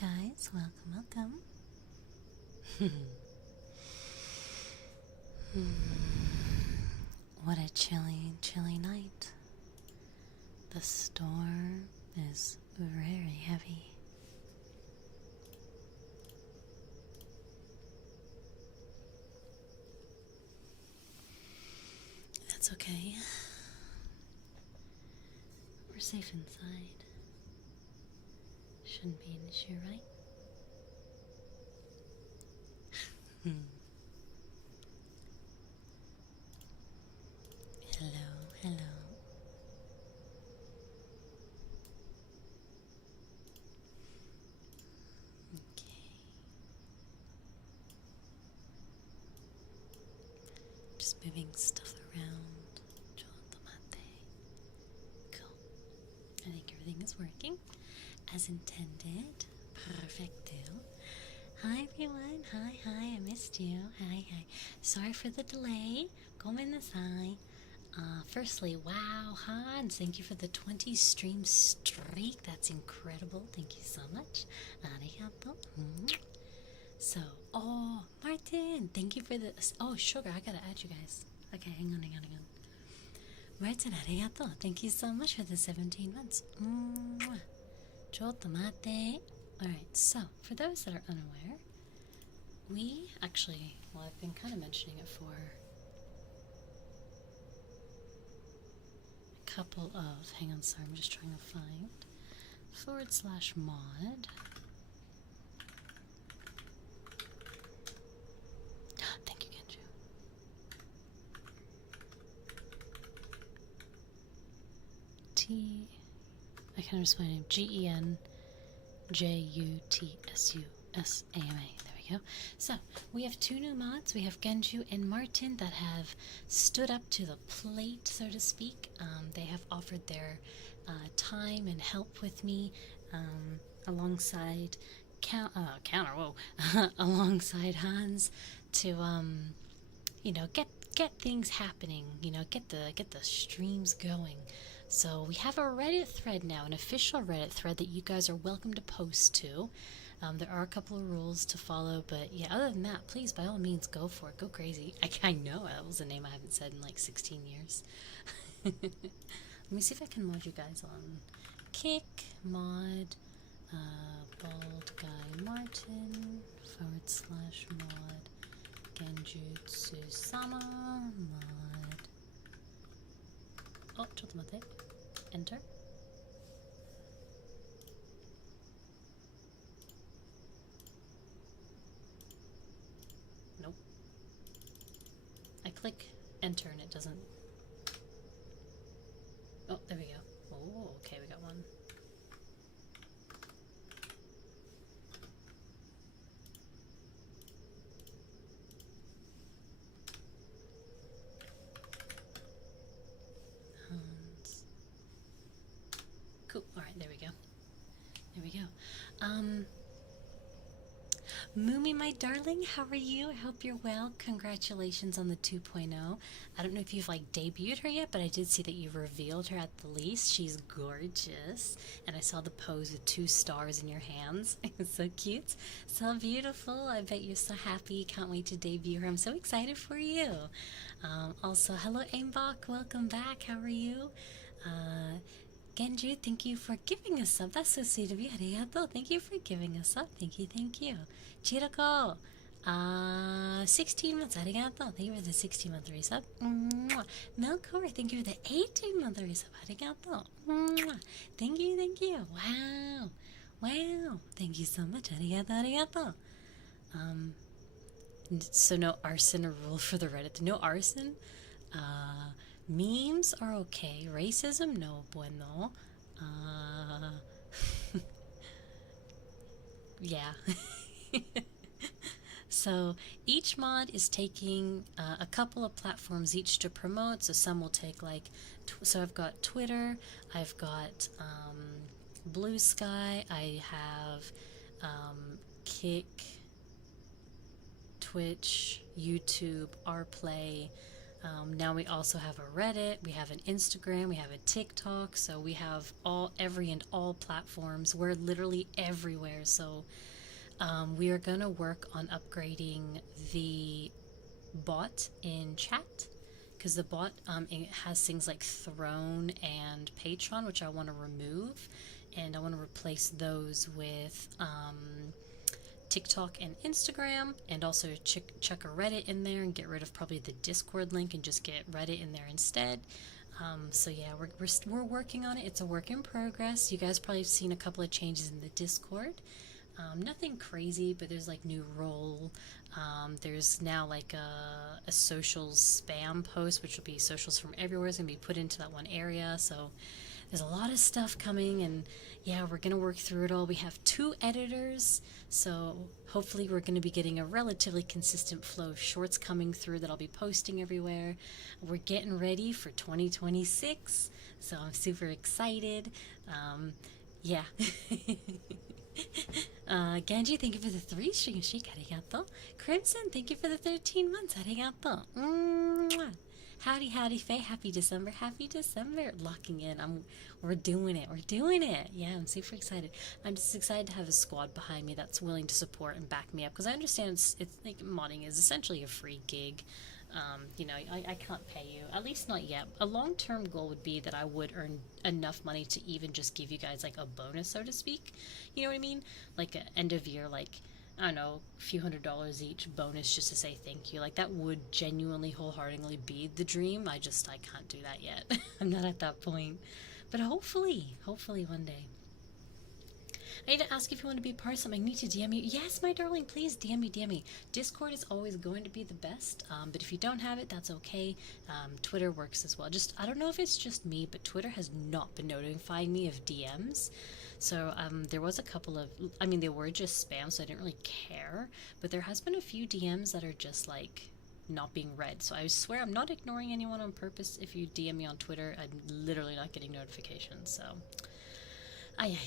guys, welcome. What a chilly night. The storm is very heavy. That's okay. We're safe inside. Shouldn't be an issue, right? Hello. Okay. Just moving stuff around. Cool. I think everything is working as intended. Perfecto. Hi everyone. Hi. I missed you. Hi. Sorry for the delay. Gomennasai. Firstly, wow, Hans, thank you for the 20 stream streak. That's incredible. Thank you so much. Arigato. So, oh, Martin, thank you for the. Oh, sugar, I gotta add you guys. Okay, hang on. Martin, arigato. Thank you so much for the 17 months. Chotto mate. Alright, so, for those that are unaware, we actually, well, I've been kind of mentioning it for couple of, hang on, sorry, I'm just trying to find /mod. Thank you, Genju. I can't spell my name. GENJUTSUSAMA. There we go. So, we have two new mods. We have Genju and Martin that have stood up to the plate, so to speak. They have offered their time and help with me alongside alongside Hans to get things happening, get the streams going. So we have a Reddit thread now, an official Reddit thread that you guys are welcome to post to. There are a couple of rules to follow, but yeah, other than that, please, by all means, go for it. Go crazy. I know that was a name I haven't said in like 16 years. Let me see if I can mod you guys on. Kick, mod, bald guy Martin, /mod, Genjutsu Sama, mod. Oh, chotomate. Enter. Nope. I click enter and it doesn't. Oh, there we go. Oh, okay, we got one. Cool. Alright, there we go. Moomy, my darling, how are you? I hope you're well. Congratulations on the 2.0. I don't know if you've debuted her yet, but I did see that you revealed her at the least. She's gorgeous. And I saw the pose with 2 stars in your hands. It's so cute. So beautiful. I bet you're so happy. Can't wait to debut her. I'm so excited for you. Also, hello Aimbach. Welcome back. How are you? Genju, thank you for giving us up. That's so sweet of you. Arigato. Thank you for giving us up. Thank you. Chiroko. 16 months. Arigato. Thank you for the 16-month resub. Melkor, thank you for the 18-month resub. Arigato. Thank you. Wow. Thank you so much. Arigato. So no arson rule for the Reddit. No arson. Memes are okay. Racism, no bueno. Yeah. So each mod is taking a couple of platforms each to promote. So some will take so I've got Twitter, I've got Blue Sky, I have Kick, Twitch, YouTube, RPlay, Now we also have a Reddit, we have an Instagram, we have a TikTok, so we have every and all platforms. We're literally everywhere. So we are gonna work on upgrading the bot in chat, because the bot it has things like Throne and Patreon, which I want to remove, and I want to replace those with TikTok and Instagram, and also chuck a Reddit in there and get rid of probably the Discord link and just get Reddit in there instead. So yeah, we're working on it. It's a work in progress. You guys probably have seen a couple of changes in the Discord. Nothing crazy, but there's like new role. There's now like a socials spam post, which will be socials from everywhere. It's gonna be put into that one area. So there's a lot of stuff coming, and yeah, we're gonna work through it all. We have 2 editors, so hopefully we're gonna be getting a relatively consistent flow of shorts coming through that I'll be posting everywhere. We're getting ready for 2026, so I'm super excited. Yeah. Genji, thank you for the 3 string shake. Arigato. Crimson, thank you for the 13 months. Arigato. Mwah. Howdy, howdy, Faye. Happy December. Happy December. Locking in. We're doing it. We're doing it. Yeah, I'm super excited. I'm just excited to have a squad behind me that's willing to support and back me up, because I understand it's like modding is essentially a free gig. You know, I can't pay you, at least not yet. A long-term goal would be that I would earn enough money to even just give you guys like a bonus, so to speak. You know what I mean? Like an end of year, like, I don't know, a few $100s each bonus just to say thank you. Like, that would genuinely, wholeheartedly be the dream. I can't do that yet. I'm not at that point. But hopefully one day. I need to ask if you want to be part of something. I need to DM you. Yes, my darling, please DM me. Discord is always going to be the best, but if you don't have it, that's okay. Twitter works as well. I don't know if it's just me, but Twitter has not been notifying me of DMs. So there was a couple of, they were just spam, so I didn't really care. But there has been a few DMs that are just like not being read. So I swear I'm not ignoring anyone on purpose. If you DM me on Twitter, I'm literally not getting notifications. So, ay.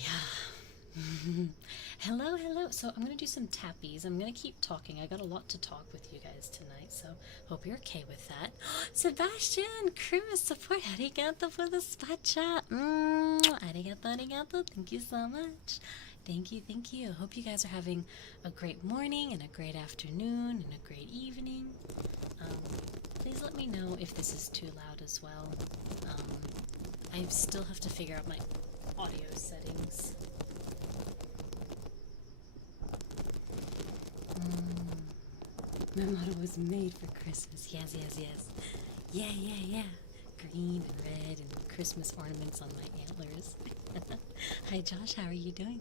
Hello. So I'm gonna do some tappies. I'm gonna keep talking. I got a lot to talk with you guys tonight, so hope you're okay with that. Sebastian, Christmas support. Arigato for the spot chat. Arigato. Thank you so much. Thank you. Hope you guys are having a great morning and a great afternoon and a great evening. Please let me know if this is too loud as well. I still have to figure out my audio settings. My motto was made for Christmas. Yes. Yeah. Green and red and Christmas ornaments on my antlers. Hi Josh, how are you doing?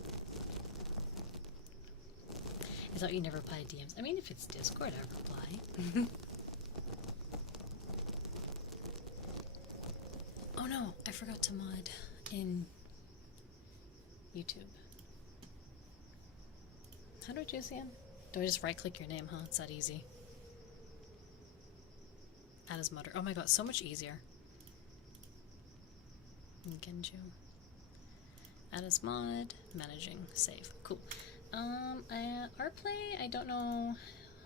I thought you never replied DMs. I mean, if it's Discord, I reply. Oh no, I forgot to mod in YouTube. How do I do this again? Do I just right-click your name, huh? It's that easy. Add as modder. Oh my god, so much easier. Genju. Add as mod. Managing. Save. Cool. Artplay, I don't know.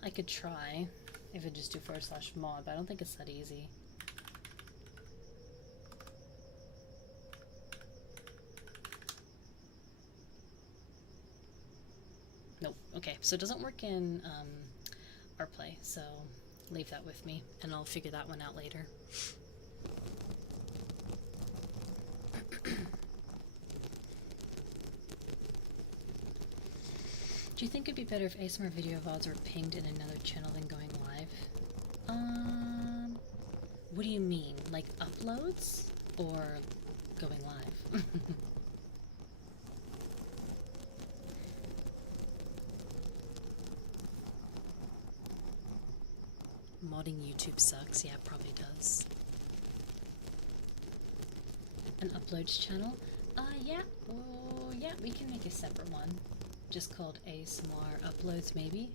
I could try if I just do /mod, but I don't think it's that easy. Nope. Okay, so it doesn't work in Artplay, so leave that with me, and I'll figure that one out later. Do you think it'd be better if ASMR video VODs were pinged in another channel than going live? What do you mean? Like uploads? Or going live? Modding YouTube sucks. Yeah, it probably does. An uploads channel? Yeah. Oh, yeah, we can make a separate one. Just called ASMR Uploads, maybe?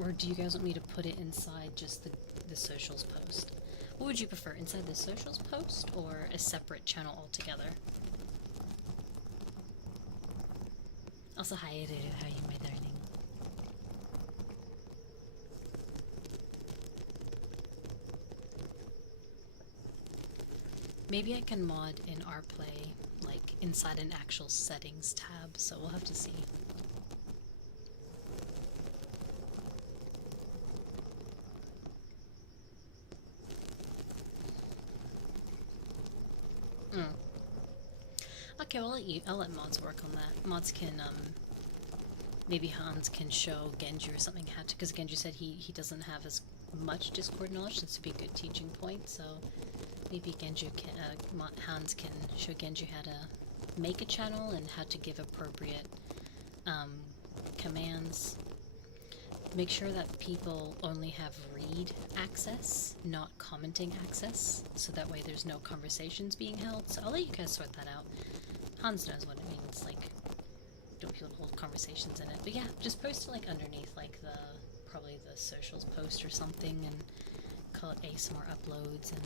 Or do you guys want me to put it inside just the socials post? What would you prefer, inside the socials post or a separate channel altogether? Also, hi, Ruru, how are you, my darling? Maybe I can mod in our play, like inside an actual settings tab, so we'll have to see. Mm. Okay, well, I'll let mods work on that. Mods can, maybe Hans can show Genji or something how to, because Genji said he doesn't have as much Discord knowledge, so this would be a good teaching point, so maybe Genji can, Hans can show Genji how to make a channel and how to give appropriate commands. Make sure that people only have read access, not commenting access, so that way there's no conversations being held. So I'll let you guys sort that out. Hans knows what it means, like, don't people hold conversations in it. But yeah, just post it like underneath, like probably the socials post or something, and call it ASMR uploads, and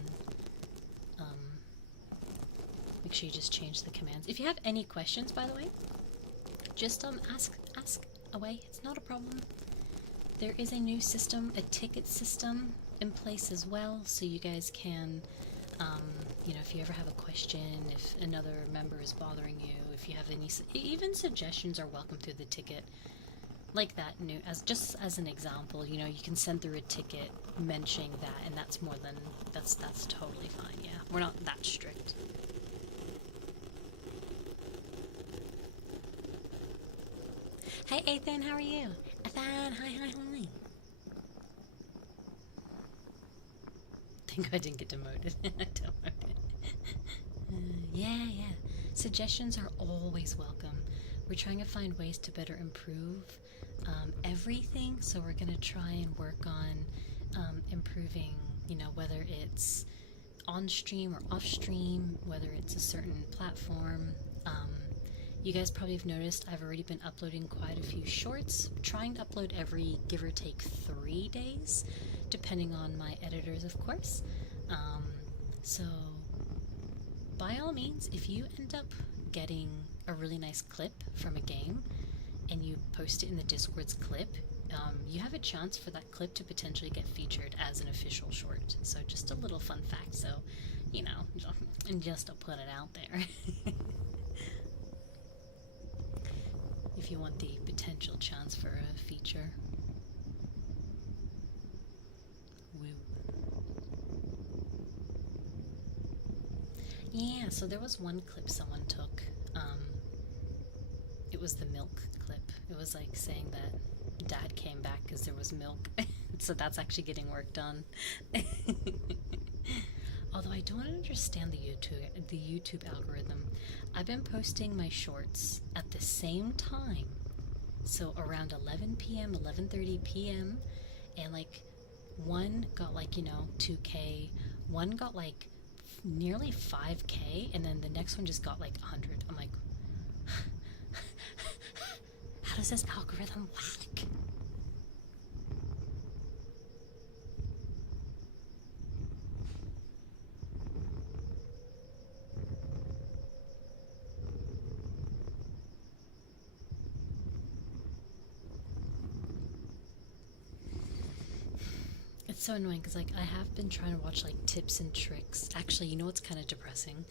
make sure you just change the commands. If you have any questions, by the way, just ask away. It's not a problem. There is a new system, a ticket system in place as well, so you guys can, you know, if you ever have a question, if another member is bothering you, if you have any, even suggestions are welcome through the ticket. Like that new, just as an example, you know, you can send through a ticket mentioning that, and that's more than, that's totally fine, yeah. We're not that strict. Hey Ethan, how are you? Ethan, hi. Thank God I didn't get demoted. Yeah. Suggestions are always welcome. We're trying to find ways to better improve everything, so we're going to try and work on improving, you know, whether it's on stream or off stream, whether it's a certain platform. You guys probably have noticed I've already been uploading quite a few shorts, trying to upload every give or take 3 days, depending on my editors, of course. So by all means, if you end up getting a really nice clip from a game and you post it in the Discord's clip, you have a chance for that clip to potentially get featured as an official short. So just a little fun fact, so, you know, just to put it out there. If you want the potential chance for a feature. Woo. Yeah, so there was one clip someone took. It was the milk clip. It was like saying that Dad came back because there was milk. So that's actually getting worked on. Although I don't understand the YouTube algorithm. I've been posting my shorts at the same time. So around 11 p.m., 11:30 p.m. And like one got like, you know, 2K. One got like nearly 5K. And then the next one just got like 100. I'm like, how does this algorithm work? It's so annoying because like I have been trying to watch like tips and tricks. Actually, you know what's kind of depressing?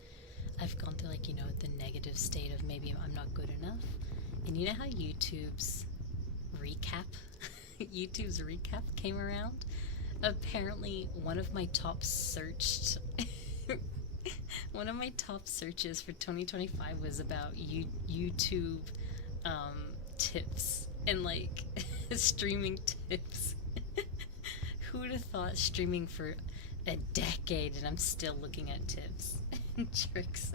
I've gone through like, you know, the negative state of maybe I'm not good enough. And you know how YouTube's recap came around? Apparently one of my top searched one of my top searches for 2025 was about YouTube tips and like streaming tips. Who would have thought streaming for a decade and I'm still looking at tips and tricks?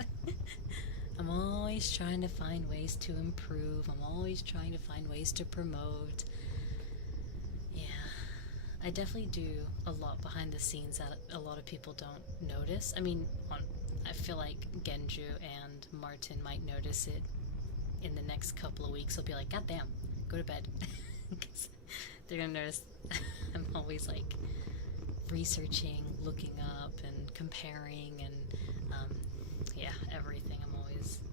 I'm always trying to find ways to improve. I'm always trying to find ways to promote. Yeah, I definitely do a lot behind the scenes that a lot of people don't notice. I mean, I feel like Genju and Martin might notice it in the next couple of weeks. They'll be like, God damn, go to bed. Because they're going to notice I'm always like researching, looking up and comparing and yeah, everything.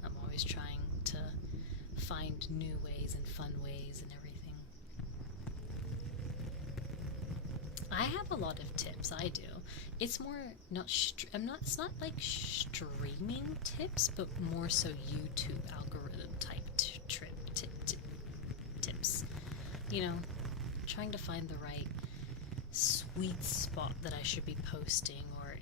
I'm always trying to find new ways and fun ways and everything. I have a lot of tips. I do. It's more not. I'm not. It's not like streaming tips, but more so YouTube algorithm type tips. You know, trying to find the right sweet spot that I should be posting, or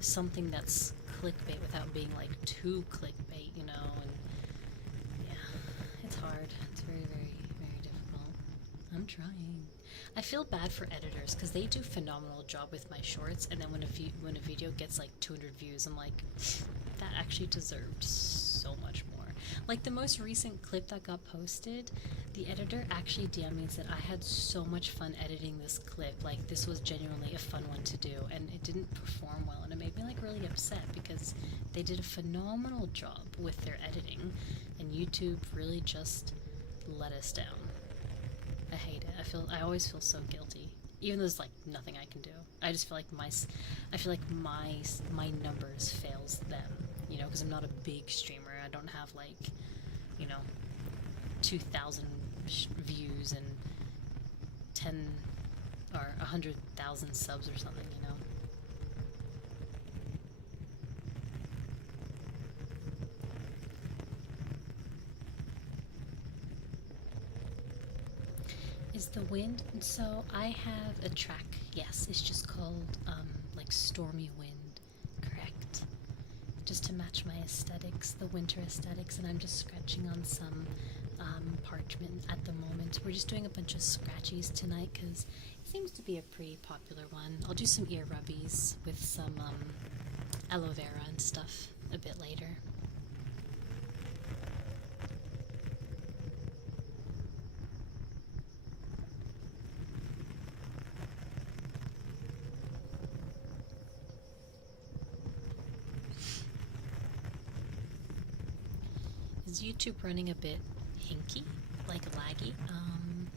something that's clickbait without being like too clickbait. And yeah, it's hard. It's very, very, very difficult. I'm trying. I feel bad for editors because they do a phenomenal job with my shorts, and then when a video gets like 200 views, I'm like, that actually deserved so much more. Like the most recent clip that got posted, the editor actually DM'd me and said I had so much fun editing this clip. Like this was genuinely a fun one to do, and it didn't perform well, and it made me like really upset because they did a phenomenal job with their editing, and YouTube really just let us down. I hate it. I always feel so guilty, even though there's like nothing I can do. I just feel like my numbers fails them, because I'm not a big streamer. I don't have like, 2,000 views and 10 or 100,000 subs or something, Is the wind? So I have a track, yes, it's just called like Stormy Wind, correct? Just to match my aesthetics, the winter aesthetics, and I'm just scratching on some parchment at the moment. We're just doing a bunch of scratchies tonight because it seems to be a pretty popular one. I'll do some ear rubbies with some aloe vera and stuff a bit later. Is YouTube running a bit hinky, like laggy? I'm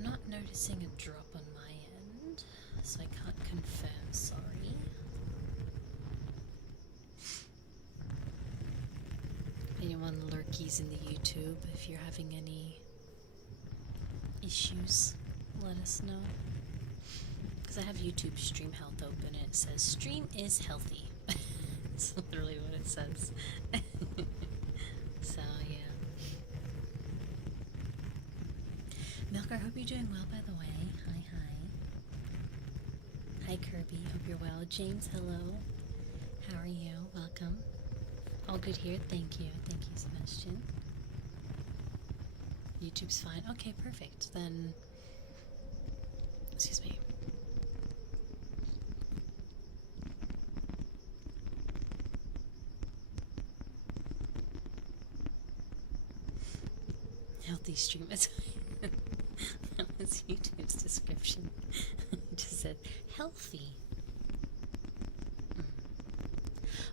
not noticing a drop on my end, so I can't confirm, sorry. Anyone lurkies in the YouTube, if you're having any issues, let us know. Because I have YouTube Stream Health open and it says, stream is healthy. That's literally what it says. So, yeah. Milk, I hope you're doing well, by the way. Hi, hi. Hi, Kirby. Hope you're well. James, hello. How are you? Welcome. All good here. Thank you. Thank you, Sebastian. YouTube's fine. Okay, perfect. Then, excuse me. Healthy stream. That was YouTube's description. It just said healthy.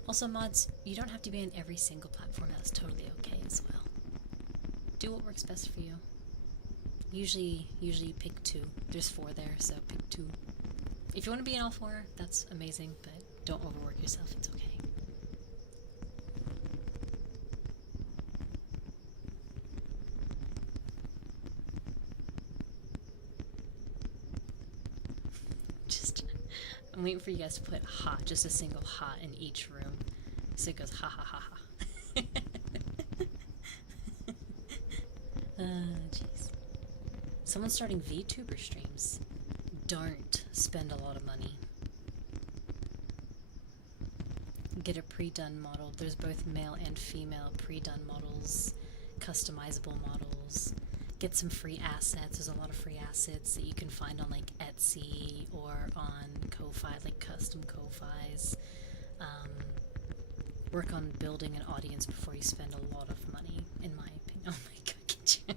Also, mods, you don't have to be on every single platform. That's totally okay as well. Do what works best for you. Usually pick 2. There's 4 there, so pick 2. If you want to be in all 4, that's amazing, but don't overwork yourself. It's okay. I'm waiting for you guys to put ha, just a single ha in each room. So it goes ha ha ha ha. Jeez. Someone's starting VTuber streams. Don't spend a lot of money. Get a pre-done model. There's both male and female pre-done models, customizable models. Get some free assets. There's a lot of free assets that you can find on like Etsy or on Ko-Fi, like custom Ko-Fis. Work on building an audience before you spend a lot of money, in my opinion. Oh my god, get you.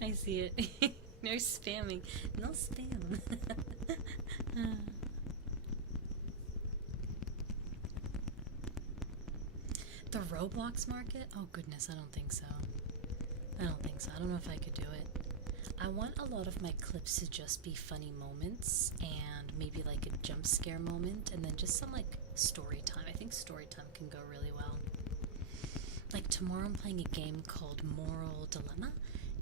I see it. No spamming. No spam. The Roblox market? Oh goodness, I don't think so. I don't think so. I don't know if I could do it. I want a lot of my clips to just be funny moments and maybe like a jump scare moment and then just some like story time. I think story time can go really well. like tomorrow I'm playing a game called Moral Dilemma.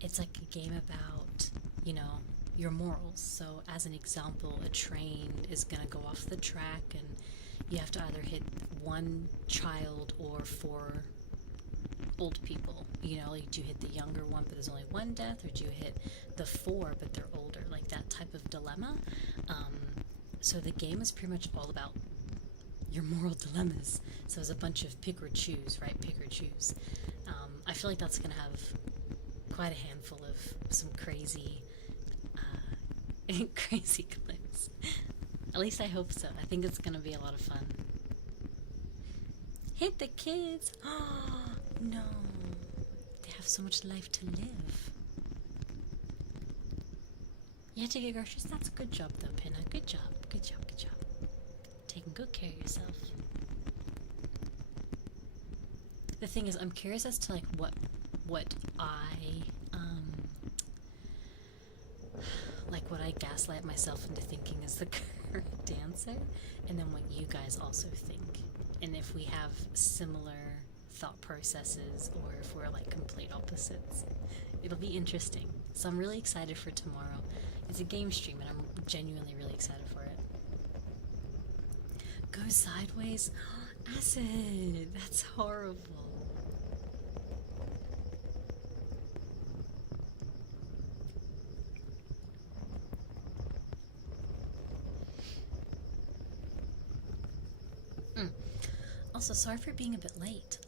It's like a game about, you know, your morals. So, as an example, a train is going to go off the track and you have to either hit one child or four old people. You know, like do you hit the younger one but there's only one death, or do you hit the four but they're older? Like that type of dilemma. Um, so the game is pretty much all about your moral dilemmas. So it's a bunch of pick or choose, right? Pick or choose. I feel like that's going to have quite a handful of some crazy, crazy clips. At least I hope so. I think it's going to be a lot of fun. Hit the kids! Oh, no. They have so much life to live. You had to get groceries? That's a good job, though, Pinna. Good job. Good job. Good job. Taking good care of yourself. The thing is, I'm curious as to, like, what what I gaslight myself into thinking is the correct answer, and then what you guys also think. And if we have similar thought processes, or if we're like complete opposites. It'll be interesting. So I'm really excited for tomorrow. It's a game stream, and I'm genuinely really excited for it. Go sideways? Acid! That's horrible. Also, sorry for being a bit late.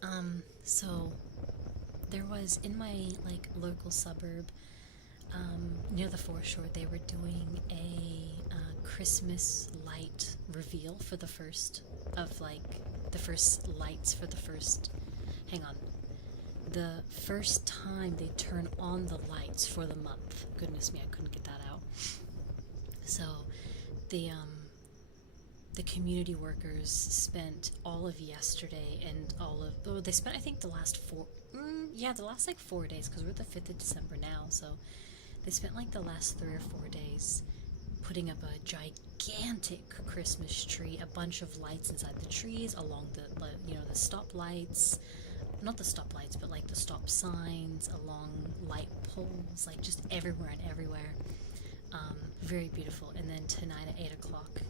So there was in my like local suburb, near the foreshore, they were doing a Christmas light reveal for the first of like the first lights for the first. Hang on. The first time they turn on the lights for the month. Goodness me, I couldn't get that out. So the community workers spent all of yesterday and they spent, I think, the last the last like 4 days, because we're the 5th of December now, so they spent like the last 3 or 4 days putting up a gigantic Christmas tree, a bunch of lights inside the trees, along the stop lights, not the stop lights, but like the stop signs, along light poles, like just everywhere and everywhere. Very beautiful. And then tonight at 8 o'clock,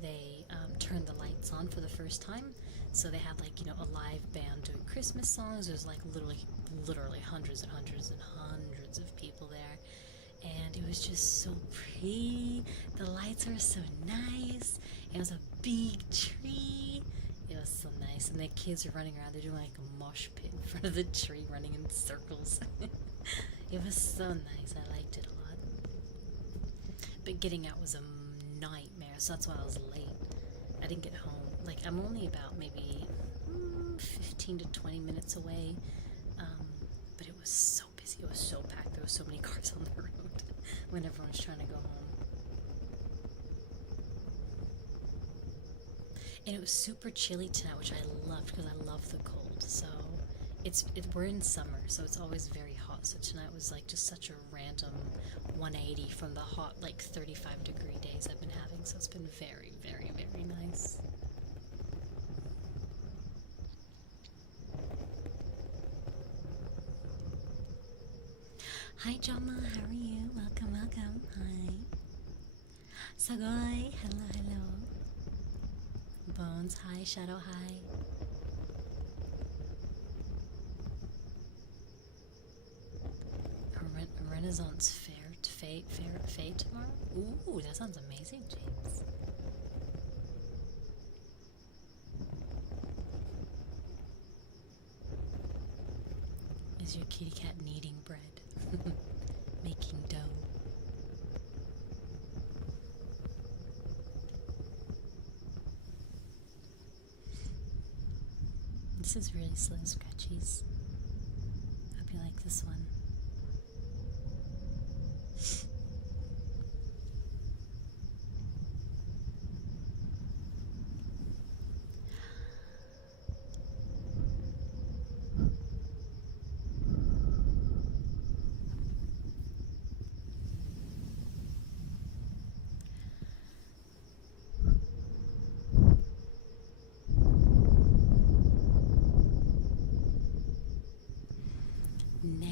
they turned the lights on for the first time. So they had like, a live band doing Christmas songs. There's like literally hundreds and hundreds and hundreds of people there. And it was just so pretty. The lights were so nice. It was a big tree. It was so nice. And the kids are running around. They're doing like a mosh pit in front of the tree, running in circles. It was so nice. I liked it a lot. But getting out was a nightmare, so that's why I was late. I didn't get home. Like, I'm only about maybe 15 to 20 minutes away. But it was so busy. It was so packed. There were so many cars on the road when everyone was trying to go home. And it was super chilly tonight, which I loved because I love the cold. So we're in summer, so it's always very hot. So tonight was like just such a random 180 from the hot, like 35-degree days I've been having. So it's been very, very, very nice. Hi, Jama. How are you? Welcome, welcome. Hi. Sagoy. Hello, hello. Bones. Hi. Shadow. Hi. Renaissance fair tomorrow? Ooh, that sounds amazing, James. Is your kitty cat kneading bread? Making dough. This is really slow scratchies. Hope you like this one.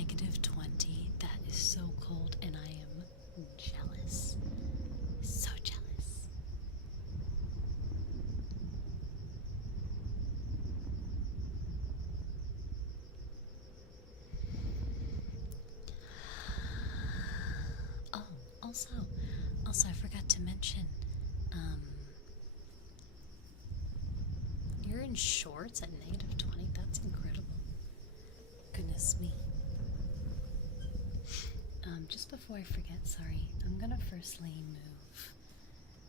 -20. That is so cold, and I am jealous. So jealous. Oh, also, I forgot to mention, um, you're in shorts at -20. That's incredible. Goodness me. Just before I forget, sorry, I'm gonna firstly move.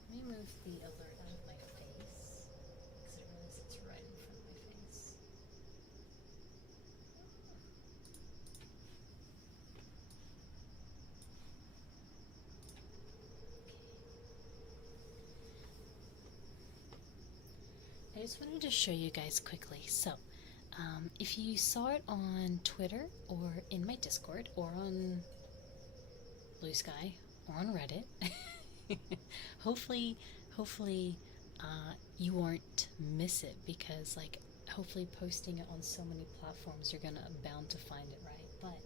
Let me move the alert out of my face, because I realize it's right in front of my face. I just wanted to show you guys quickly. So, if you saw it on Twitter or in my Discord or on Blue Sky or on Reddit, hopefully, hopefully, you won't miss it, because like hopefully posting it on so many platforms, you're gonna bound to find it, right? But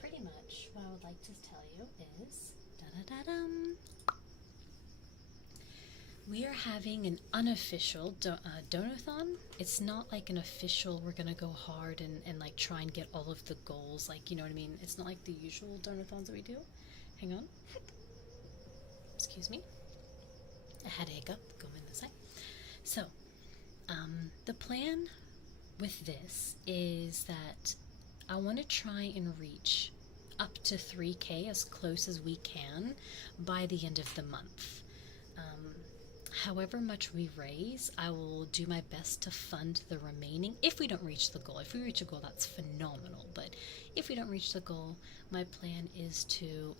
pretty much what I would like to tell you is da-da-da-dum. We are having an unofficial donathon. It's not like an official, we're gonna go hard and like try and get all of the goals, like, you know what I mean? It's not like the usual donathons that we do. Hang on. Excuse me. I had a hiccup. Go in this side. So, the plan with this is that I want to try and reach up to 3K, as close as we can, by the end of the month. However much we raise, I will do my best to fund the remaining if we don't reach the goal. If we reach a goal, that's phenomenal. But if we don't reach the goal, my plan is to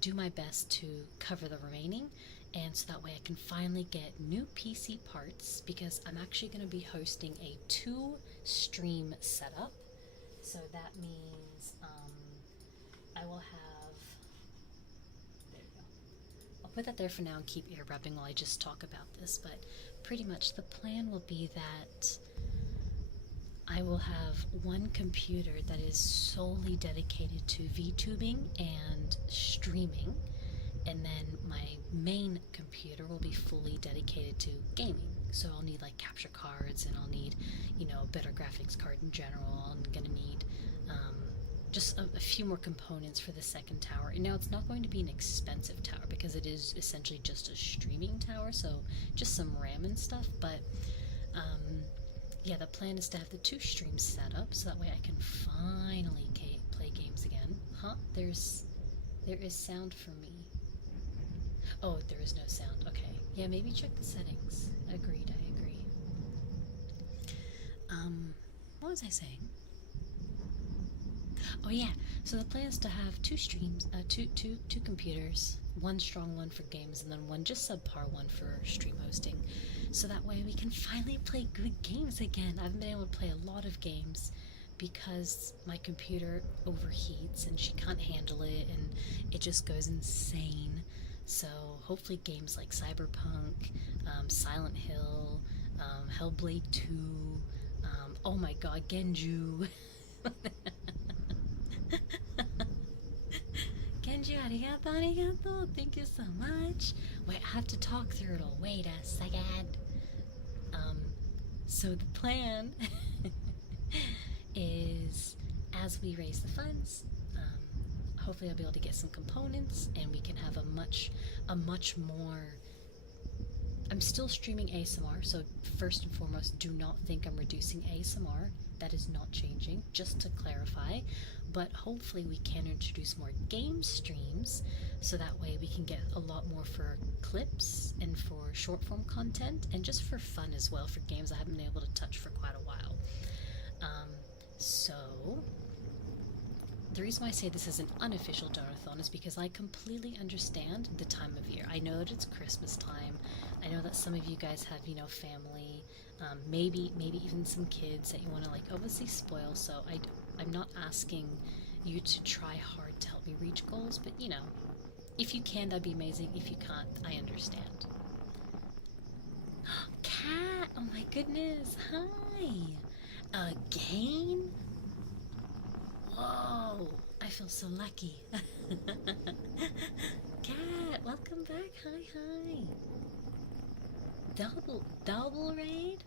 do my best to cover the remaining. And so that way I can finally get new PC parts, because I'm actually going to be hosting a 2-stream setup. So that means I will have... There we go. I'll put that there for now and keep ear rubbing while I just talk about this. But pretty much the plan will be that I will have one computer that is solely dedicated to VTubing and streaming. And then my main computer will be fully dedicated to gaming. So I'll need like capture cards, and I'll need, you know, a better graphics card in general. I'm gonna need just a few more components for the second tower. And now it's not going to be an expensive tower, because it is essentially just a streaming tower, so just some RAM and stuff. But yeah, the plan is to have the 2 streams set up, so that way I can finally play games again. Huh? There is sound for me. Oh, there is no sound. Okay. Yeah, maybe check the settings. Agreed, I agree. What was I saying? Oh yeah, so the plan is to have 2 streams, two computers, one strong one for games, and then one just subpar one for stream hosting. So that way we can finally play good games again. I haven't been able to play a lot of games because my computer overheats and she can't handle it, and it just goes insane. So hopefully games like Cyberpunk, Silent Hill, Hellblade 2, oh my god, Genju. Genju, arigato, arigato. Thank you so much. Wait, I have to talk through it all. Wait a second. So the plan is, as we raise the funds, hopefully I'll be able to get some components, and we can have a much more... I'm still streaming ASMR, so first and foremost, do not think I'm reducing ASMR. That is not changing, just to clarify. But hopefully we can introduce more game streams, so that way we can get a lot more for clips and for short form content, and just for fun as well, for games I haven't been able to touch for quite a while. So the reason why I say this is an unofficial donathon is because I completely understand the time of year. I know that it's Christmas time. I know that some of you guys have, you know, family, maybe even some kids that you want to, like, obviously spoil. So I'm not asking you to try hard to help me reach goals, but, you know, if you can, that'd be amazing. If you can't, I understand. Cat! Oh my goodness! Hi! Again? Oh, I feel so lucky. Cat, welcome back. Hi, hi. Double raid?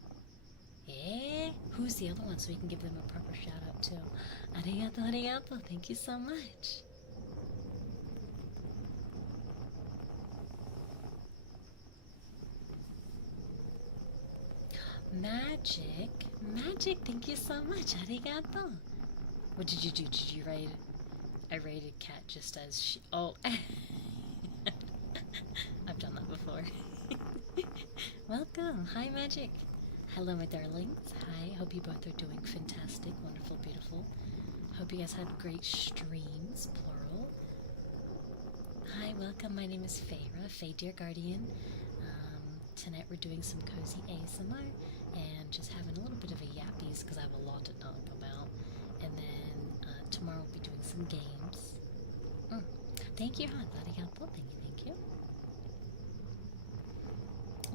Eh? Who's the other one so we can give them a proper shout out too? Arigato, arigato. Thank you so much. Magic, thank you so much. Arigato. What did you do? Did you raid? I raided Cat just as she. Oh. I've done that before. Welcome. Hi, Magic. Hello, my darlings. Hi. Hope you both are doing fantastic, wonderful, beautiful. Hope you guys had great streams, plural. Hi, welcome. My name is Feyre, Fey Dear Guardian. Tonight we're doing some cozy ASMR and just having a little bit of a yappies because I have a lot to talk about. And then tomorrow we'll be doing some games. Thank you, Han. Arigato. Thank you.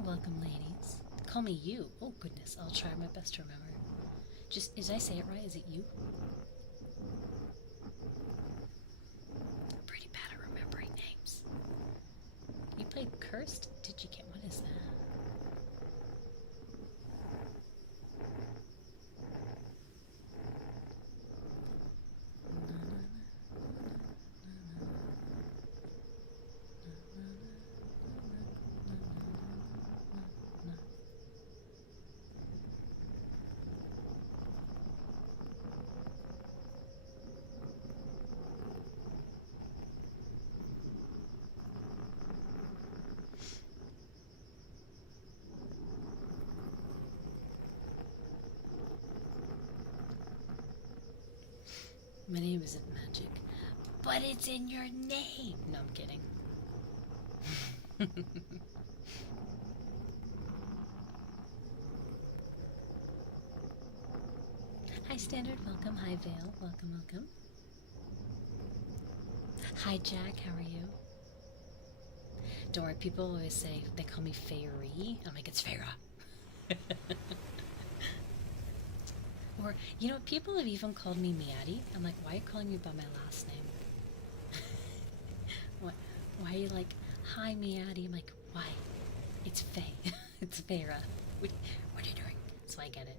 Welcome, ladies. Call me you. Oh, goodness. I'll try my best to remember. Just, did I say it right? Is it you? I'm pretty bad at remembering names. You played Cursed? Did you get, what is that? My name isn't Magic, but it's in your name. No, I'm kidding. Hi, Standard. Welcome. Hi, Vale. Welcome. Hi, Jack. How are you? Don't worry. People always say they call me Feyre. I'm like, it's Feyre. Or, you know, people have even called me Miari. I'm like, why are you calling me by my last name? Why are you like, hi Miari? I'm like, why? It's Faye. It's Feyre. What are you doing? So I get it.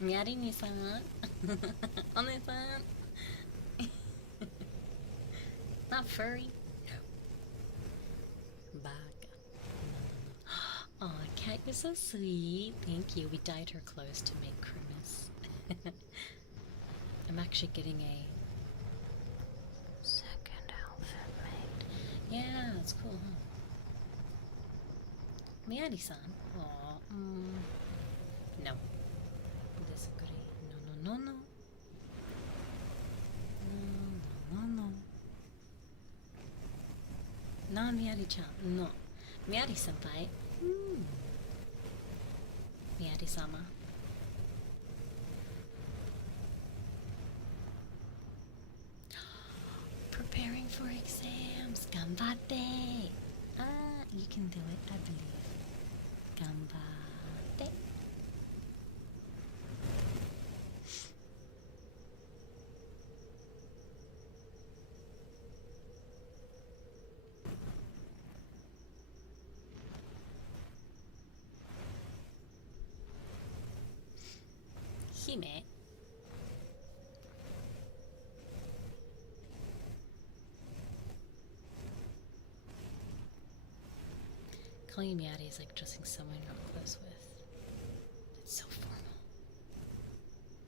Miari ni-san. One-san. Not furry. No. Baka. Aw, Cat, you're so sweet. Thank you. We dyed her clothes to make Christmas. I'm actually getting a second outfit made. Yeah, that's cool, huh? Miari-san. Aw, no. Disagree. No. No. Not Miari-chan. No. Miari-senpai. Miari-sama. Preparing for exams. Ganbatte. Ah, you can do it, I believe. Ganbatte. Hime. Calling you Miari is like dressing someone you're not close with. It's so formal.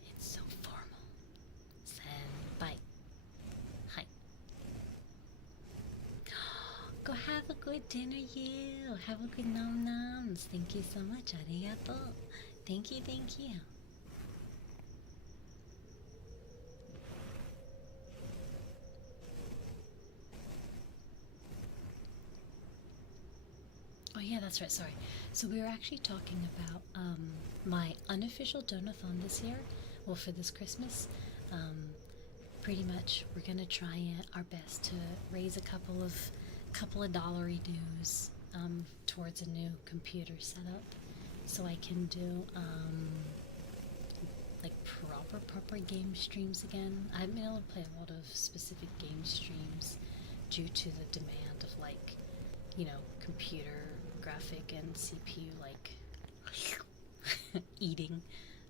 It's so formal. Senpai. Hi. Go have a good dinner, you. Have a good nom-noms. Thank you so much. Arigato. Thank you. Oh yeah, that's right, sorry. So we were actually talking about my unofficial donathon this year, well for this Christmas. Pretty much we're gonna try our best to raise a couple of dollary dues towards a new computer setup. so I can do like proper game streams again. I haven't been able to play a lot of specific game streams due to the demand of like, computer graphic and CPU like eating.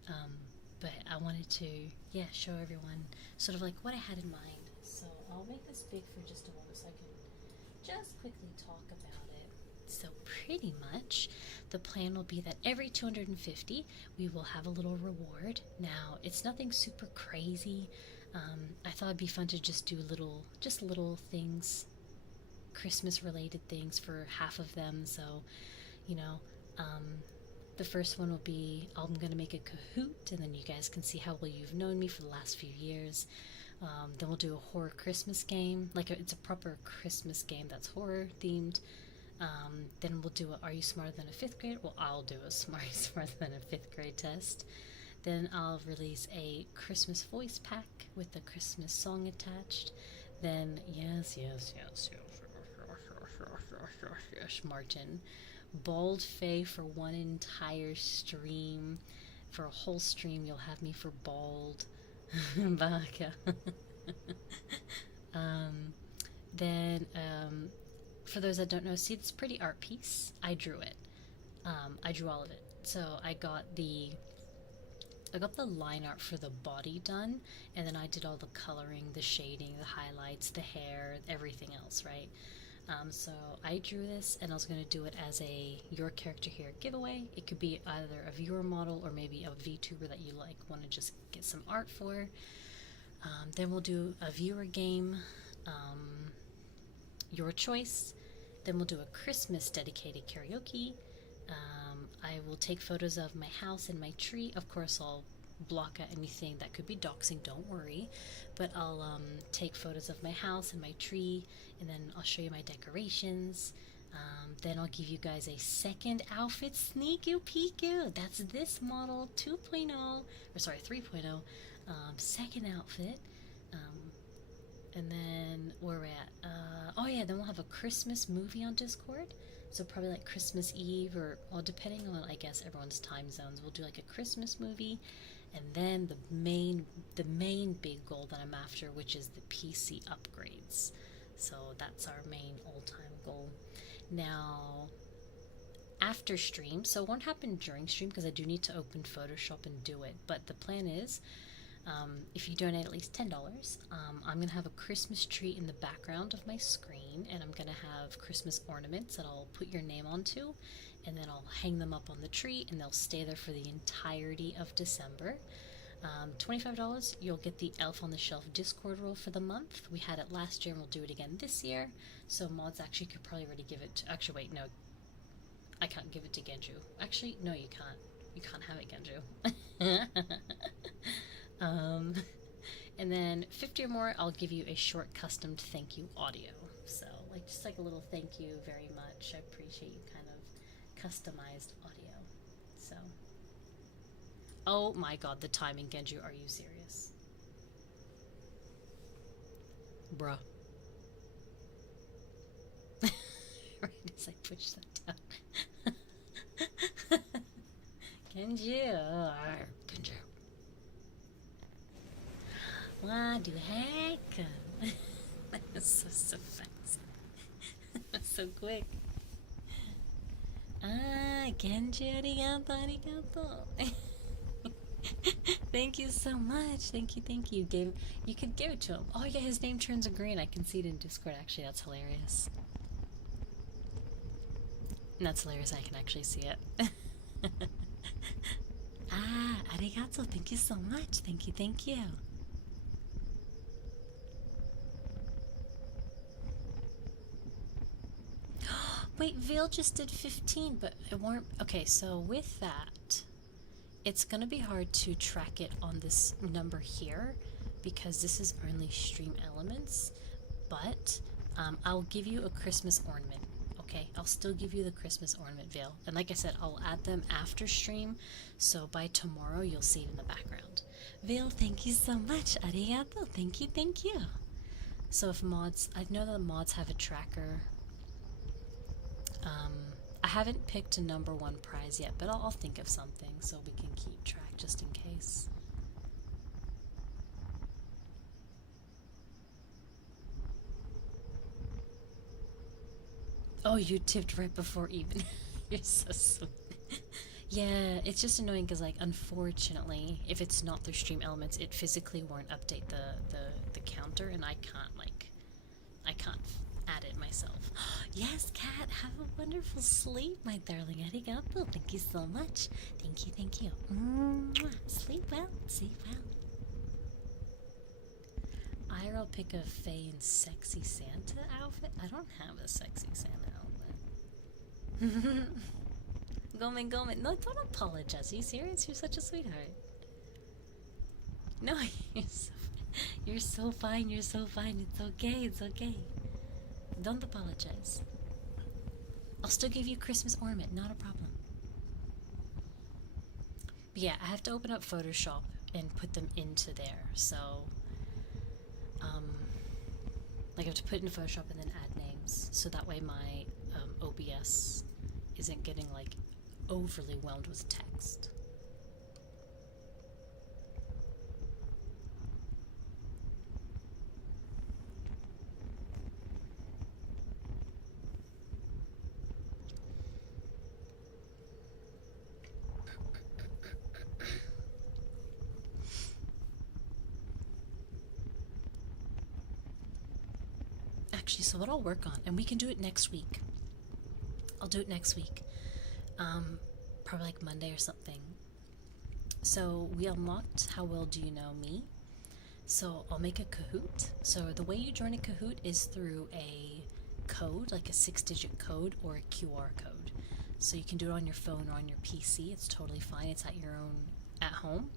Um, but I wanted to, yeah, show everyone sort of like what I had in mind. So I'll make this big for just a moment so I can just quickly talk about it. So pretty much the plan will be that every 250 we will have a little reward. Now it's nothing super crazy. I thought it'd be fun to just do little things, Christmas related things for half of them. So, you know, um, the first one will be I'm gonna make a Kahoot, and then you guys can see how well you've known me for the last few years. Then we'll do a horror Christmas game, it's a proper Christmas game that's horror themed. Then we'll do a Are You Smarter Than a Fifth Grade? Well, I'll do a Smarter Than a Fifth Grade test. Then I'll release a Christmas voice pack with a Christmas song attached. Then, yes, Martin. Bald Faye for one entire stream. For a whole stream, you'll have me for bald. Baka. Then, for those that don't know, see this pretty art piece? I drew it. I drew all of it. So I got the line art for the body done, and then I did all the coloring, the shading, the highlights, the hair, everything else, right? So I drew this, and I was going to do it as a Your Character Here giveaway. It could be either a viewer model or maybe a VTuber that you like want to just get some art for. Then we'll do a viewer game, your choice. Then we'll do a Christmas dedicated karaoke. I will take photos of my house and my tree. Of course, I'll block out anything that could be doxing, don't worry. But I'll take photos of my house and my tree, and then I'll show you my decorations. Then I'll give you guys a second outfit sneaky peeku. That's this model 2.0, or sorry, 3.0, second outfit. And then where we're at, then we'll have a Christmas movie on Discord. So probably like Christmas Eve, or well, depending on I guess everyone's time zones, we'll do like a Christmas movie, and then the main big goal that I'm after, which is the PC upgrades. So that's our main all-time goal. Now, after stream, so it won't happen during stream because I do need to open Photoshop and do it. But the plan is, if you donate at least $10, I'm going to have a Christmas tree in the background of my screen, and I'm going to have Christmas ornaments that I'll put your name onto, and then I'll hang them up on the tree, and they'll stay there for the entirety of December. $25, you'll get the Elf on the Shelf Discord role for the month. We had it last year, and we'll do it again this year. So mods actually could probably already give it to, actually wait, no, I can't give it to Genju. Actually, no, you can't. You can't have it, Genju. And then 50 or more, I'll give you a short custom thank you audio. So just like a little thank you very much. I appreciate you kind of customized audio. So, oh my god, the timing, Genju, are you serious? Bruh. Right as I push that down. Genju. Genju. What the heck? That's so fast. That's so quick. Genji, arigato. Thank you so much. Thank you. You could give it to him. Oh yeah, his name turns green. I can see it in Discord. Actually, that's hilarious. And that's hilarious. I can actually see it. Arigato. Thank you so much. Thank you. Wait, Veil just did 15, but it weren't. Okay, so with that, it's gonna be hard to track it on this number here because this is only stream elements. But I'll give you a Christmas ornament. Okay, I'll still give you the Christmas ornament, Veil. And like I said, I'll add them after stream, so by tomorrow you'll see it in the background. Veil, thank you so much. Arigato. Thank you. So if mods, I know that mods have a tracker. haven't picked a number one prize yet, but I'll think of something so we can keep track just in case. Oh, you tipped right before even. You're so sweet. Yeah, it's just annoying because, like, unfortunately, if it's not through Stream Elements, it physically won't update the counter, and I can't add it myself. Yes, Kat, have a wonderful sleep, my darling. Arigato. Thank you so much. Thank you, thank you. Mwah. Sleep well, sleep well. I'll pick a Faye and sexy Santa outfit. I don't have a sexy Santa outfit. Gomen, Gomen. No, don't apologize. Are you serious? You're such a sweetheart. No, you're so fine. You're so fine. It's okay. It's okay. Don't apologize. I'll still give you Christmas ornament. Not a problem. But yeah, I have to open up Photoshop and put them into there. So, like I have to put it in Photoshop and then add names. So that way my OBS isn't getting like overly whelmed with text. Actually, so what I'll work on, and we can do it next week. I'll do it next week. Probably like Monday or something. So we unlocked How Well Do You Know Me? So I'll make a Kahoot. So the way you join a Kahoot is through a code, like a 6-digit code or a QR code. So you can do it on your phone or on your PC. It's totally fine. It's at your own, at home.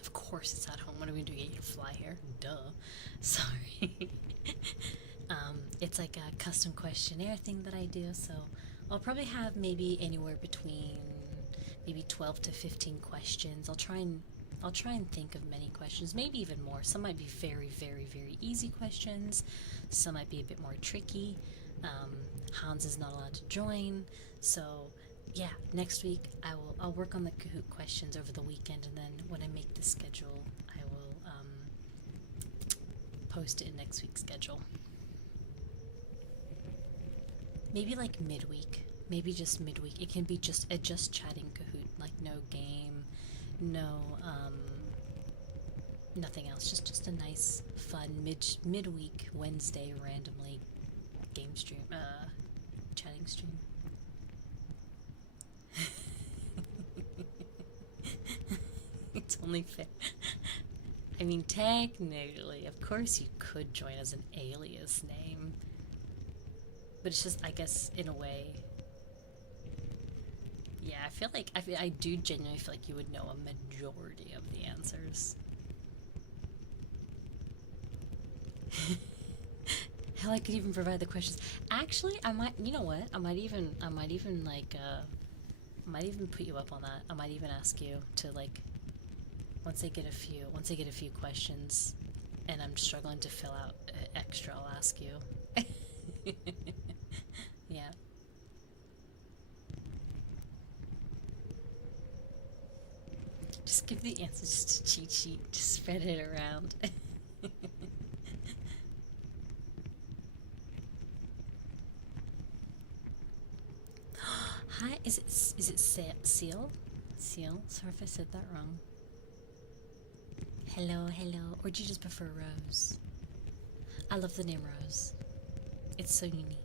Of course it's at home. What are we doing? You fly here? Duh. Sorry. It's like a custom questionnaire thing that I do. So I'll probably have maybe anywhere between maybe 12 to 15 questions. I'll try and think of many questions, maybe even more. Some might be very, very, very easy questions. Some might be a bit more tricky. Hans is not allowed to join. So yeah, next week I'll work on the Kahoot questions over the weekend, and then when I make the schedule, I will post it in next week's schedule. Maybe like midweek. Maybe just midweek. It can be just a just chatting Kahoot, like no game, no nothing else. Just a nice, fun midweek Wednesday randomly game stream, chatting stream. It's only fair. I mean, technically, of course, you could join as an alias name. But it's just, I guess, in a way. Yeah, I feel like, I do genuinely feel like you would know a majority of the answers. Hell, I could even provide the questions. Actually, I might, you know what? I might even put you up on that. I might even ask you to, like, once I get a few questions, and I'm struggling to fill out extra, I'll ask you. Yeah. Just give the answers just a cheat sheet. Just spread it around. Hi, is it Seal? Seal? Sorry if I said that wrong. Hello, hello. Or do you just prefer Rose? I love the name Rose. It's so unique.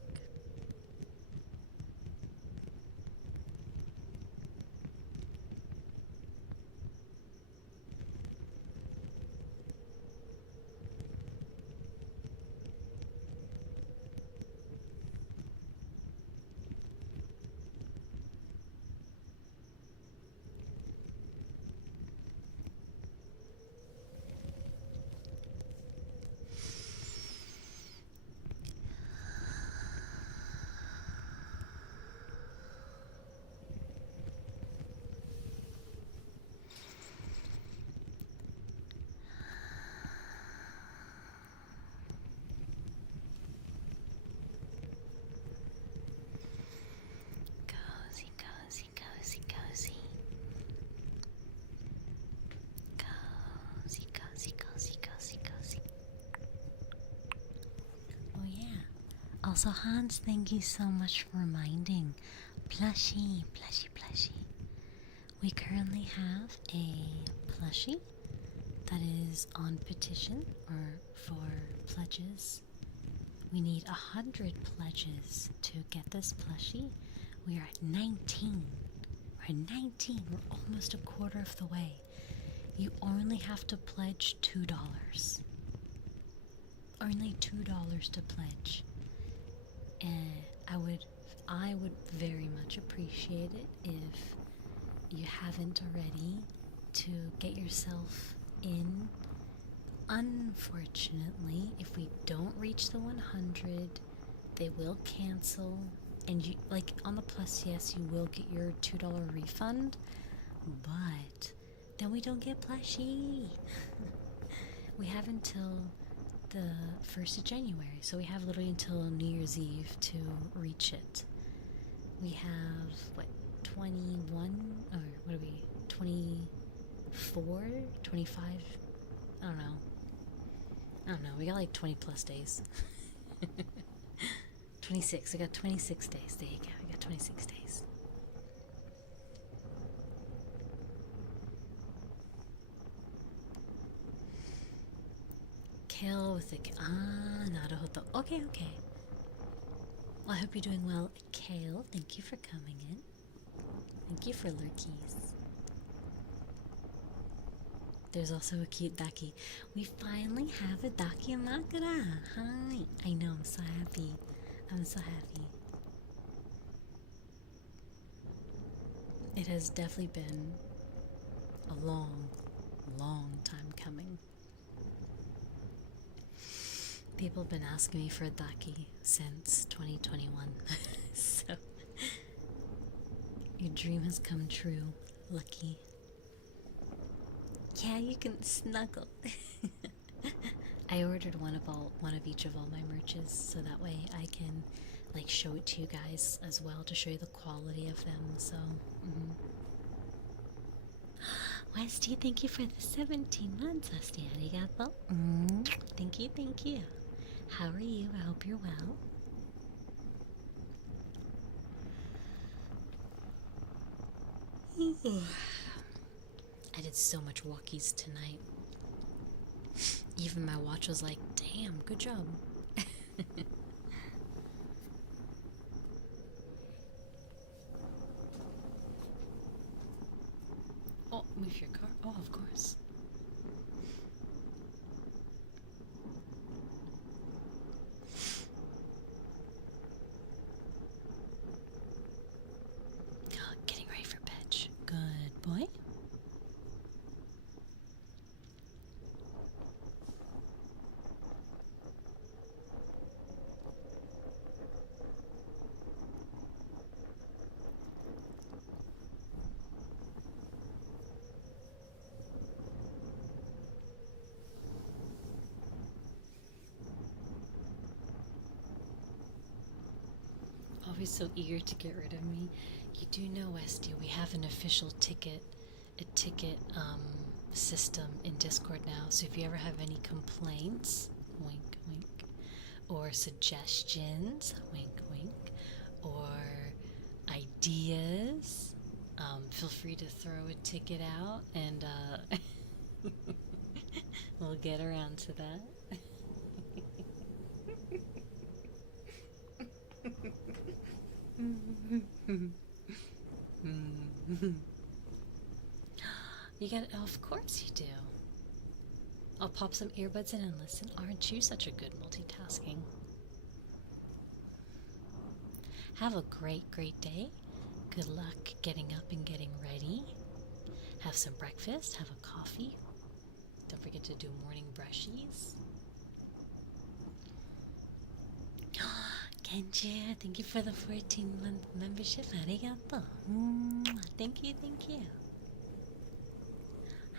Also, Hans, thank you so much for reminding. Plushie, plushie, plushie. We currently have a plushie that is on petition or for pledges. We need 100 pledges to get this plushie. We are at 19. We're at 19. We're almost a quarter of the way. You only have to pledge $2. Only $2 to pledge. And I would very much appreciate it if you haven't already to get yourself in. Unfortunately, if we don't reach the 100, they will cancel. And you, like on the plus, yes, you will get your $2 refund, but then we don't get plushie. We have until the 1st of January, so we have literally until New Year's Eve to reach it. We have, what, 21, or what are we, 24, 25? I don't know, we got like 20 plus days. 26, I got 26 days, there you go, I got 26 days. Kale with the, naruhodo, okay. Well, I hope you're doing well, Kale, thank you for coming in. Thank you for lurkies. There's also a cute Daki. We finally have a Daki Makura. Hi. I know, I'm so happy. I'm so happy. It has definitely been a long, long time coming. People have been asking me for a Daki since 2021. So, your dream has come true. Lucky. Yeah, you can snuggle. I ordered one of each of all my merches, so that way I can like show it to you guys as well to show you the quality of them. So, Westy, thank you for the 17 months, Westy. Arigato. Thank you. How are you? I hope you're well. I did so much walkies tonight. Even my watch was like, damn, good job. Oh, move your car. Oh, of course. Getting ready for bed. Good boy. Always so eager to get rid of me. You do know, Westy, we have an official ticket system in Discord now. So if you ever have any complaints, wink, wink, or suggestions, wink, wink, or ideas, feel free to throw a ticket out, and we'll get around to that. You got it. Oh, of course you do. I'll pop some earbuds in and listen. Aren't you such a good multitasking? Have a great, great day. Good luck getting up and getting ready. Have some breakfast. Have a coffee. Don't forget to do morning brushies. Kenji, thank you for the 14-month membership. Arigato. Thank you.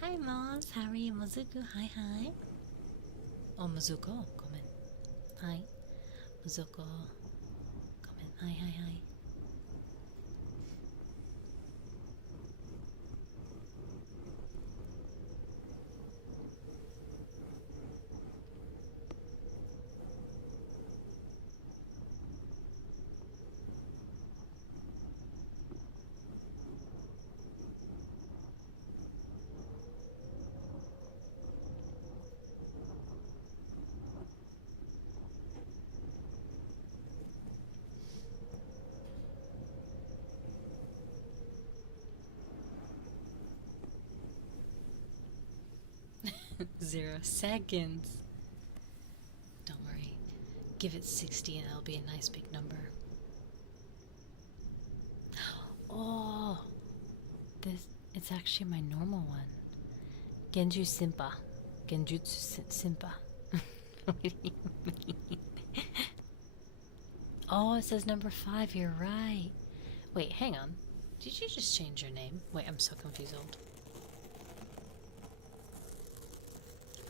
Hi, Moz. How are you, Mozuku? Hi. Oh, Mozuko. Comment. Hi. Mozuko. Comment. Hi. 0 seconds. Don't worry. Give it 60 and it'll be a nice big number. Oh, it's actually my normal one. Genju Simpa. Genjutsu Simpa. What do you mean? Oh, it says number 5. You're right. Wait, hang on. Did you just change your name? Wait, I'm so confused.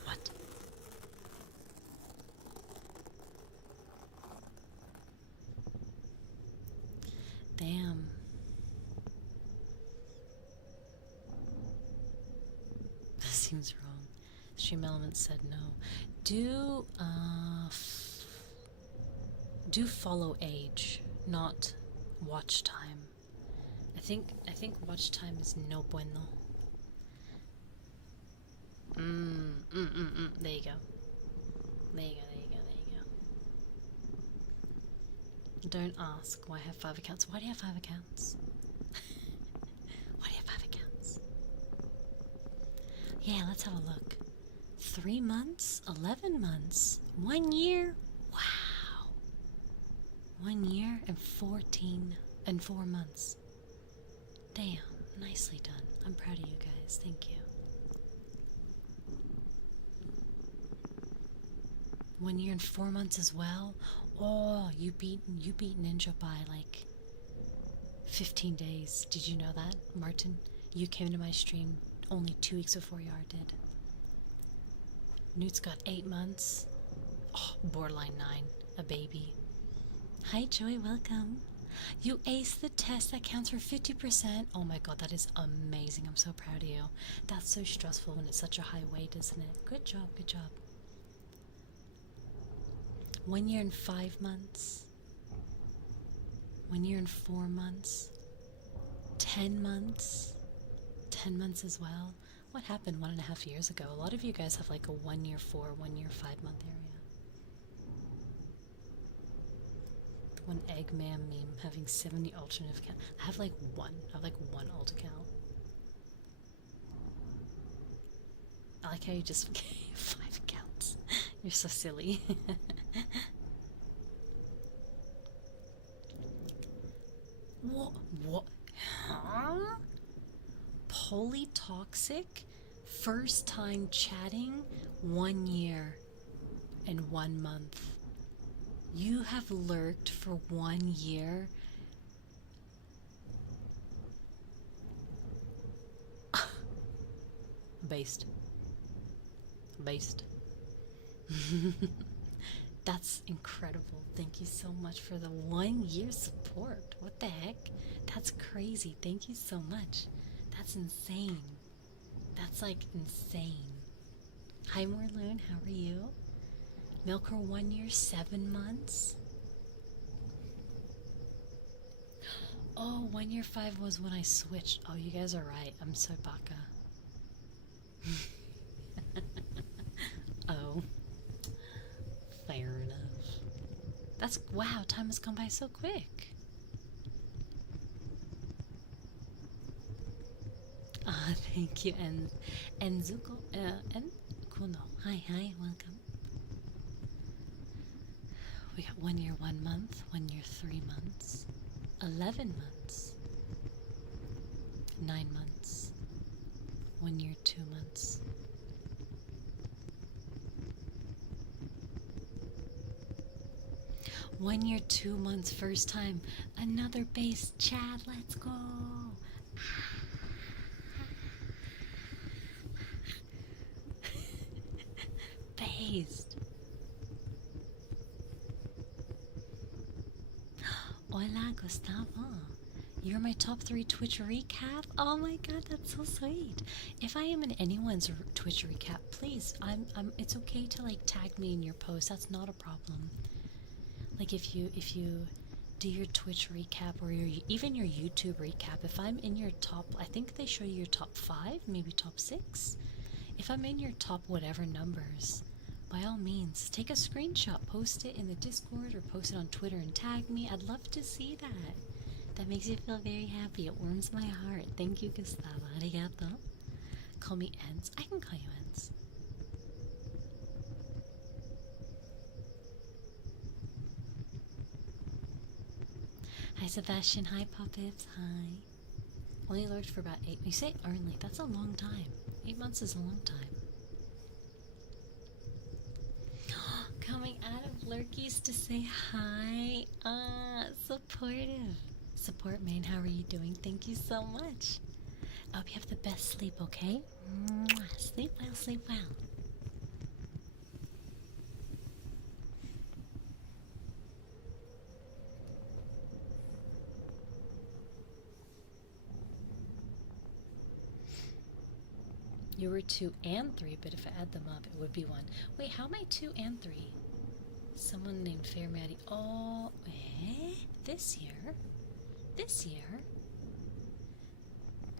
What? Damn. That seems wrong. Stream Elements said no. Do follow age, not watch time. I think watch time is no bueno. There you go. There you go. Don't ask why I have 5 accounts. Why do you have 5 accounts? Why do you have 5 accounts? Yeah, let's have a look. 3 months? 11 months? 1 year? Wow. 1 year and 14 and 4 months. Damn, nicely done. I'm proud of you guys. Thank you. 1 year and 4 months as well. Oh, you beat Ninja by like 15 days. Did you know that, Martin? You came to my stream only 2 weeks before Yar did. Newt's got 8 months. Oh, borderline 9. A baby. Hi, Joy. Welcome. You aced the test. That counts for 50%. Oh my god, that is amazing. I'm so proud of you. That's so stressful when it's such a high weight, isn't it? Good job, good job. 1 year and 5 months. 1 year and 4 months. 10 months. 10 months as well. What happened 1.5 years ago? A lot of you guys have like a 1 year 4, 1 year 5 month area. One Eggman meme having 70 alternate accounts. I have like one. I have like one alt account. I like how you just 5 accounts. You're so silly. What? Huh? Polytoxic? First time chatting? 1 year and 1 month. You have lurked for 1 year? Based. That's incredible. Thank you so much for the 1 year support. What the heck? That's crazy. Thank you so much. That's insane. That's like insane. Hi Morloon, how are you? Milker 1 year, 7 months? Oh, 1 year 5 was when I switched. Oh, you guys are right. I'm so baka. Oh. Fair enough. That's, wow, time has gone by so quick. Thank you, and Zuko, and Kuno. Hi, welcome. We got 1 year, 1 month, 1 year, 3 months, 11 months, 9 months, 1 year, 2 months. One year, 2 months, first time. Another base chat, let's go. Based. Hola, Gustavo. You're my top 3 Twitch recap? Oh my god, that's so sweet. If I am in anyone's Twitch recap, please, it's okay to like tag me in your post. That's not a problem. Like if you do your Twitch recap or even your YouTube recap, if I'm in your top, I think they show you your top 5, maybe top 6. If I'm in your top whatever numbers, by all means, take a screenshot, post it in the Discord or post it on Twitter and tag me. I'd love to see that. That makes me feel very happy. It warms my heart. Thank you, Gustavo. Arigato. Call me Ens. I can call you Ens. Sebastian. Hi, Puppets. Hi. Only lurked for about 8. You say only. That's a long time. 8 months is a long time. Coming out of lurkies to say hi. Supportive. Support main, how are you doing? Thank you so much. I hope you have the best sleep, okay? Mwah. Sleep well, sleep well. You were 2 and 3, but if I add them up, it would be 1. Wait, how am I 2 and 3? Someone named Feyre. Oh, this year? This year?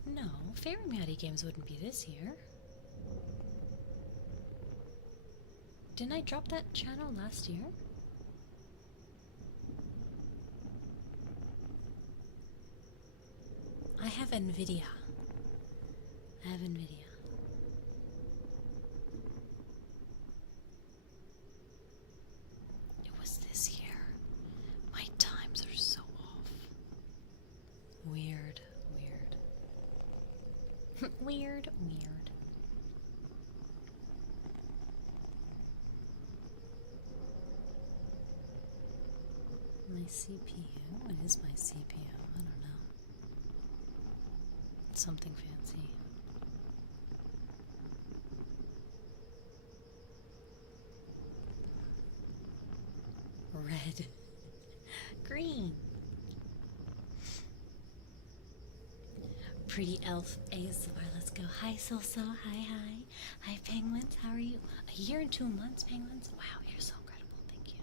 No, feyremiari games wouldn't be this year. Didn't I drop that channel last year? I have Nvidia. It was this year. My times are so off. Weird. Weird. My CPU? What is my CPU? I don't know. Something fancy. Red. Green. Pretty elf ASMR, let's go. Hi, So. Hi. Hi, penguins. How are you? A year and 2 months, penguins? Wow, you're so incredible. Thank you.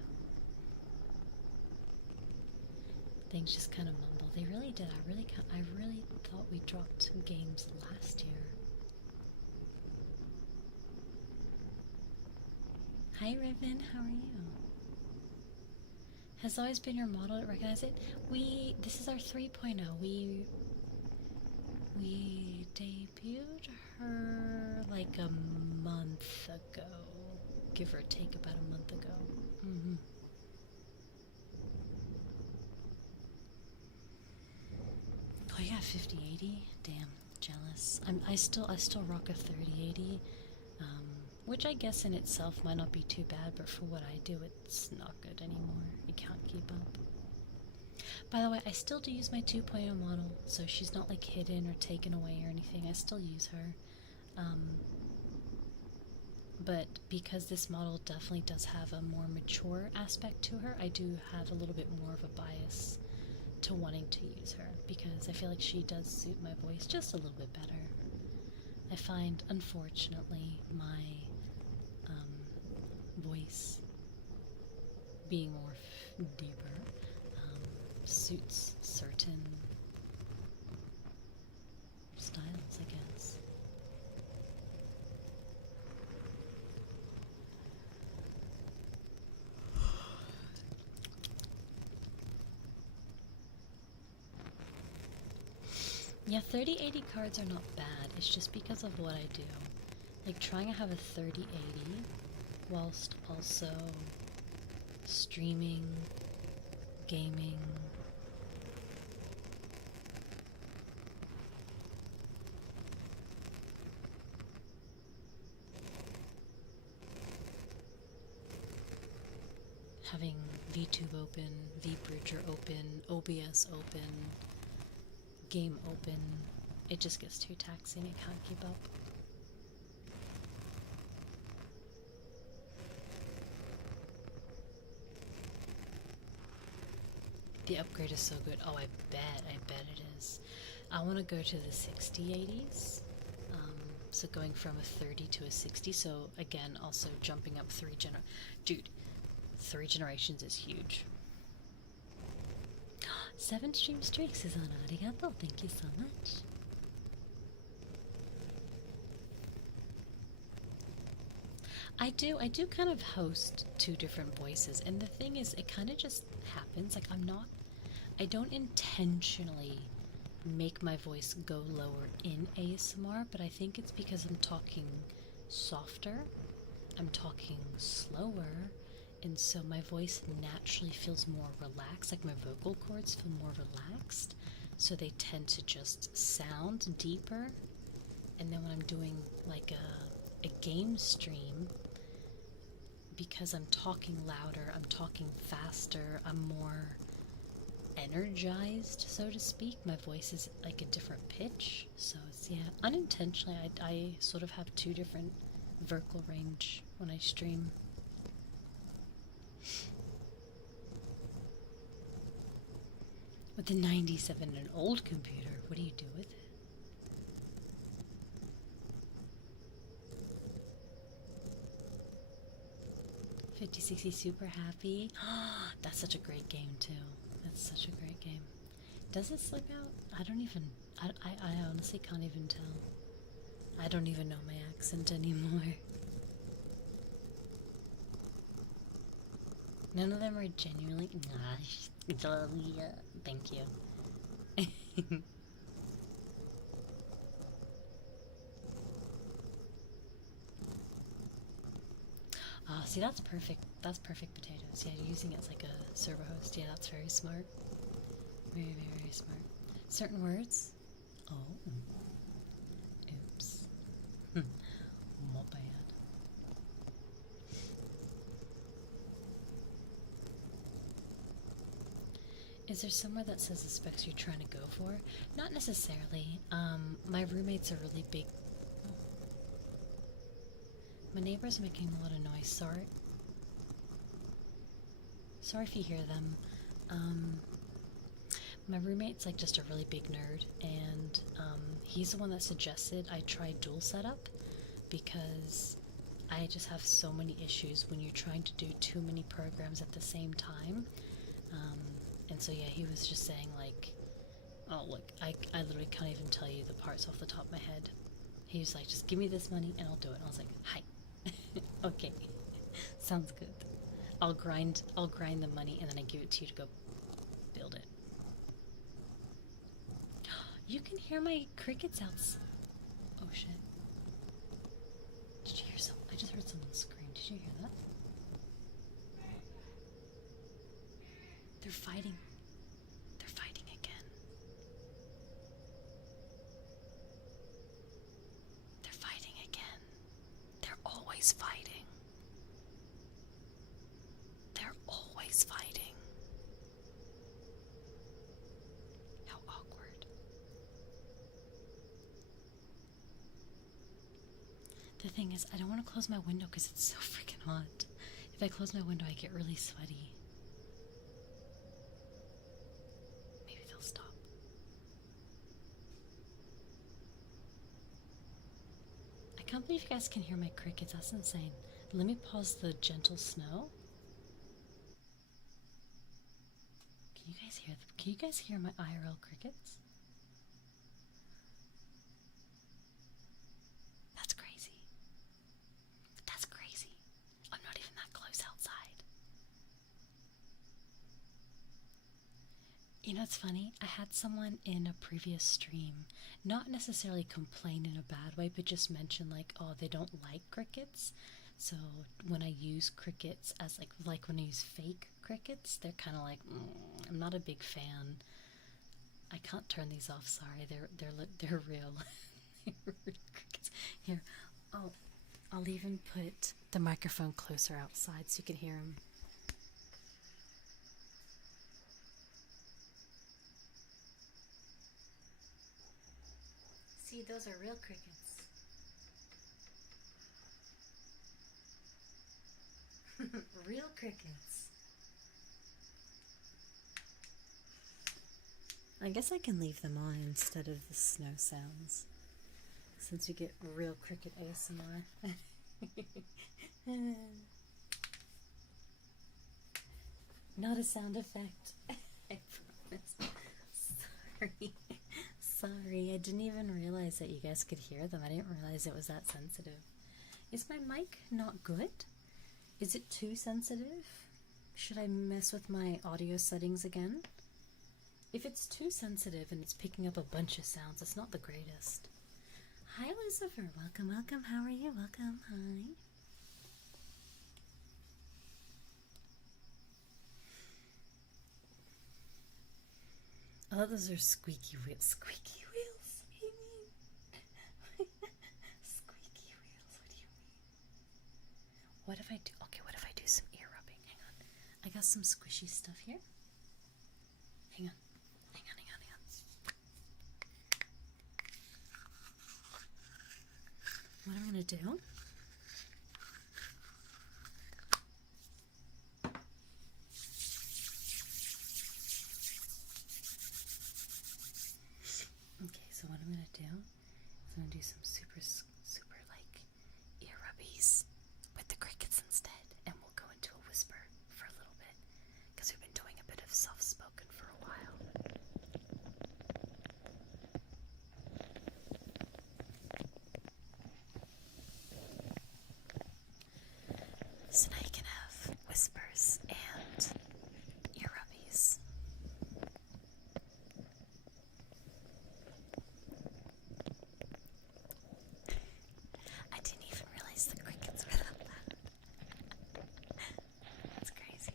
Things just kind of mumble. They really did. I really thought we dropped games last year. Hi, Riven. How are you? Has always been your model to recognize it. This is our 3.0. We debuted her like a month ago, give or take about a month ago. Oh, you got 5080? Damn, jealous. I still rock a 3080, which I guess in itself might not be too bad, but for what I do, it's not good anymore. You can't keep up. By the way, I still do use my 2.0 model, so she's not like hidden or taken away or anything. I still use her. But because this model definitely does have a more mature aspect to her, I do have a little bit more of a bias to wanting to use her, because I feel like she does suit my voice just a little bit better. I find, unfortunately, my voice being more deeper suits certain styles, I guess. Yeah, 3080 cards are not bad. It's just because of what I do. Like trying to have a 3080 whilst also streaming, gaming. Having VTube open, VBridger open, OBS open, game open, it just gets too taxing. I can't keep up. The upgrade is so good. Oh, I bet it is. I want to go to the 6080s. So going from a 30 to a 60. So again, also jumping up 3 generations is huge. 7 stream streaks is on. Arigato. Thank you so much. I do kind of host 2 different voices, and the thing is, it kind of just happens. Like I don't intentionally make my voice go lower in ASMR, but I think it's because I'm talking softer, I'm talking slower, And so my voice naturally feels more relaxed, like my vocal cords feel more relaxed, so they tend to just sound deeper. And then when I'm doing like a game stream, because I'm talking louder, I'm talking faster, I'm more energized, so to speak. My voice is like a different pitch. So it's, yeah, unintentionally, I sort of have two different vocal range when I stream. With the 97 and an old computer, what do you do with it? '5060 super happy. That's such a great game too. That's such a great game. Does it slip out? I don't even. I honestly can't even tell. I don't even know my accent anymore. None of them are genuinely. Thank you. Oh, see, that's perfect. That's perfect potatoes. Yeah, using it as like a server host. Yeah, that's very smart. Very, very, very smart. Certain words. Oh. Oops. My bad. Is there somewhere that says the specs you're trying to go for? Not necessarily. My roommate's a really big. My neighbor's making a lot of noise. Sorry. Sorry if you hear them. My roommate's like just a really big nerd, and he's the one that suggested I try dual setup because I just have so many issues when you're trying to do too many programs at the same time. And so, yeah, he was just saying, like, oh, look, I literally can't even tell you the parts off the top of my head. He was like, just give me this money and I'll do it. And I was like, hi. Okay. Sounds good. I'll grind the money and then I give it to you to go build it. You can hear my crickets outside. Oh shit. Did you hear something? I just heard someone scream. Did you hear that? They're fighting. They're fighting again. They're fighting again. They're always fighting. They're always fighting. How awkward. The thing is, I don't want to close my window because it's so freaking hot. If I close my window, I get really sweaty. Maybe they'll stop. I can't believe you guys can hear my crickets. That's insane. Let me pause the gentle snow. Can you guys hear my IRL crickets? That's crazy. That's crazy. I'm not even that close outside. You know, it's funny. I had someone in a previous stream not necessarily complain in a bad way, but just mention like, oh, they don't like crickets. So when I use crickets as like when I use fake crickets, they're kind of like, I'm not a big fan. I can't turn these off. Sorry, they're real. Crickets. Here, I'll even put the microphone closer outside so you can hear them. See, those are real crickets. Real crickets. I guess I can leave them on instead of the snow sounds, since you get real cricket ASMR. Not a sound effect. I promise. Sorry. Sorry, I didn't even realize that you guys could hear them. I didn't realize it was that sensitive. Is my mic not good? Is it too sensitive? Should I mess with my audio settings again? If it's too sensitive and it's picking up a bunch of sounds, it's not the greatest. Hi, Lucifer. Welcome, welcome. How are you? Welcome. Hi. Oh, those are squeaky wheels. Squeaky wheels? What do you mean? Squeaky wheels, what do you mean? What if I do? Okay, what if I do some ear rubbing? Hang on. I got some squishy stuff here. Hang on. Hang on, hang on, hang on. What I'm gonna do. Okay, so what I'm gonna do is I'm gonna do some super like ear rubbies with the crickets instead, and we'll go into a whisper for a little bit because we've been doing a bit of soft-spoken for a while. So now you can have whispers and ear rubbies. I didn't even realize the crickets were that loud. That's crazy.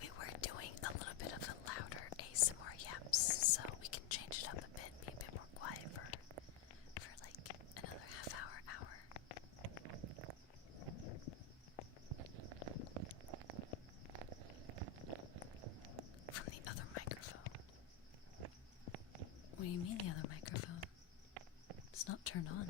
We were doing a little bit of a louder ASMR yaps, so we can change it up a bit, be a bit more quiet for like another half hour. From the other microphone. What do you mean the other microphone? It's not turned on.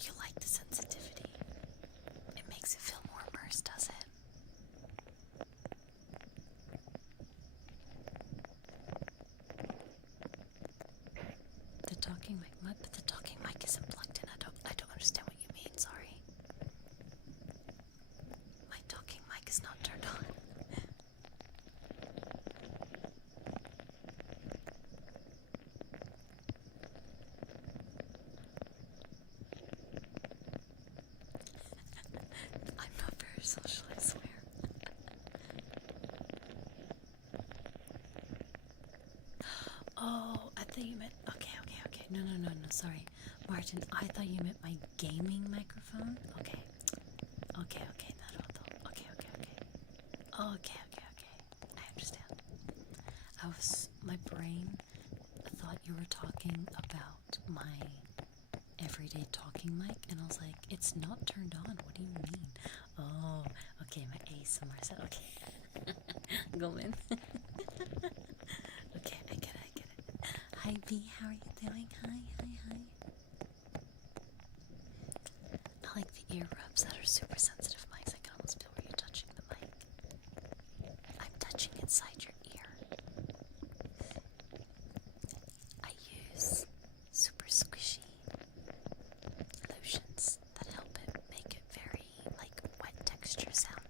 You like the sensitivity. It makes it feel more immersed, does it? The talking mic, but the talking mic isn't plugged in. I don't understand what you mean, sorry. My talking mic is not turned on. I'm not very social, I swear. Oh, I thought you meant. Okay. No, sorry. Martin, I thought you meant my gaming microphone. Okay. Okay. I understand. My brain thought you were talking about my everyday talking mic, and I was like, it's not turned on. What do you mean? Oh, okay, my ASMR set. Okay. Go in. Okay, I get it. Hi, B, how are you doing? Hi. I like the ear rubs that are super sensitive mics. I can almost feel where you're touching the mic. I'm touching inside your ear. I use super squishy lotions that help it make it very, like, wet texture sounding.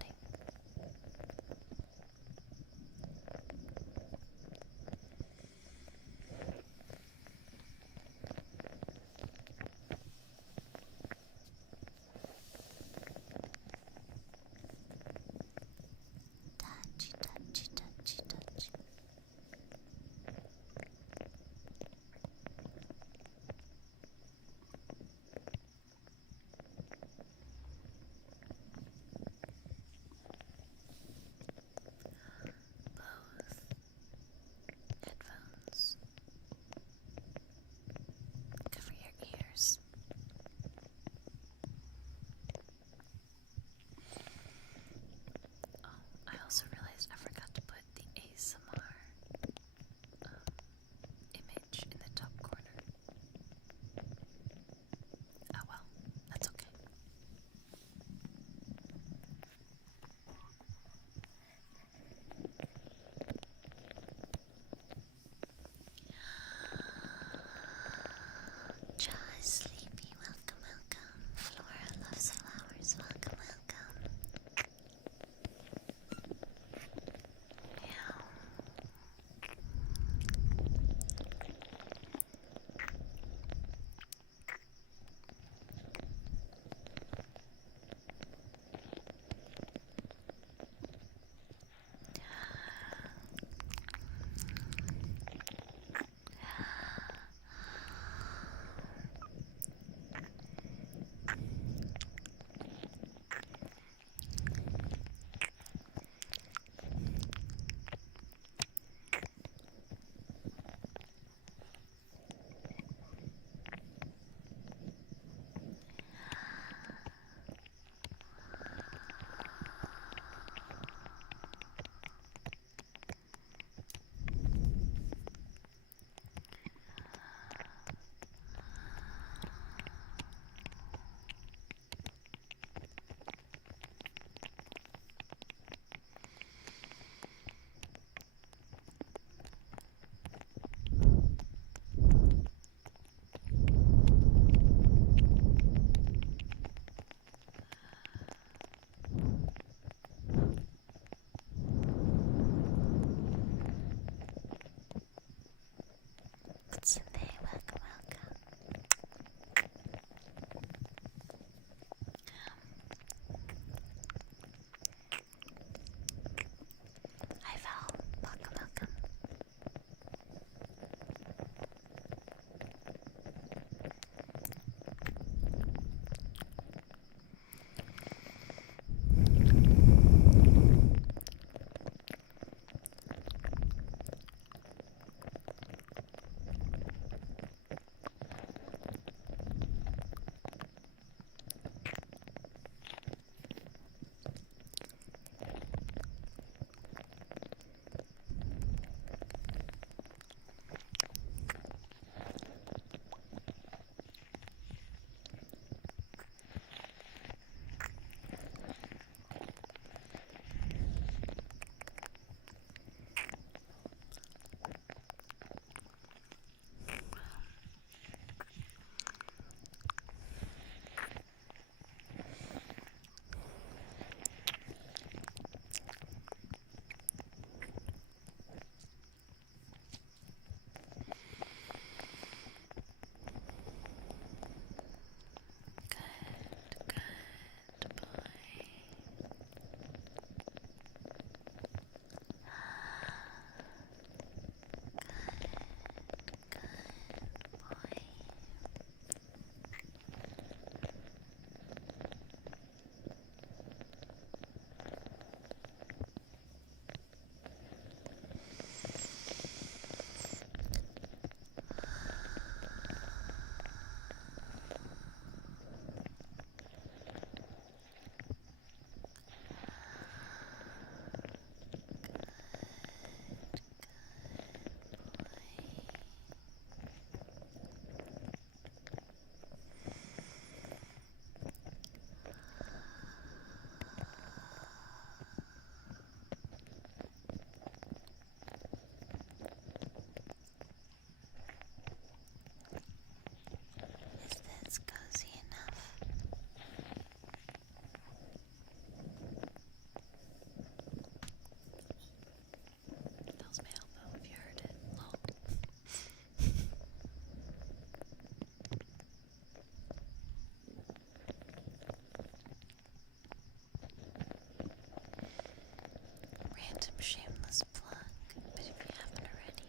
random shameless plug, but if you haven't already,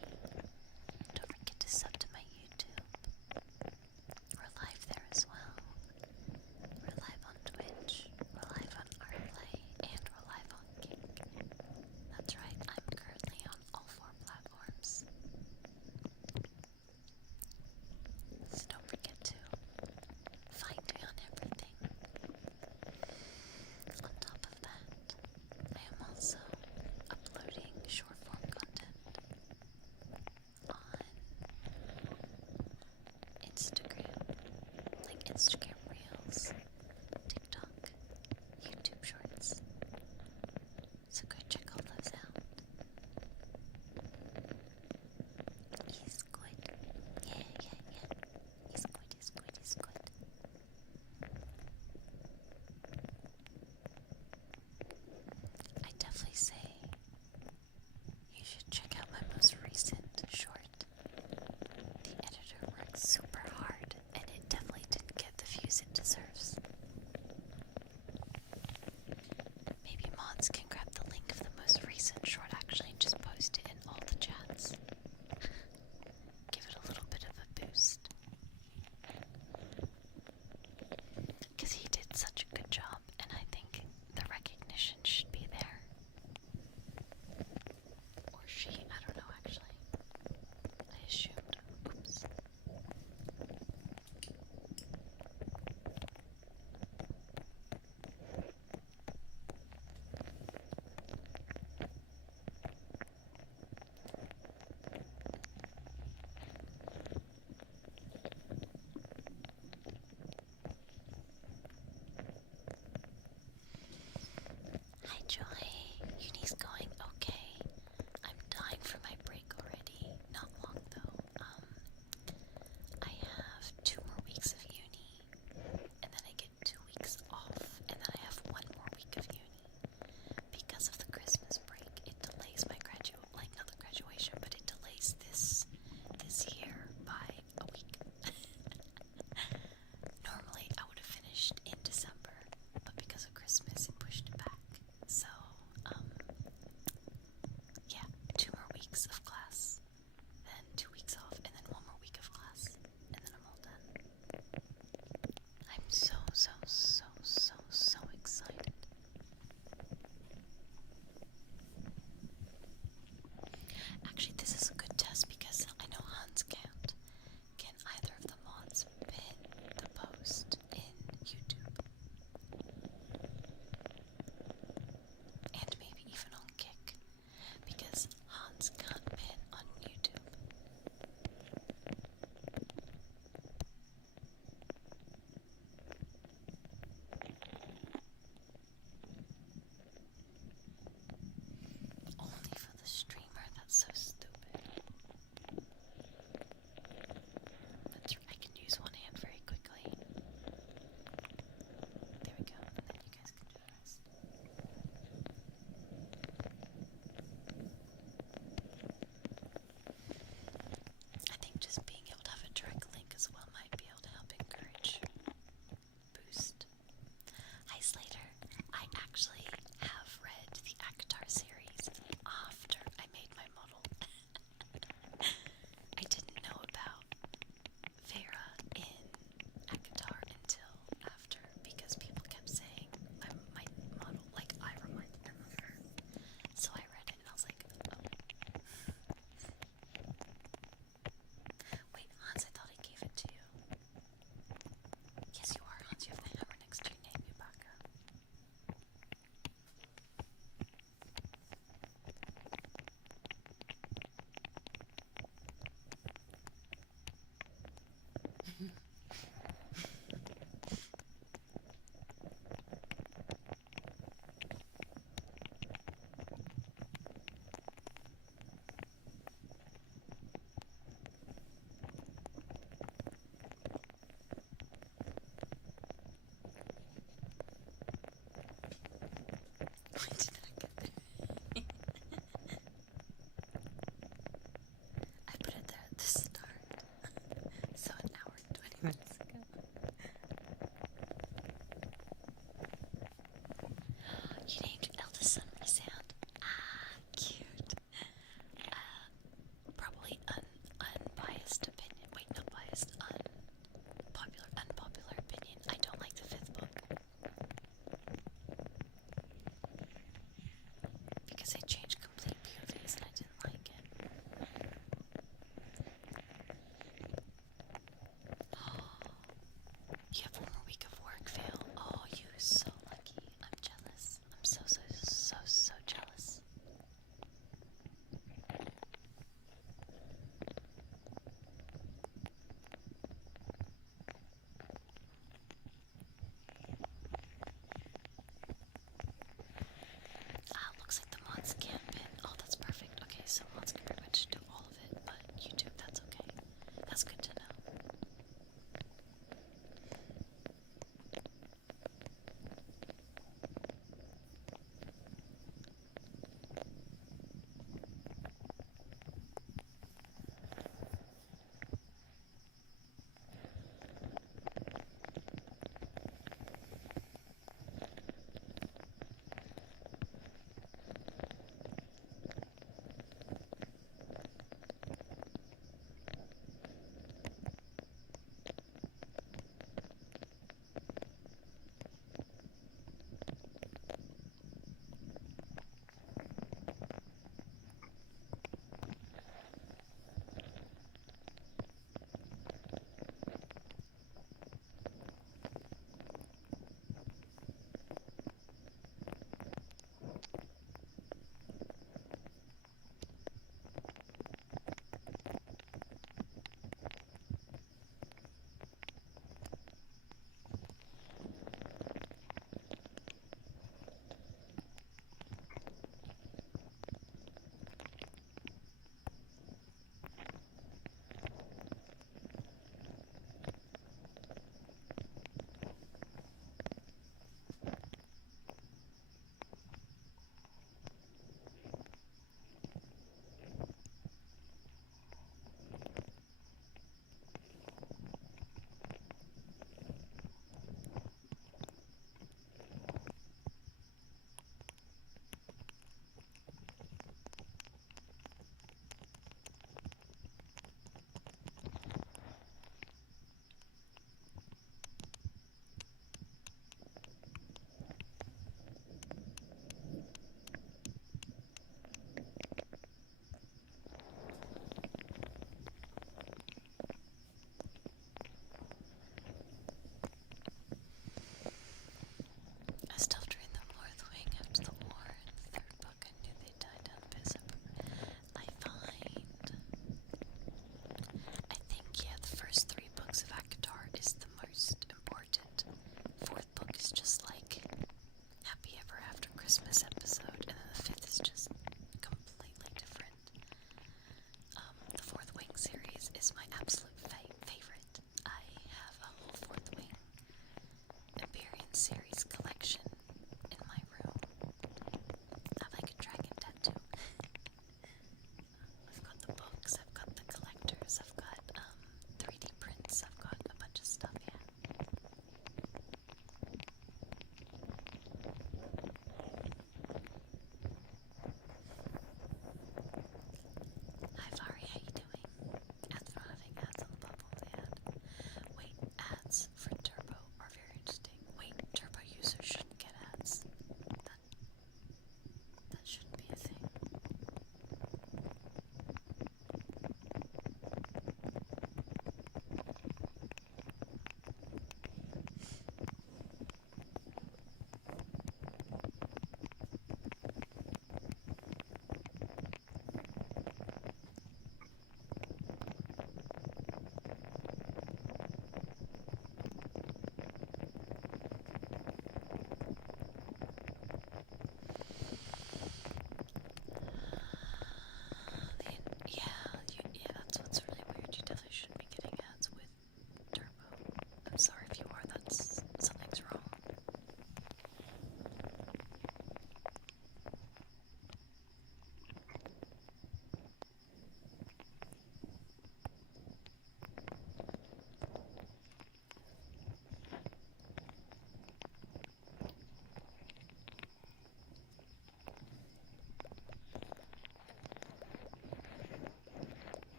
don't forget to sub to my YouTube. We're live there as well. We're live on Twitch, we're live on Artplay, and we're live on Kick. That's right, I'm currently on all 4 platforms. So don't forget to find me on everything. On top of that, I am also uploading short form content on Instagram, like Instagram Reels, TikTok, YouTube Shorts. So go check all those out. He's good. Yeah. He's good. I definitely say you should check out my most recent short. The editor worked super hard, and it definitely didn't get the views it deserves. Maybe mods can grab the link of the most recent short actually and just post it in all the chats. Give it a little bit of a boost. Because he did such a good job, and I think the recognition should be there. Or she, I don't know actually. I assumed. Oops. Hi Joy, uni's going okay. I'm dying for my break already. Not long though. I have 2 more weeks of uni, and then I get 2 weeks off, and then I have 1 more week of uni. Because of the Christmas break, it delays my not the graduation, but it delays this year by a week. Normally I would have finished in December, but because of Christmas it pushed it back. So, yeah, 2 more weeks of class, then 2 weeks off, and then 1 more week of class, and then I'm all done. I'm so excited. Actually, this is a good test because I know Hans can't. Can either of the mods pin the post in YouTube? And maybe even on Kick, because Hans can't pin on YouTube. Only for the streamer, that's so stupid. I can use one hand very quickly. There we go, and then you guys can do the rest. I think just being able to have a direct link as well might be able to help encourage, boost. Hi Slater, I actually have read the Akatar series after I made my model. I didn't know about Feyre in Akatar until after, because people kept saying my model, like I reminded them of her. So I read it and I was like, oh. Wait, Hans, I thought I gave it to you. Yes, you are, Hans. You have the hammer next to your name, Yubaka. Why did I get there? I put it there at the start. So an hour and 20 minutes ago. You named your eldest son Resound. Ah,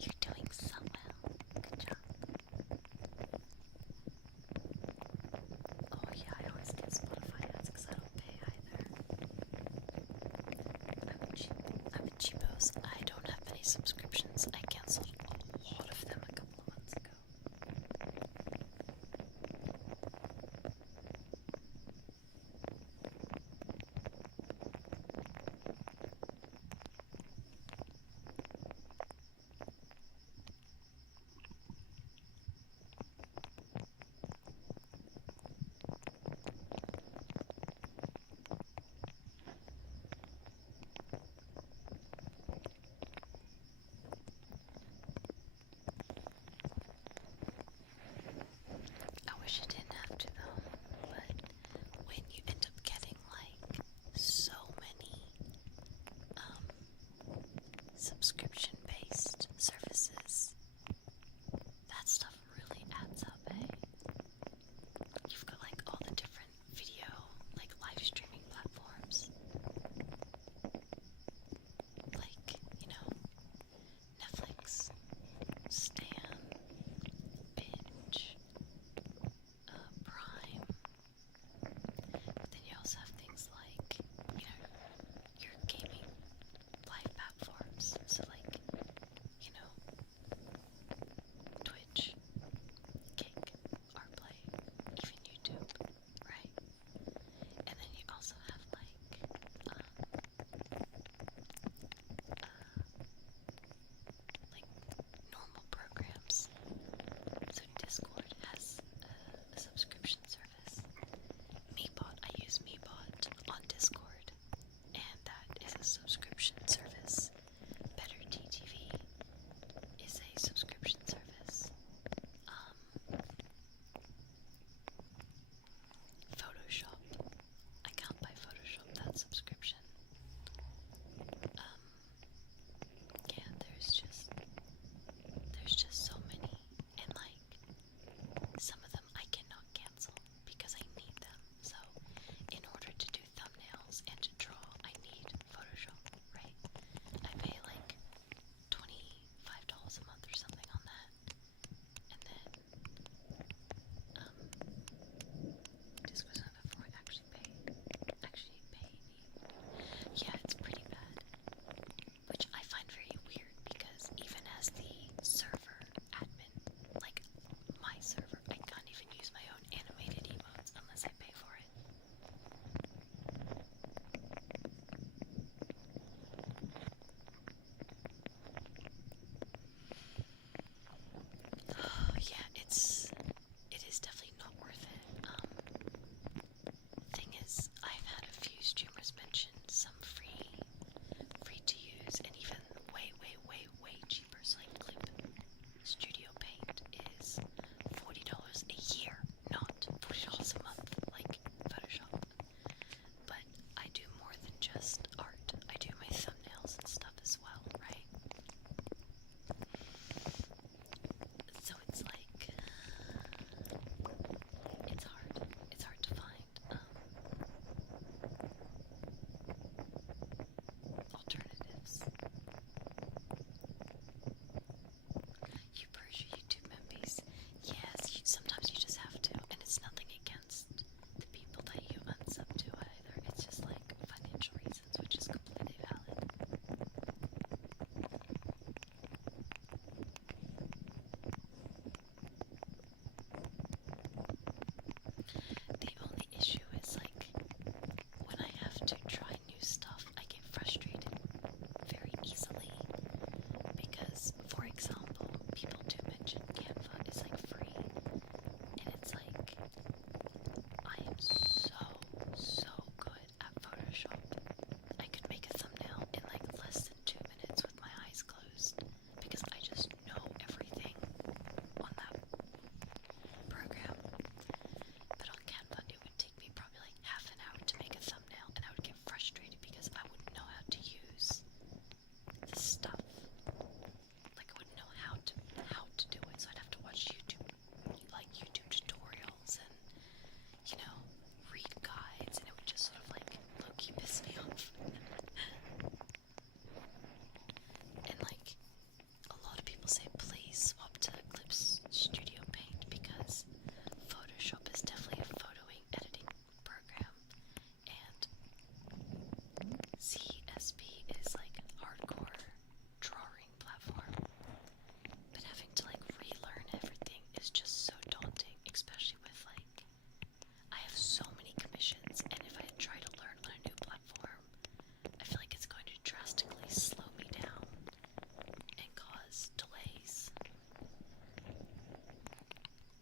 You're doing so well. Good job. Oh yeah, I always get Spotify ads because I don't pay either. I'm a cheapos. I don't have many subscriptions. I canceled a lot of them a couple of months ago.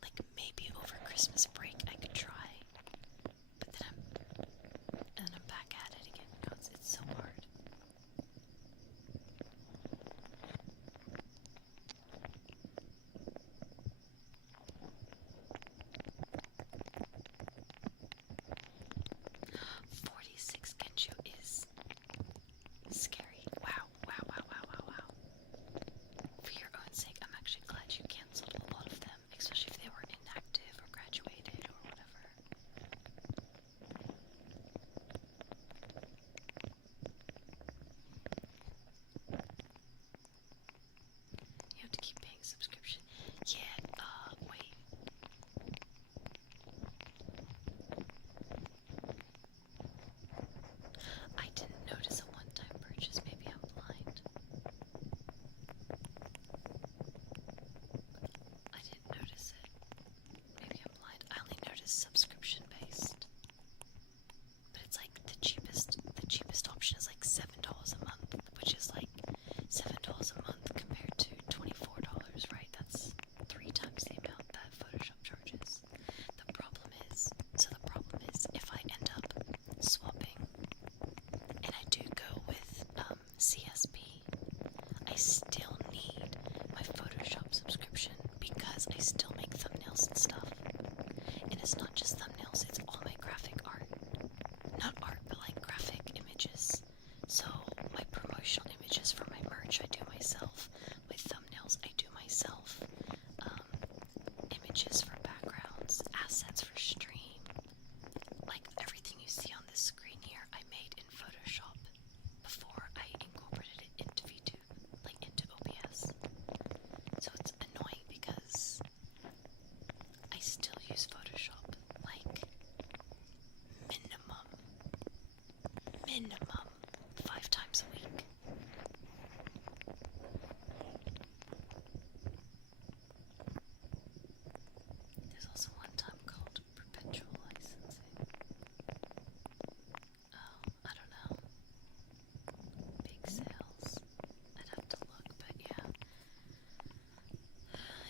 like maybe over Christmas break I could try, but then I'm back at it again. No, it's so hard. $46 Kenju is scary. Wow, wow, wow, wow, wow, wow. For your own sake, I'm actually glad you canceled a lot of them, especially if they were inactive or graduated or whatever. You have to keep paying subscription. Yeah, wait. I didn't notice a one-time purchase. Maybe I'm blind. I didn't notice it. Maybe I'm blind. I only noticed subscription-based. But it's like the cheapest option is like $7 a month, which is like $7 a month compared to $24, right? That's 3 times the amount that Photoshop charges. The problem is, if I end up swapping and I do go with CSP, I still need my Photoshop subscription because I still make thumbnails and stuff. And it's not just thumbnails, it's all my graphic art. Not art, but like graphic images. So my promotional images for my merch I do myself. With thumbnails I do myself. Images for backgrounds, assets for stream. Like everything you see on this screen here I made in Photoshop before I incorporated it into VTube, like into OBS. So it's annoying because I still use Photoshop like minimum 5 times a week. There's also one time called perpetual licensing. Oh, I don't know. Big sales. I'd have to look, but yeah.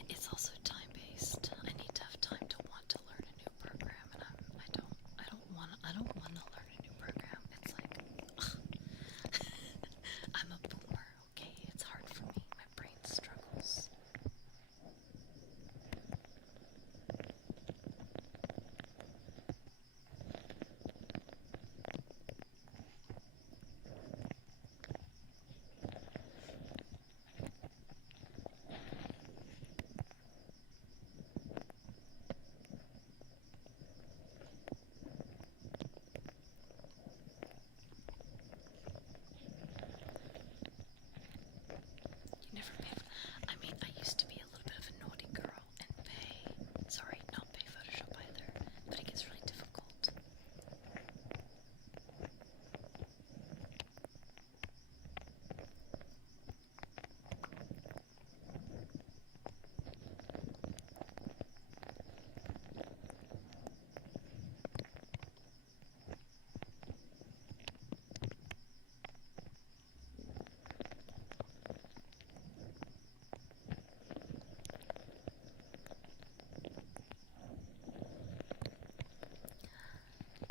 It's also time-based. I need to have time to want to learn a new program, and I don't want to learn a new program. It's like, I'm a boomer, okay? It's hard for me. My brain struggles. You never pay. I mean, I used to be a little bit of a naughty girl and not pay Photoshop either, but it gets really difficult.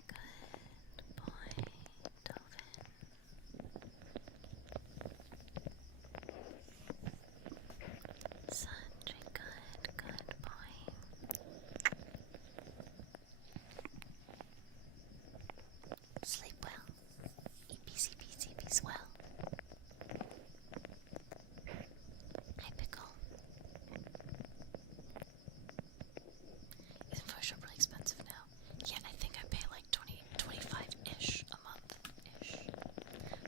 Good boy, Delvin. Such a good boy. Sleep well. Eat peasy peasy peace well. Hi, Pickle. Isn't Photoshop really expensive now? Yeah, I think I pay like 25-ish a month-ish.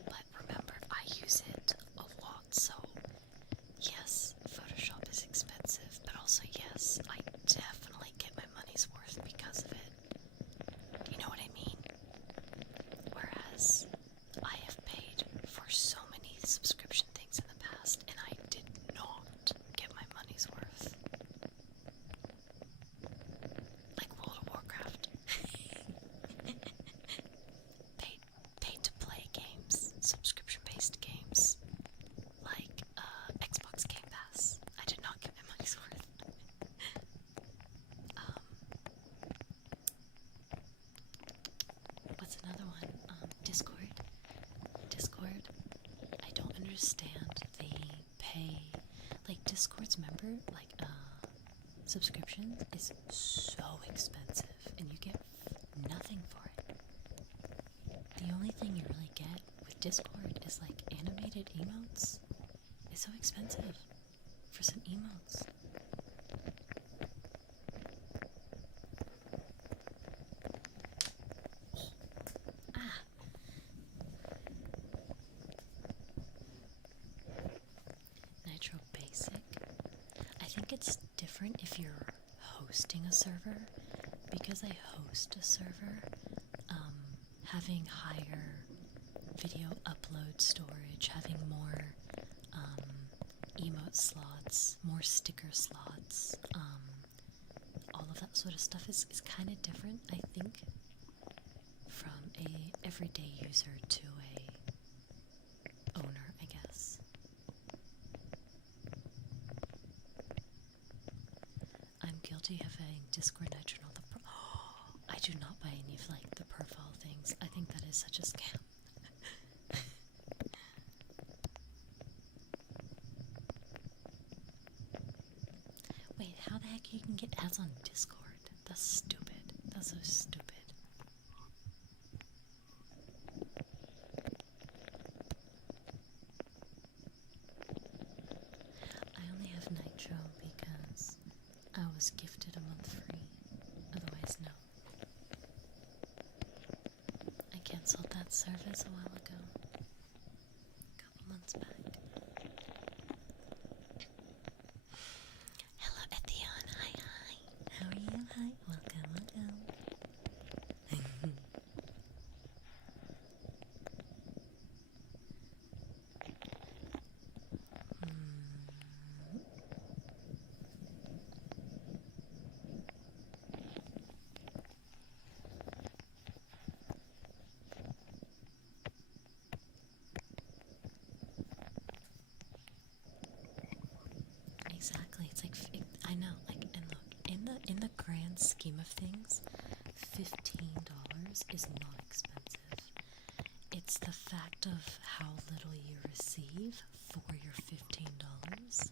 But remember, I use it a lot, so yes, Photoshop is expensive, but also yes, I definitely get my money's worth because of it. You know what I mean? Whereas I have paid for so many subscription things in the past, and I did not get my money's worth. Like World of Warcraft. paid to play games, subscription-based games, like Xbox Game Pass. I did not get my money's worth. understand the pay, like Discord's member, subscription is so expensive, and you get nothing for it. The only thing you really get with Discord is like animated emotes. It's so expensive for some emotes. Nitro Basic. I think it's different if you're hosting a server, because I host a server. Having higher video upload storage, having more emote slots, more sticker slots, all of that sort of stuff is kind of different, I think, from a everyday user to a owner, I guess. I'm guilty of having Discord Nitro and all the I do not buy any of the profile things. I think that is such a scam. Wait, how the heck you can get ads on Discord? That's stupid. That's so stupid. I only have Nitro because I was gifted a month free. Otherwise, no. I canceled that service a while ago. A couple months back. Hello, Ethion. Hi, hi. How are you? Hi. Welcome, welcome. Exactly. It's like I know. And look, in the grand scheme of things, $15 is not expensive. It's the fact of how little you receive for your $15,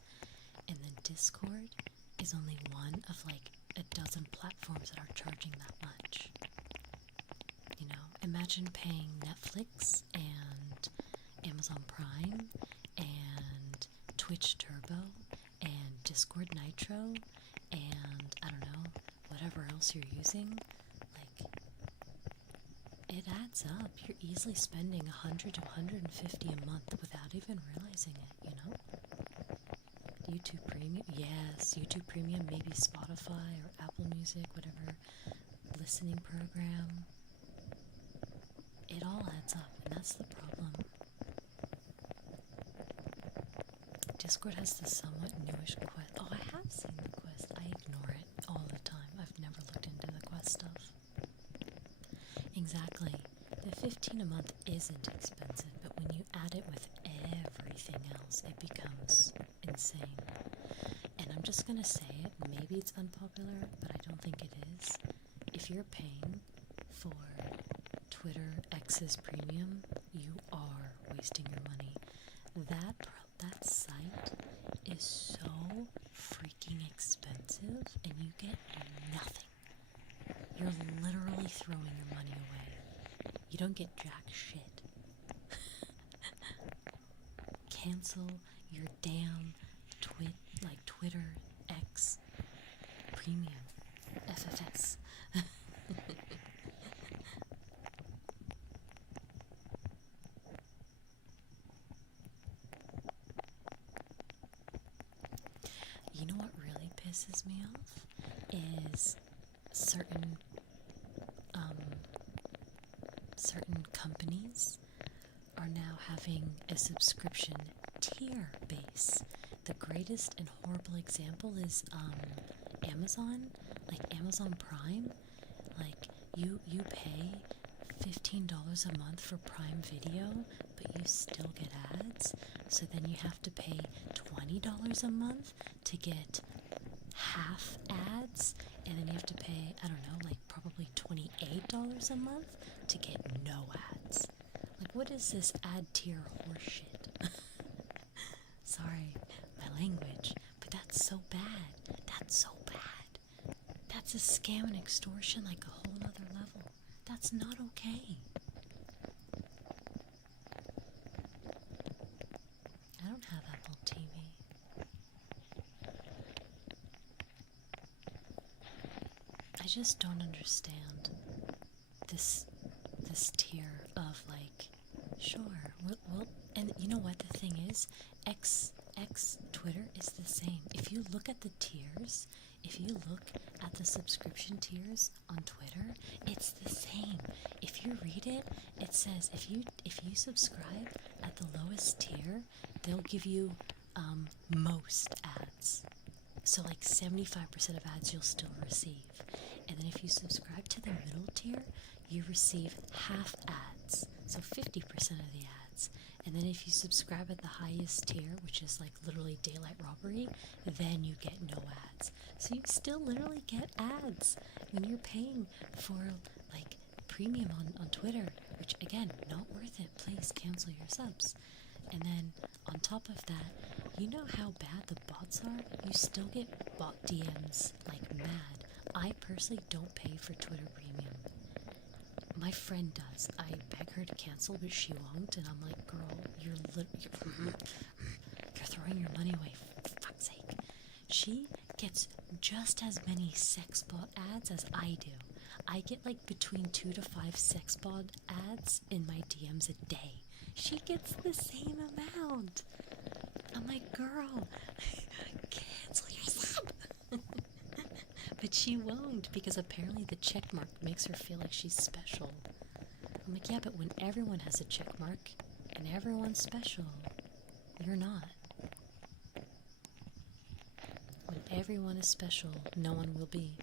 and then Discord is only one of a dozen platforms that are charging that much. You know, imagine paying Netflix and Amazon Prime and Twitch Turbo and Discord Nitro and I don't know, whatever else you're using. It adds up. You're easily spending $100 to $150 a month without even realizing it, you know? YouTube Premium, yes, YouTube Premium, maybe Spotify or Apple Music, whatever listening program. It all adds up, and that's the problem. Discord has the somewhat newish quest. Oh, I have seen the quest. I ignore it all the time. I've never looked into the quest stuff. Exactly. The $15 a month isn't expensive, but when you add it with everything else, it becomes insane. And I'm just gonna say it, maybe it's unpopular, but I don't think it is. If you're paying for Twitter X's premium, you are wasting your money. That site is so freaking expensive, and you get nothing. You're literally throwing your money away. You don't get jack shit. Cancel your damn Twitter X premium. FFS. You know what really pisses me off is certain companies are now having a subscription tier base. The greatest and horrible example is Amazon, like Amazon Prime. Like you pay $15 a month for Prime Video, but you still get ads. So then you have to pay $20 a month to get half ads, and then you have to pay, I don't know, probably $28 a month to get no ads. What is this ad tier horseshit? sorry, my language, but that's so bad. That's so bad. That's a scam and extortion like a whole nother level. That's not okay. I don't have Apple TV. I just don't understand this tier of like, sure, we'll and you know what the thing is, X Twitter is the same. If you look at the tiers, if you look at the subscription tiers on Twitter, it's the same. If you read it, it says if you subscribe at the lowest tier, they'll give you most ads. So like 75% of ads you'll still receive. And then if you subscribe to the middle tier, you receive half ads. So 50% of the ads. And then if you subscribe at the highest tier, which is like literally daylight robbery, then you get no ads. So you still literally get ads when you're paying for like premium on Twitter, which again, not worth it. Please cancel your subs. And then on top of that, you know how bad the bots are? You still get bot DMs like mad. I personally don't pay for Twitter Premium. My friend does. I beg her to cancel, but she won't. And I'm like, girl, you're throwing your money away, for fuck's sake. She gets just as many sex bot ads as I do. I get like between 2 to 5 sex bot ads in my DMs a day. She gets the same amount. I'm like, girl, cancel your sub. But she won't, because apparently the check mark makes her feel like she's special. I'm like, yeah, but when everyone has a check mark and everyone's special, you're not. When everyone is special, no one will be.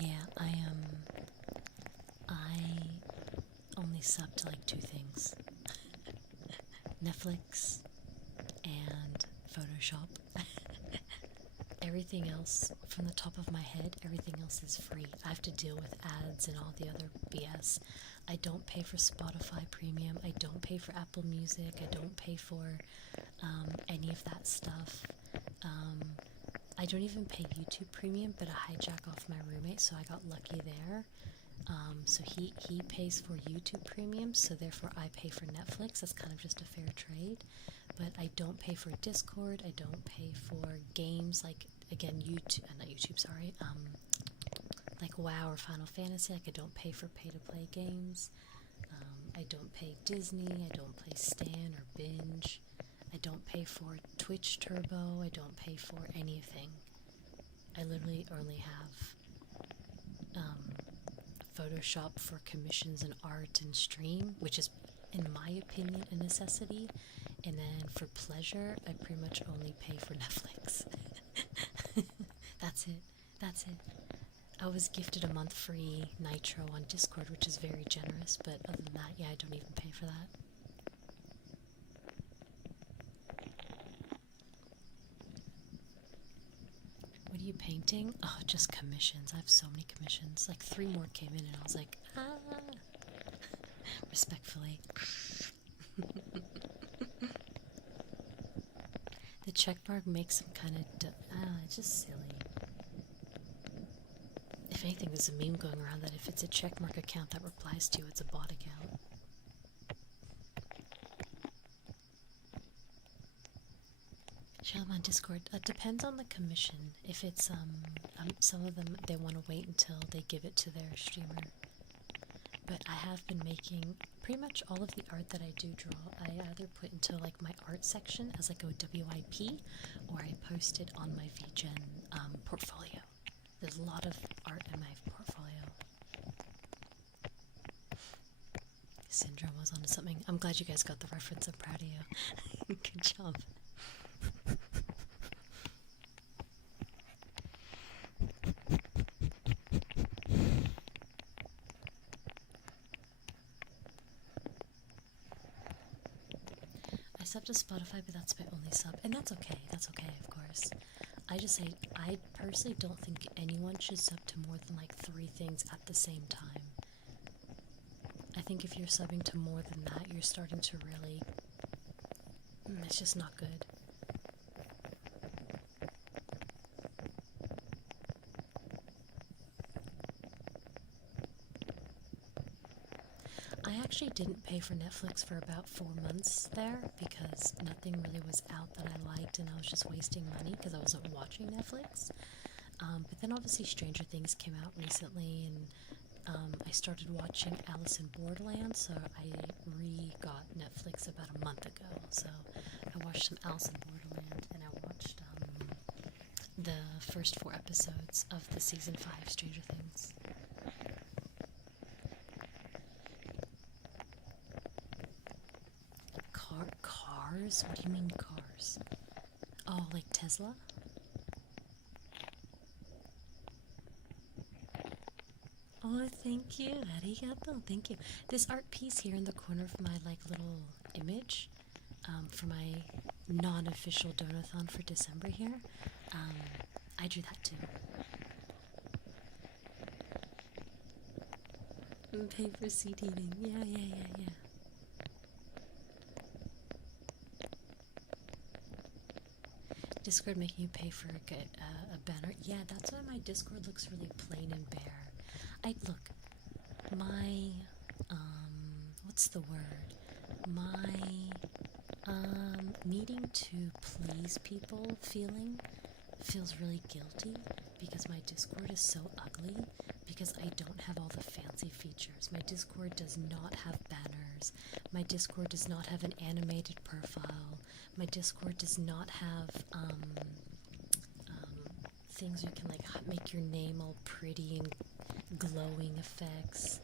Yeah, I only sub to like 2 things. Netflix and Photoshop. Everything else, from the top of my head, everything else is free. I have to deal with ads and all the other BS. I don't pay for Spotify Premium. I don't pay for Apple Music. I don't pay for any of that stuff. I don't even pay YouTube Premium, but I hijack off my roommate, so I got lucky there. So he pays for YouTube Premium, so therefore I pay for Netflix. That's kind of just a fair trade. But I don't pay for Discord. I don't pay for games like, again, not YouTube, sorry. Like WoW or Final Fantasy. Like I don't pay for pay-to-play games. I don't pay Disney. I don't play Stan or Binge. I don't pay for Twitch Turbo. I don't pay for anything. I literally only have Photoshop for commissions and art and stream, which is, in my opinion, a necessity. And then for pleasure, I pretty much only pay for Netflix. That's it. I was gifted a month free Nitro on Discord, which is very generous, but other than that, yeah, I don't even pay for that. What are you painting? Oh, just commissions. I have so many commissions. Like 3 more came in and I was like, respectfully. The checkmark makes them kind of, it's just silly. If anything, there's a meme going around that if it's a checkmark account that replies to you, it's a bot account. Share them on Discord. It depends on the commission. If it's, some of them, they want to wait until they give it to their streamer. But I have been making pretty much all of the art that I do draw. I either put into like my art section as like a WIP, or I post it on my VGen portfolio. There's a lot of art in my portfolio. Syndrome was onto something. I'm glad you guys got the reference. I'm proud of you. Good job. sub to Spotify, but that's my only sub, and that's okay. That's okay, of course. I just say I personally don't think anyone should sub to more than like 3 things at the same time. I think if you're subbing to more than that, you're starting to really. It's just not good. I actually didn't pay for Netflix for about 4 months there because nothing really was out that I liked, and I was just wasting money because I wasn't watching Netflix. But then obviously Stranger Things came out recently, and I started watching Alice in Borderland, so I re-got Netflix about a month ago. So I watched some Alice in Borderland, and I watched the first 4 episodes of the season 5 Stranger Things. Cars? What do you mean cars? Oh, like Tesla? Oh, thank you. Arigato. Thank you. This art piece here in the corner of my like little image, for my non-official donathon for December here, um, I drew that too. Paper seat eating. Yeah, yeah, yeah, yeah. Discord making you pay for a banner. Yeah, that's why my Discord looks really plain and bare. I look, my what's the word? My needing to please people feels really guilty because my Discord is so ugly because I don't have all the fancy features. My Discord does not have banners. My Discord does not have an animated profile. My Discord does not have things you can like make your name all pretty and glowing effects.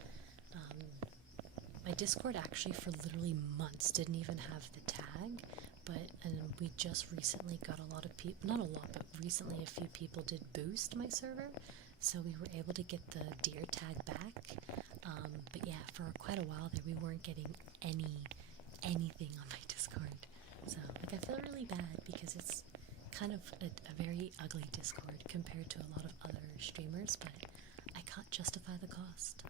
My Discord actually for literally months didn't even have the tag, and we just recently got a lot of people, not a lot, but recently a few people did boost my server, so we were able to get the deer tag back. But yeah, for quite a while there, we weren't getting anything on my Discord. So like I feel really bad because it's kind of a very ugly Discord compared to a lot of other streamers, but I can't justify the cost.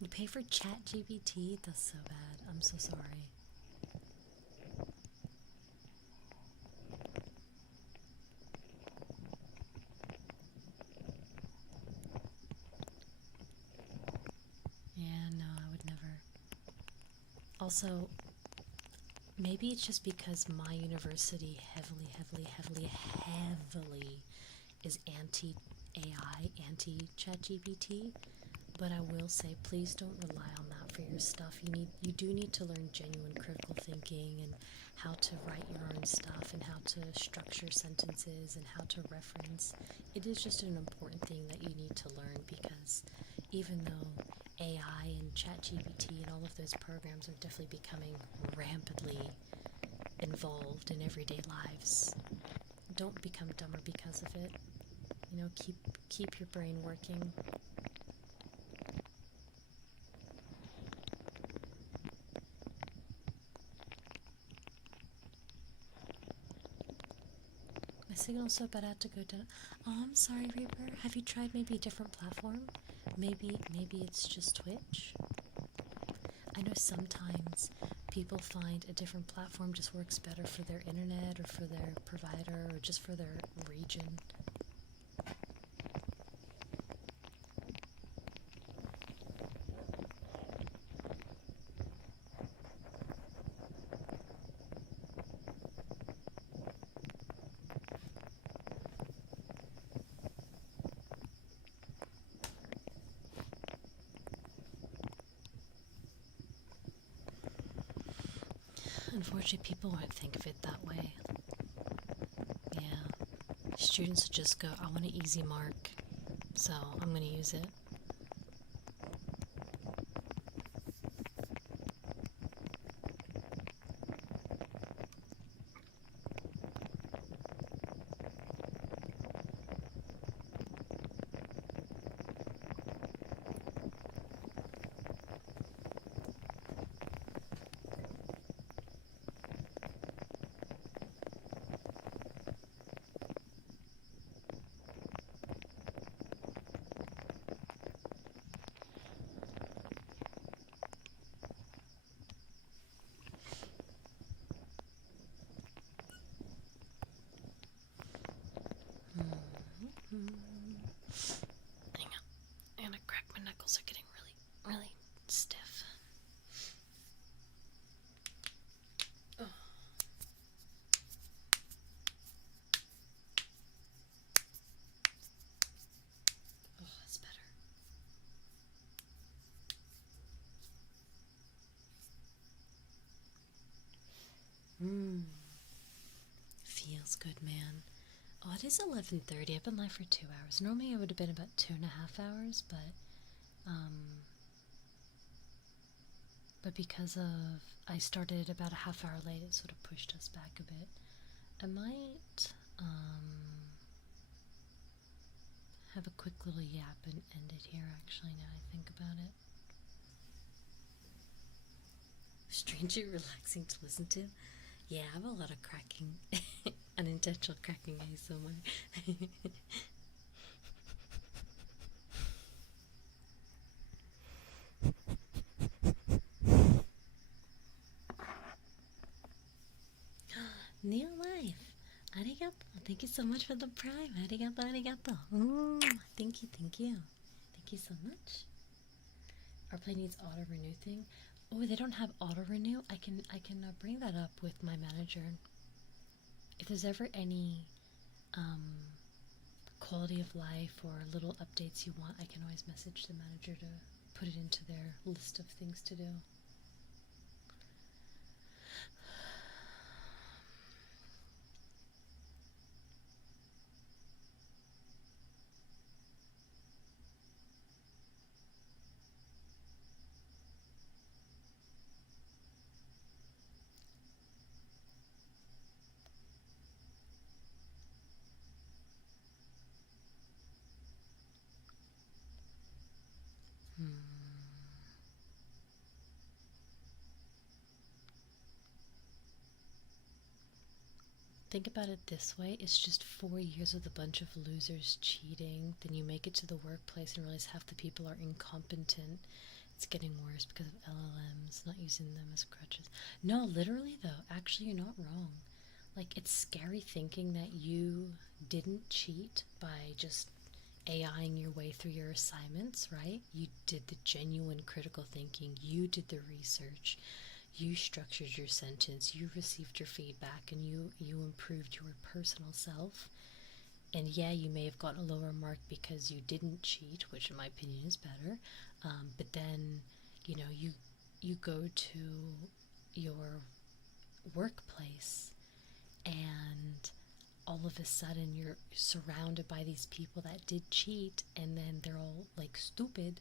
You pay for chat GPT? That's so bad. I'm so sorry. Yeah, no, I would never. Also, maybe it's just because my university heavily is anti-AI, anti-ChatGPT. But I will say, please don't rely on that for your stuff. You do need to learn genuine critical thinking and how to write your own stuff and how to structure sentences and how to reference. It is just an important thing that you need to learn because even though AI and ChatGPT and all of those programs are definitely becoming rampantly involved in everyday lives, don't become dumber because of it. You know, keep your brain working. My signal's so bad I had to go down. Oh, I'm sorry, Reaper. Have you tried maybe a different platform? Maybe it's just Twitch? I know sometimes people find a different platform just works better for their internet or for their provider or just for their region. Unfortunately, people won't think of it that way. Yeah. Students will just go, I want an easy mark, so I'm going to use it. That's good, man. Oh, it is 11:30. I've been live for 2 hours. Normally it would have been about 2.5 hours, but because of I started about a half hour late, it sort of pushed us back a bit. I might have a quick little yap and end it here. Actually, now I think about it. Strangely relaxing to listen to. Yeah, I have a lot of cracking, unintentional cracking somewhere. New life. Arigato. Thank you so much for the prime. Arigato, arigato. Thank you, thank you. Thank you so much. Our play needs auto renew thing. Oh, they don't have auto renew. I can bring that up with my manager. If there's ever any quality of life or little updates you want, I can always message the manager to put it into their list of things to do. Think about it this way, it's just 4 years with a bunch of losers cheating, then you make it to the workplace and realize half the people are incompetent. It's getting worse because of LLMs, not using them as crutches. No, literally though, actually you're not wrong. Like, it's scary thinking that you didn't cheat by just AIing your way through your assignments, right? You did the genuine critical thinking, you did the research, you structured your sentence, you received your feedback, and you improved your personal self. And yeah, you may have gotten a lower mark because you didn't cheat, which in my opinion is better. But then, you go to your workplace and all of a sudden you're surrounded by these people that did cheat, and then they're all like stupid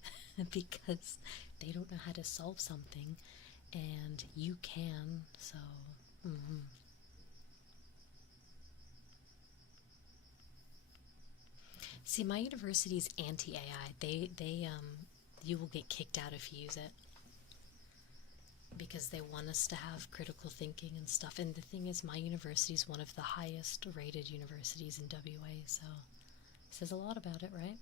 because they don't know how to solve something, and you can. So see, my university is anti-AI. They you will get kicked out if you use it, because they want us to have critical thinking and stuff. And the thing is, my university is one of the highest rated universities in WA, so it says a lot about it, right?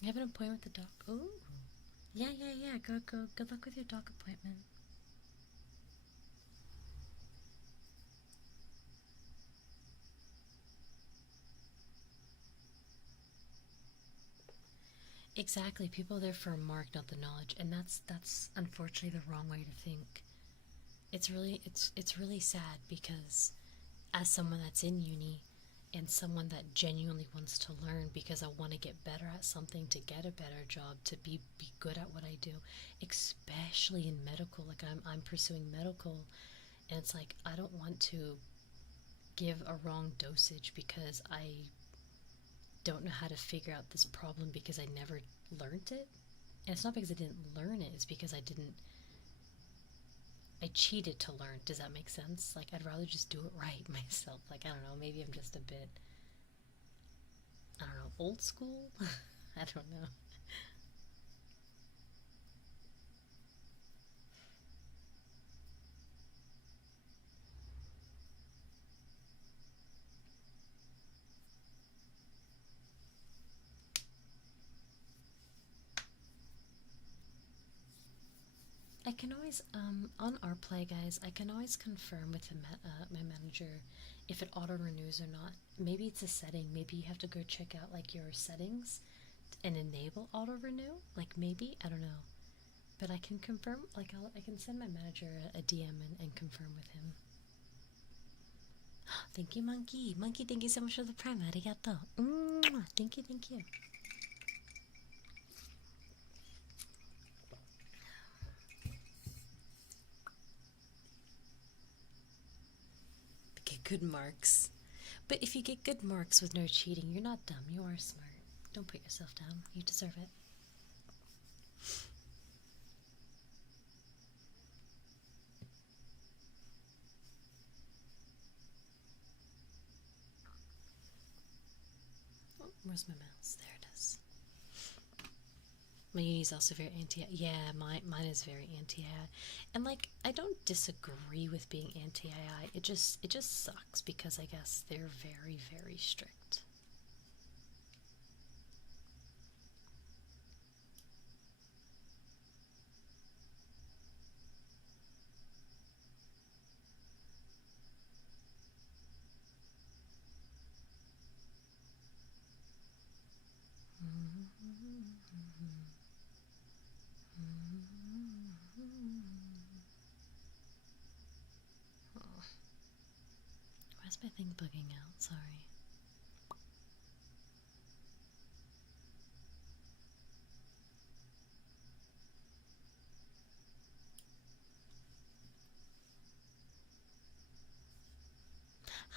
You have an appointment with the doc. Oh, yeah, yeah, yeah. Go, go. Good luck with your doc appointment. Exactly. People are there for a mark, not the knowledge, and that's unfortunately the wrong way to think. It's really sad, because as someone that's in uni and someone that genuinely wants to learn because I want to get better at something, to get a better job, to be good at what I do, especially in medical. Like, I'm pursuing medical, and it's like I don't want to give a wrong dosage because I don't know how to figure out this problem because I never learned it. And it's not because I didn't learn it, it's because I cheated to learn. Does that make sense? Like, I'd rather just do it right myself. Like, I don't know, maybe I'm just a bit, I don't know, old school? I don't know. I can always, on our play, guys, I can always confirm with my manager if it auto renews or not. Maybe it's a setting. Maybe you have to go check out like your settings and enable auto renew. Like, maybe, I don't know. But I can confirm, like, I can send my manager a DM and confirm with him. Thank you, Monkey. Monkey, thank you so much for the prime. Arigato. Mwah. Thank you, thank you. Get good marks. But if you get good marks with no cheating, you're not dumb. You are smart. Don't put yourself down. You deserve it. Oh, where's my mouse? There it is. My uni's also very anti-AI. Yeah, mine is very anti-AI. And like, I don't disagree with being anti-AI. It just sucks because I guess they're very, very strict. Where's my thing bugging out? Sorry.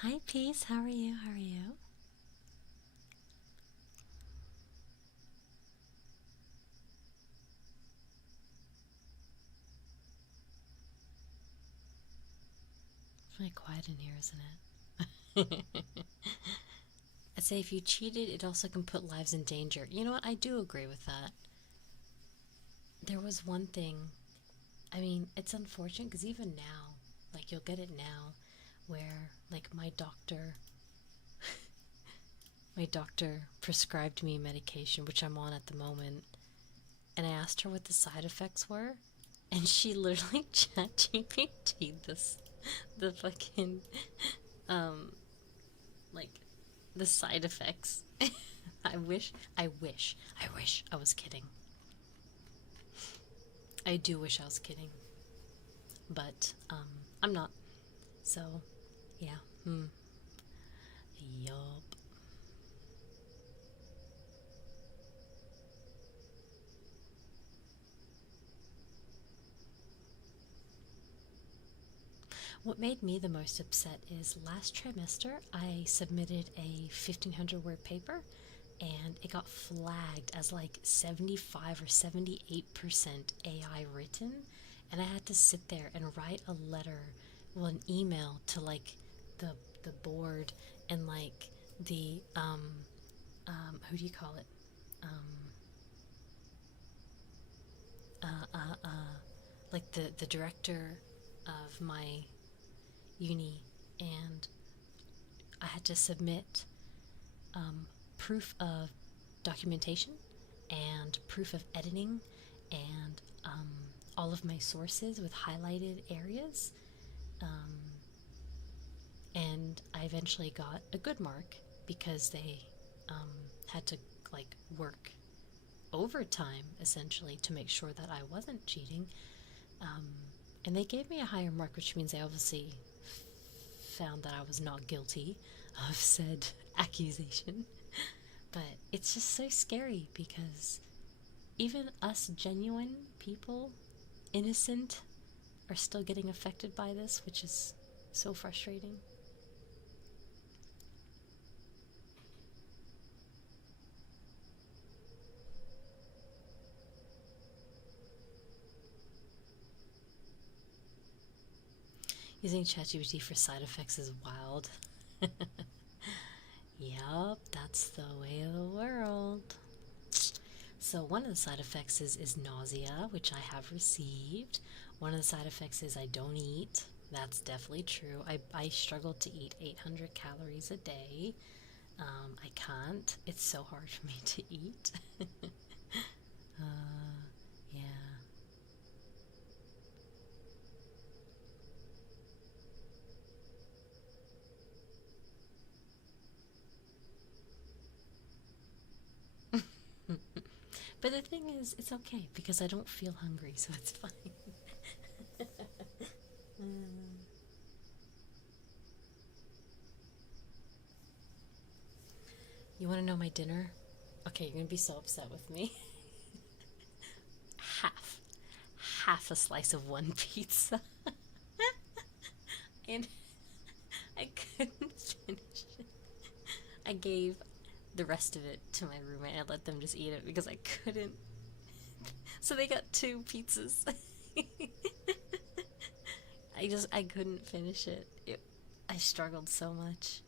Hi, Peace. How are you? How are you? It's really quiet in here, isn't it? I'd say if you cheated, it also can put lives in danger. You know what? I do agree with that. There was one thing. I mean, it's unfortunate because even now, like you'll get it now, where like my doctor prescribed me medication, which I'm on at the moment, and I asked her what the side effects were, and she literally chat GPT'd the fucking um like the side effects. I wish I was kidding. I do wish I was kidding, but I'm not. So yeah. Yup. What made me the most upset is last trimester I submitted a 1,500 word paper and it got flagged as like 75 or 78% AI written. And I had to sit there and write a letter, well, an email to like the, the board and like the, who do you call it? Um, uh, uh, uh, like the director of my uni, and I had to submit um, proof of documentation and proof of editing and all of my sources with highlighted areas. Um, and I eventually got a good mark because they had to like work overtime essentially to make sure that I wasn't cheating. Um, and they gave me a higher mark, which means they obviously found that I was not guilty of said accusation. But it's just so scary because even us genuine people, innocent, are still getting affected by this, which is so frustrating. Using ChatGPT for side effects is wild. Yup, that's the way of the world. So one of the side effects is nausea, which I have received. One of the side effects is I don't eat. That's definitely true. I struggle to eat 800 calories a day. I can't. It's so hard for me to eat. Yeah. But the thing is, it's okay because I don't feel hungry, so it's fine. You want to know my dinner? Okay, you're going to be so upset with me. half. Half a slice of one pizza. And I couldn't finish it. I gave the rest of it to my roommate. I let them just eat it because I couldn't. So they got two pizzas. I couldn't finish it. I struggled so much.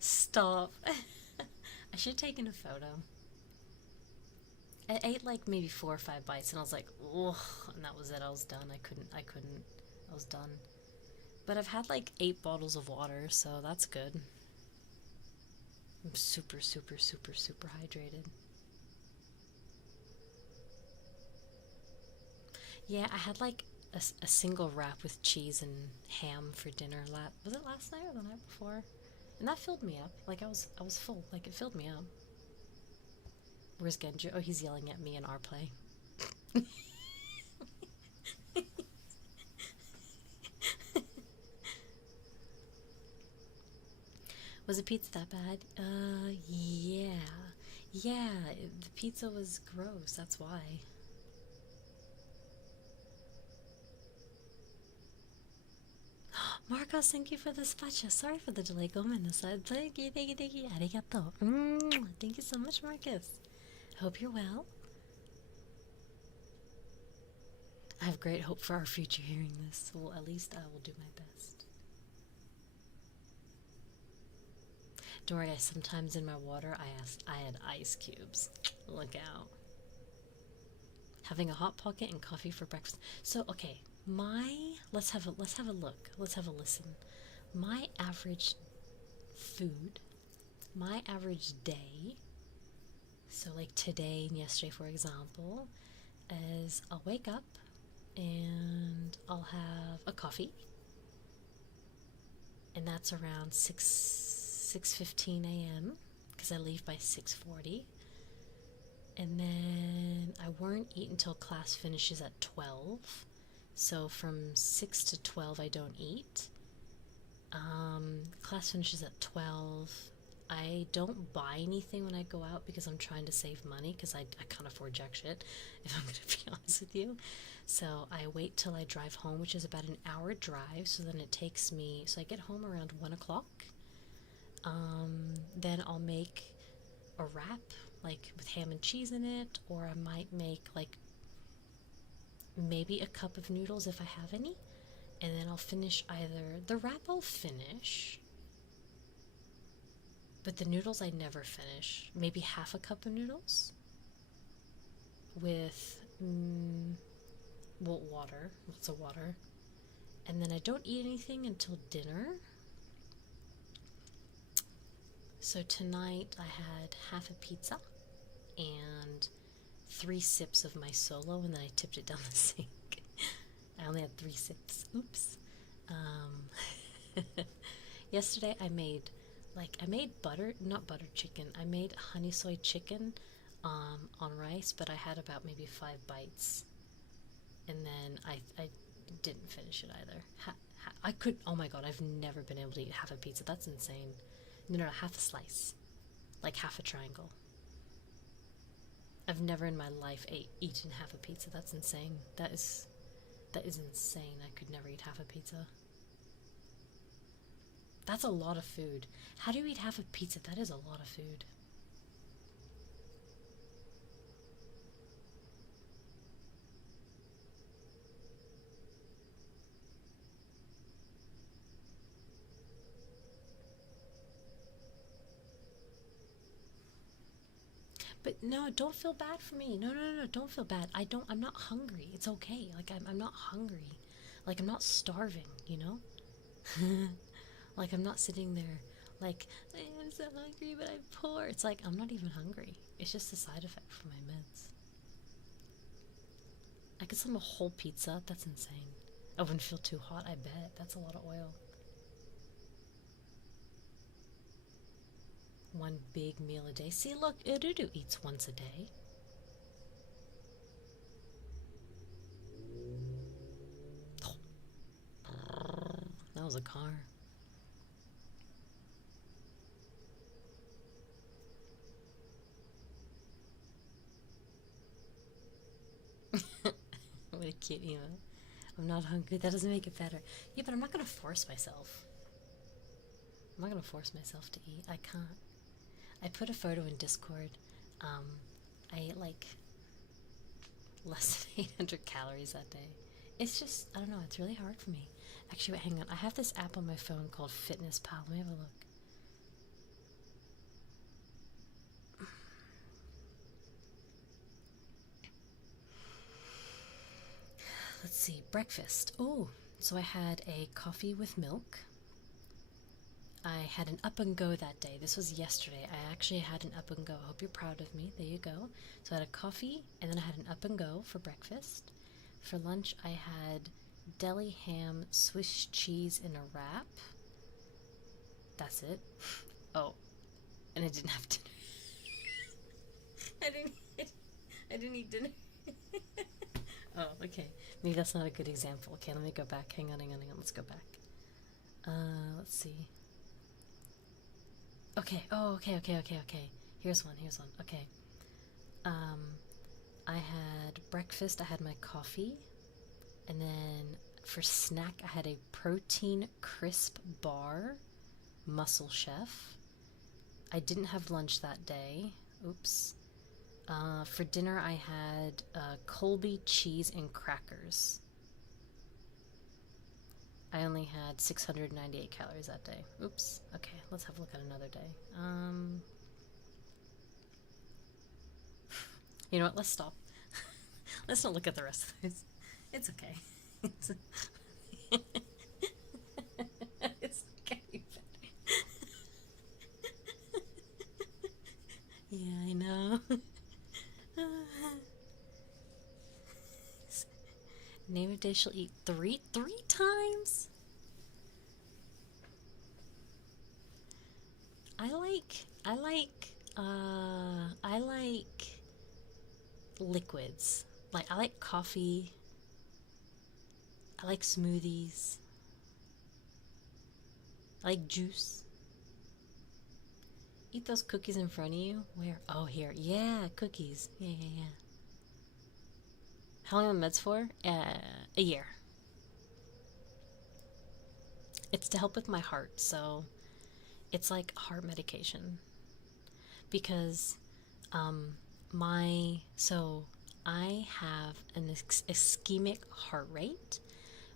Stop. I should have taken a photo. I ate like maybe 4 or 5 bites and I was like, ugh, and that was it. I was done. I was done. But I've had like 8 bottles of water, so that's good. I'm super, super, super, super hydrated. Yeah, I had like a single wrap with cheese and ham for dinner. Was it last night or the night before? And that filled me up. Like I was full. Like it filled me up. Where's Genji? Oh, he's yelling at me in our play. Was the pizza that bad? Yeah. Yeah, the pizza was gross, that's why. Marcos, thank you for the spatcha. Sorry for the delay. Go Menasai. Thank you, thank you, thank you. Arigato. Thank you so much, Marcus. Hope you're well. I have great hope for our future hearing this. Well, at least I will do my best. Don't worry, sometimes in my water I add ice cubes. Look out. Having a hot pocket and coffee for breakfast. So okay, let's have a look. Let's have a listen. My average food, my average day, so like today and yesterday for example, is I'll wake up and I'll have a coffee, and that's around 6:15 a.m. because I leave by 6:40. And then I won't eat until class finishes at 12. So from 6 to 12 I don't eat. Class finishes at 12. I don't buy anything when I go out because I'm trying to save money because I can't afford jack shit, if I'm going to be honest with you. So I wait till I drive home, which is about an hour drive. So then it takes me, so I get home around 1 o'clock. Then I'll make a wrap, like with ham and cheese in it, or I might make like maybe a cup of noodles if I have any, and then I'll finish either the wrap I'll finish, but the noodles I never finish. Maybe half a cup of noodles with water, lots of water, and then I don't eat anything until dinner. So tonight I had half a pizza and 3 sips of my solo, and then I tipped it down the sink. I only had 3 sips. Oops. Yesterday I made not buttered chicken. I made honey soy chicken on rice, but I had about maybe 5 bites, and then I didn't finish it either. I could. Oh my god! I've never been able to eat half a pizza. That's insane. No, half a slice, like half a triangle. I've never in my life eaten half a pizza. That's insane. That is insane. I could never eat half a pizza. That's a lot of food. How do you eat half a pizza? That is a lot of food. But no, don't feel bad for me. No, don't feel bad. I'm not hungry. It's okay. Like, I'm not hungry. Like, I'm not starving, you know? Like, I'm not sitting there like, I'm so hungry, but I'm poor. It's like, I'm not even hungry. It's just a side effect from my meds. I could slim a whole pizza. That's insane. I wouldn't feel too hot, I bet. That's a lot of oil. One big meal a day. See, look, Urudu eats once a day. That was a car. cute emo. I'm not hungry. That doesn't make it better. Yeah, but I'm not gonna force myself. I'm not gonna force myself to eat. I can't. I put a photo in Discord. Um, I ate like less than 800 calories that day. It's just, I don't know, it's really hard for me. Actually, wait, hang on. I have this app on my phone called Fitness Pal. Let me have a look. Let's see, breakfast. Oh, so I had a coffee with milk. I had an up and go that day. This was yesterday. I actually had an up and go. I hope you're proud of me. There you go. So I had a coffee, and then I had an up and go for breakfast. For lunch, I had deli ham, Swiss cheese in a wrap. That's it. Oh, and I didn't have dinner. I didn't eat dinner. Oh, okay. Maybe that's not a good example. Okay, let me go back. Hang on. Let's go back. Let's see. Okay. Oh, okay. Here's one. Okay. I had breakfast. I had my coffee, and then for snack, I had a protein crisp bar, Muscle Chef. I didn't have lunch that day. Oops. For dinner, I had Colby cheese and crackers. I only had 698 calories that day. Oops. Okay, let's have a look at another day. You know what? Let's stop. Let's not look at the rest of this. It's okay. It's, it's okay. Yeah, I know. Name of day she'll eat three times. I like liquids. Like I like coffee. I like smoothies. I like juice. Eat those cookies in front of you. Where? Oh, here. Yeah, cookies. Yeah. How long are the meds for? A year. It's to help with my heart, so it's like heart medication. Because I have an ischemic heart rate,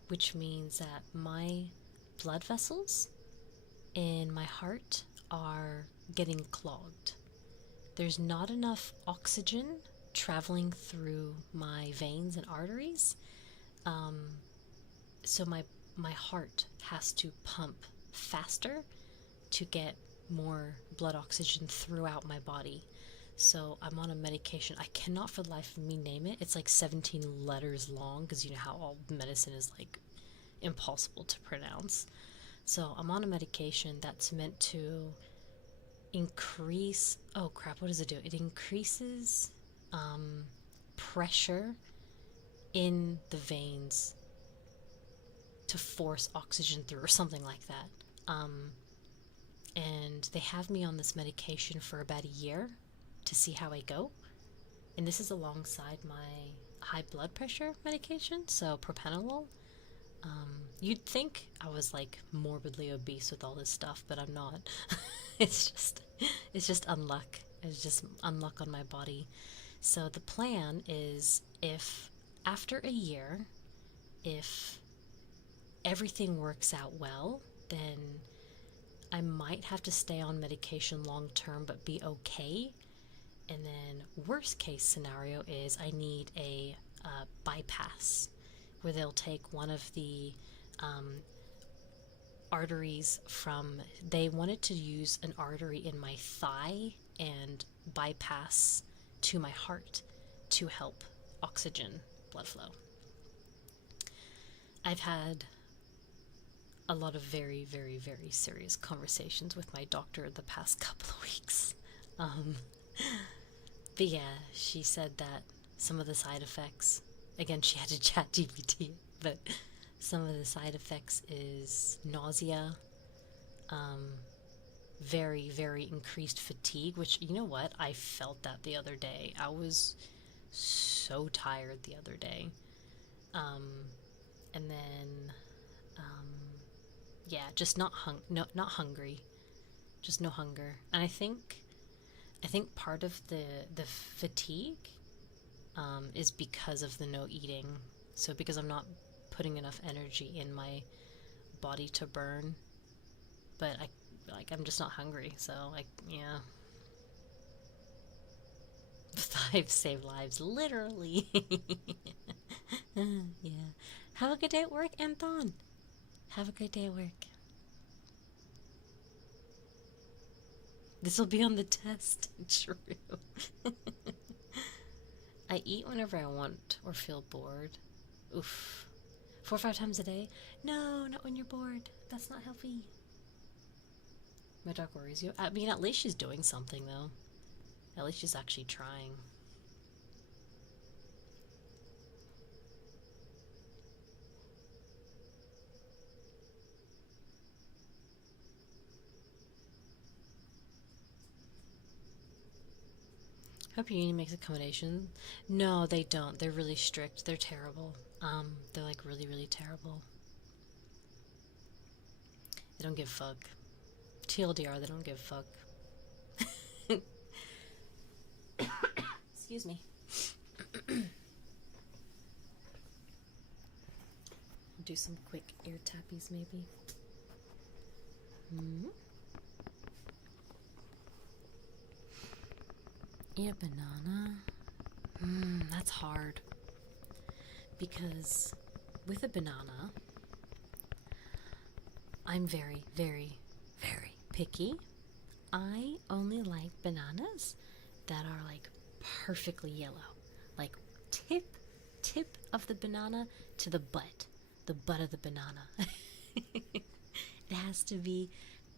which means that my blood vessels in my heart are getting clogged. There's not enough oxygen traveling through my veins and arteries, so my heart has to pump faster to get more blood oxygen throughout my body. So I'm on a medication. I cannot for the life of me name it. It's like 17 letters long because you know how all medicine is like impossible to pronounce. So I'm on a medication that's meant to increase, oh crap, what does it do? It increases pressure in the veins to force oxygen through or something like that. And they have me on this medication for about a year to see how I go. And this is alongside my high blood pressure medication, so propranolol. You'd think I was like morbidly obese with all this stuff, but I'm not. it's just unluck. It's just unluck on my body. So the plan is if after a year, if everything works out well, then I might have to stay on medication long term but be okay. And then worst case scenario is I need a bypass where they'll take one of the arteries from, they wanted to use an artery in my thigh and bypass to my heart to help oxygen blood flow. I've had a lot of very, very, very serious conversations with my doctor the past couple of weeks. But yeah, she said that some of the side effects, again, she had to chat GPT, but some of the side effects is nausea, very, very increased fatigue, which, you know what? I felt that the other day. I was so tired the other day. Um, and then, um, yeah, just not hungry, just no hunger. And I think part of the fatigue is because of the no eating. So because I'm not putting enough energy in my body to burn, but I'm just not hungry. So like, yeah. 5 save lives, literally. Yeah. Have a good day at work, Anton. Have a great day at work. This will be on the test. True. I eat whenever I want or feel bored. Oof. 4 or 5 times a day? No, not when you're bored. That's not healthy. My dog worries you. I mean, at least she's doing something, though. At least she's actually trying. Hope your union makes accommodation. No, they don't. They're really strict. They're terrible. They're like really, really terrible. They don't give a fuck. TLDR, they don't give a fuck. Excuse me. Do some quick ear tappies, maybe. Eat a banana. That's hard. Because with a banana, I'm very, very, very picky. I only like bananas that are like perfectly yellow. Like tip of the banana to the butt of the banana. It has to be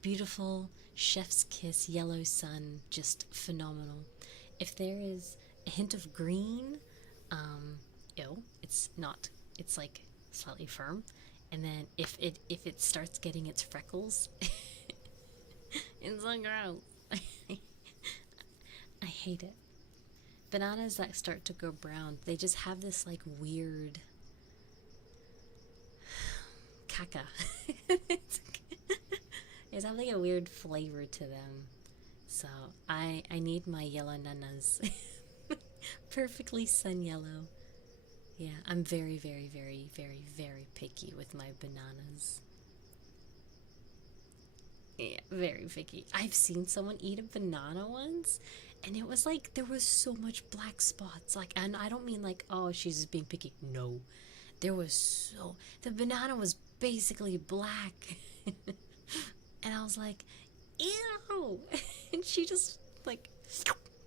beautiful, chef's kiss, yellow sun, just phenomenal. If there is a hint of green, ew, it's not. It's like slightly firm. And then if it starts getting its freckles, it's so gross. I hate it. Bananas that start to go brown, they just have this like weird caca. It's have like a weird flavor to them. So I need my yellow nanas. Perfectly sun yellow. Yeah, I'm very, very, very, very, very picky with my bananas. Yeah, very picky. I've seen someone eat a banana once, and it was like there was so much black spots. Like, and I don't mean like, oh, she's just being picky. No, there was the banana was basically black, and I was like, ew, and she just like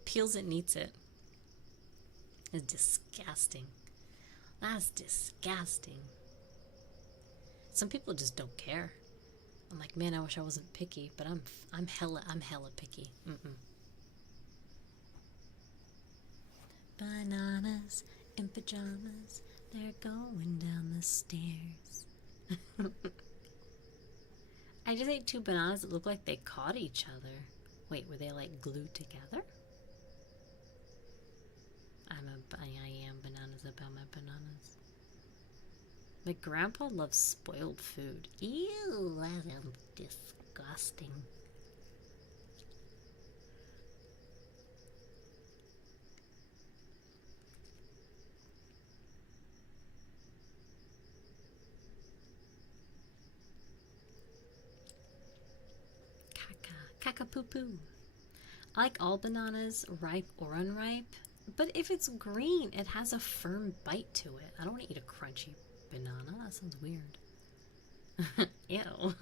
peels it and eats it. It's disgusting. That's disgusting. Some people just don't care. I'm like, man, I wish I wasn't picky, but I'm hella picky. Bananas in pajamas, they're going down the stairs. I just ate 2 bananas that looked like they caught each other. Wait, were they like glued together? I am bananas about my bananas. My grandpa loves spoiled food. Ew, that sounds disgusting. Caca poo poo. I like all bananas, ripe or unripe, but if it's green, it has a firm bite to it. I don't want to eat a crunchy banana. That sounds weird. Ew.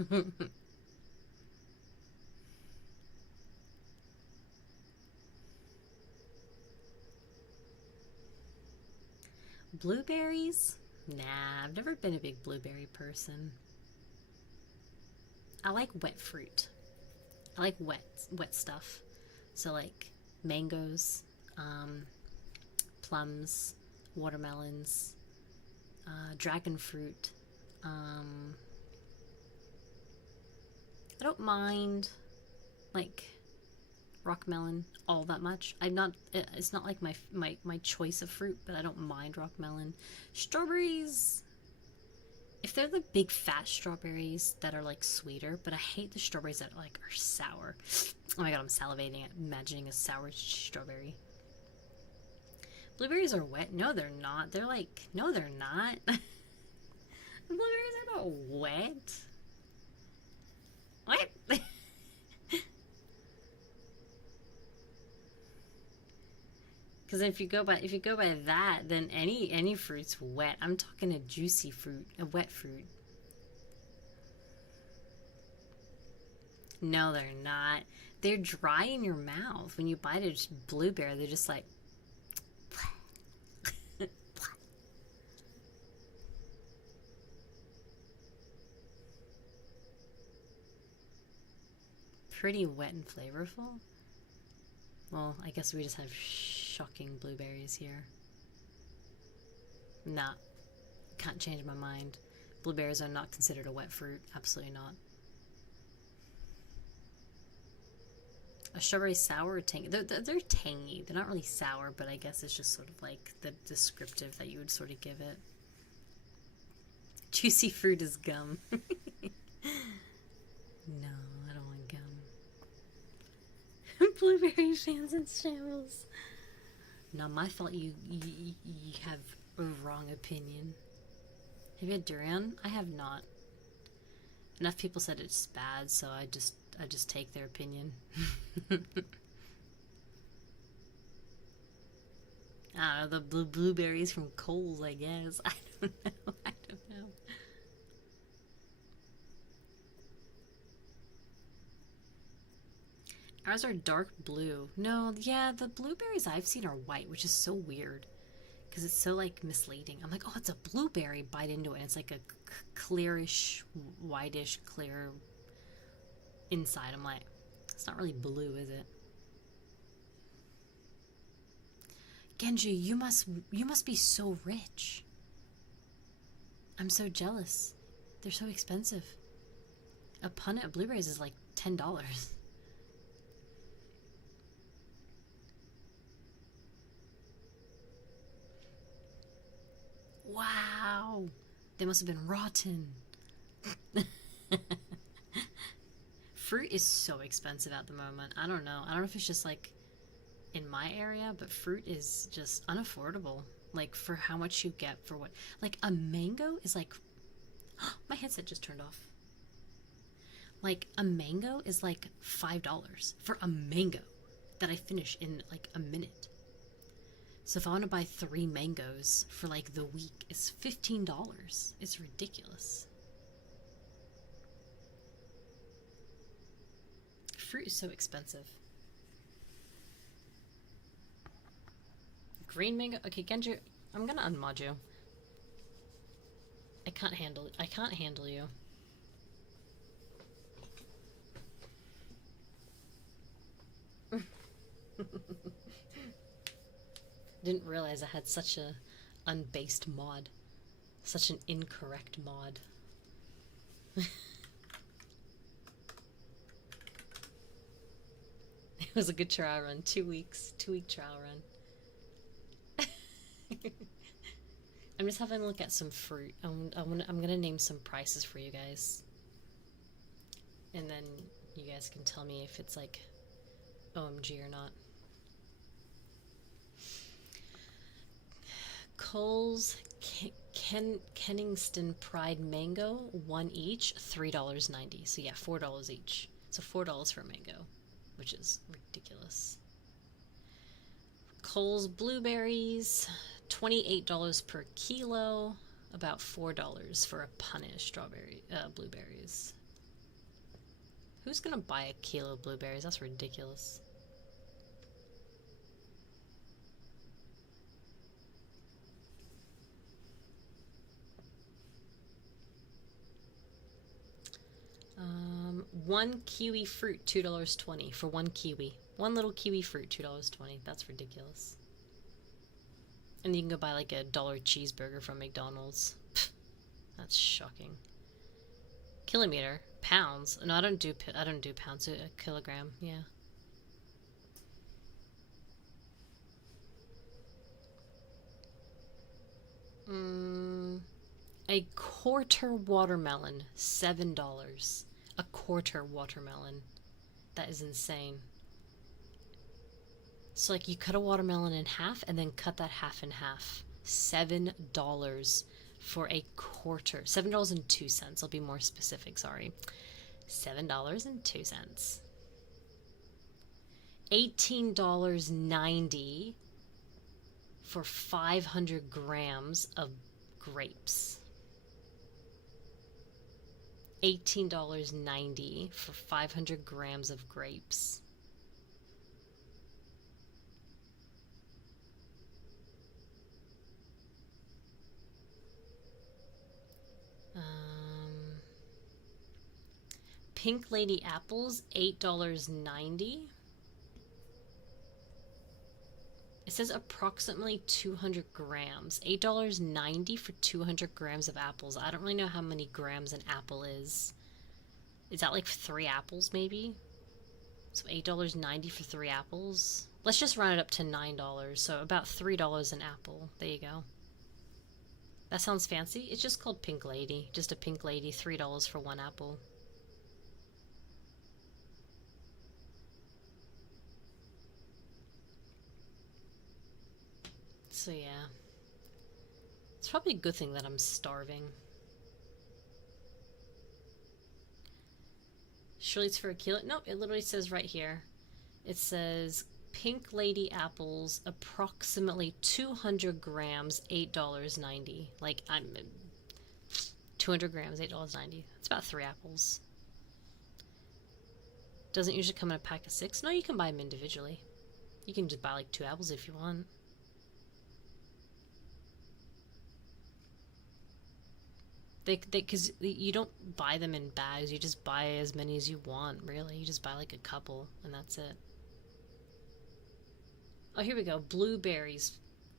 Blueberries? Nah, I've never been a big blueberry person. I like wet fruit. I like wet stuff. So like mangoes, plums, watermelons, dragon fruit. I don't mind like rock melon all that much. I'm not. It's not like my choice of fruit, but I don't mind rock melon. Strawberries. If they're the big fat strawberries that are like sweeter, but I hate the strawberries that like are sour. Oh my god, I'm salivating at imagining a sour strawberry. Blueberries are wet. No, they're not. They're like, no, they're not. Blueberries are not wet. What? Because if you go by that, then any fruit's wet. I'm talking a juicy fruit, a wet fruit. No, they're not. They're dry in your mouth when you bite a blueberry. They're just like. Pretty wet and flavorful. Well, I guess we just have shocking blueberries here. Nah, can't change my mind. Blueberries are not considered a wet fruit. Absolutely not. A strawberry sour or tangy? They're tangy. They're not really sour, but I guess it's just sort of like the descriptive that you would sort of give it. Juicy fruit is gum. No, I don't want gum. Blueberry fans in shambles. Not my fault you have a wrong opinion. Have you had durian? I have not. Enough people said it's bad, so I just take their opinion. I don't know, the blueberries from Kohl's, I guess. I don't know. I don't know. Ours are dark blue. No, yeah, the blueberries I've seen are white, which is so weird. Because it's so, like, misleading. I'm like, oh, it's a blueberry. Bite into it, and it's like a clearish, whitish, clear inside. I'm like, it's not really blue, is it? Genji, you must be so rich. I'm so jealous. They're so expensive. A punnet of blueberries is like $10. Wow. They must have been rotten. Fruit is so expensive at the moment. I don't know. I don't know if it's just like in my area, but fruit is just unaffordable. Like for how much you get for what. Like a mango is like. My headset just turned off. Like a mango is like $5 for a mango that I finish in like a minute. So if I want to buy 3 mangoes for like the week, it's $15. It's ridiculous. Fruit is so expensive. Green mango. Okay, Genji, I'm gonna unmod you. I can't handle it. I can't handle you. Didn't realize I had such a unbased mod. Such an incorrect mod. It was a good trial run. 2 weeks. 2-week trial run. I'm just having a look at some fruit. I'm gonna name some prices for you guys. And then you guys can tell me if it's like OMG or not. Kohl's Kenningston Pride Mango, 1 each, $3.90. So yeah, $4 each. So $4 for a mango, which is ridiculous. Kohl's Blueberries, $28 per kilo, about $4 for a punnet of blueberries. Who's gonna buy a kilo of blueberries? That's ridiculous. One kiwi fruit, $2.20 for 1 kiwi. One little kiwi fruit, $2.20. That's ridiculous. And you can go buy like a $1 cheeseburger from McDonald's. Pfft, that's shocking. Kilometer, pounds. No, I don't do pounds. A kilogram, yeah. A quarter watermelon, $7. A quarter watermelon. That is insane. So like you cut a watermelon in half and then cut that half in half. $7 for a quarter. $7.02. I'll be more specific, sorry. $7.02. $18.90 for 500 grams of grapes. $18.90 for 500 grams of grapes. Pink Lady apples, $8.90. It says approximately 200 grams. $8.90 for 200 grams of apples. I don't really know how many grams an apple is. Is that like 3 apples maybe? So $8.90 for 3 apples. Let's just round it up to $9. So about $3 an apple. There you go. That sounds fancy. It's just called Pink Lady. Just a Pink Lady, $3 for 1 apple. So yeah. It's probably a good thing that I'm starving. Surely it's for a kilo. No, it literally says right here. It says Pink Lady apples, approximately 200 grams, $8.90. Like, I'm 200 grams, $8.90. It's about 3 apples. Doesn't usually come in a pack of 6. No, you can buy them individually. You can just buy like 2 apples if you want. Because you don't buy them in bags, you just buy as many as you want, really. You just buy like a couple, and that's it. Oh, here we go. Blueberries,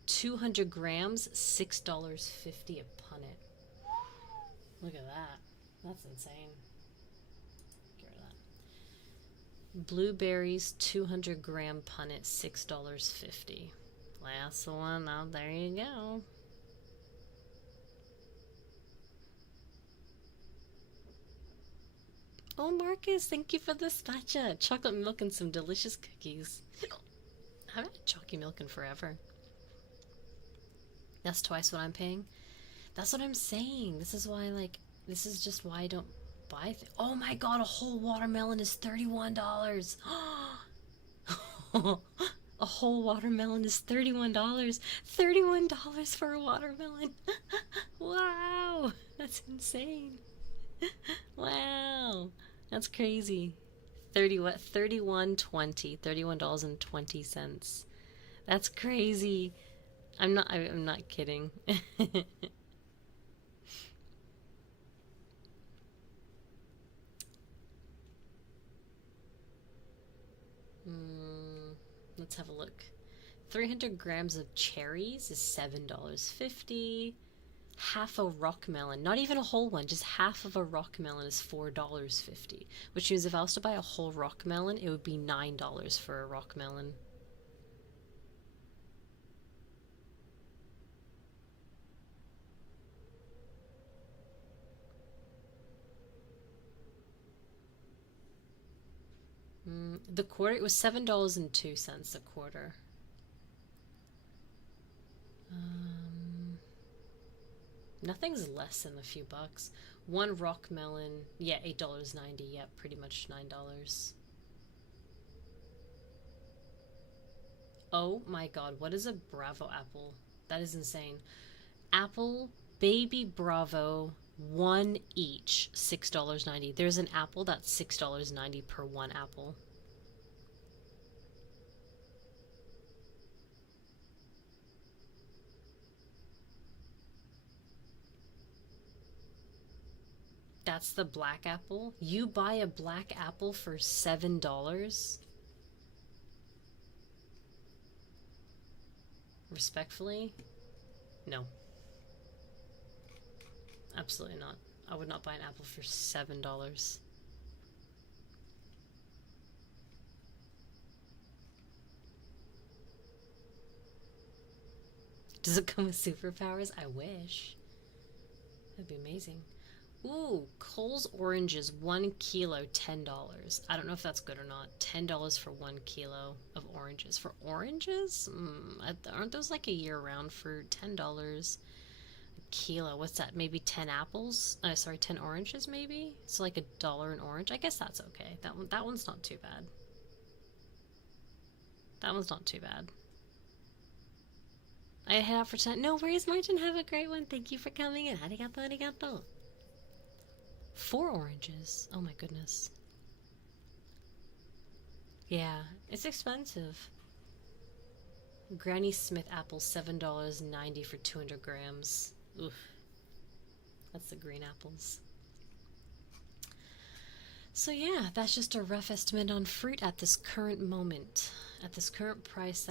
200 grams, $6.50 a punnet. Look at that. That's insane. Get rid of that. Blueberries, 200 gram punnet, $6.50. That's the one. Oh, there you go. Oh, Marcus, thank you for the spatcha. Chocolate milk and some delicious cookies. I haven't had chocolate milk in forever. That's twice what I'm paying. That's what I'm saying. This is why, like, this is just why I don't buy things. Oh my god, a whole watermelon is $31. A whole watermelon is $31. $31 for a watermelon. Wow, that's insane. Wow. That's crazy. 30 what? 31.20. $31.20. That's crazy. I'm not kidding. Let's have a look. 300 grams of cherries is $7.50. Half a rock melon, not even a whole one, just half of a rock melon is $4.50, which means if I was to buy a whole rock melon, it would be $9 for a rock melon. The quarter, it was $7.02 a quarter. Nothing's less than a few bucks. One rock melon, yeah, $8.90. Yeah, pretty much $9. Oh my god, what is a Bravo apple? That is insane. Apple, baby Bravo, one each, $6.90. There's an apple that's $6.90 per one apple. That's the black apple. You buy a black apple for $7? Respectfully, no. Absolutely not. I would not buy an apple for $7. Does it come with superpowers? I wish. That'd be amazing. Ooh, Cole's oranges, 1 kilo, $10. I don't know if that's good or not. $10 for 1 kilo of oranges. For oranges? Aren't those like a year-round fruit? $10 a kilo. What's that? Maybe 10 apples? Sorry, 10 oranges maybe? So like $1 an orange. I guess that's okay. That one's not too bad. That one's not too bad. I head out for 10. No worries, Martin. Have a great one. Thank you for coming in. Arigato, arigato. 4 oranges. Oh my goodness. Yeah, it's expensive. Granny Smith apples, $7.90 for 200 grams. Oof. That's the green apples. So yeah, that's just a rough estimate on fruit at this current moment. At this current price,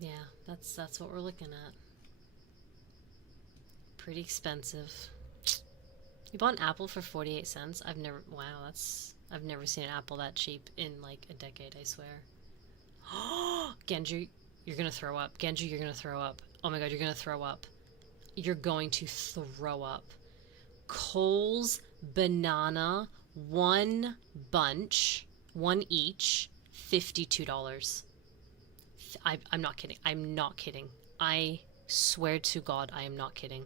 yeah, that's what we're looking at. Pretty expensive. You bought an apple for 48 cents? I've never seen an apple that cheap in like a decade, I swear. Genju, you're gonna throw up. Genju, you're gonna throw up. Oh my god, you're gonna throw up. You're going to throw up. Cole's banana, one bunch, one each, $52. I'm not kidding. I'm not kidding. I swear to God, I am not kidding.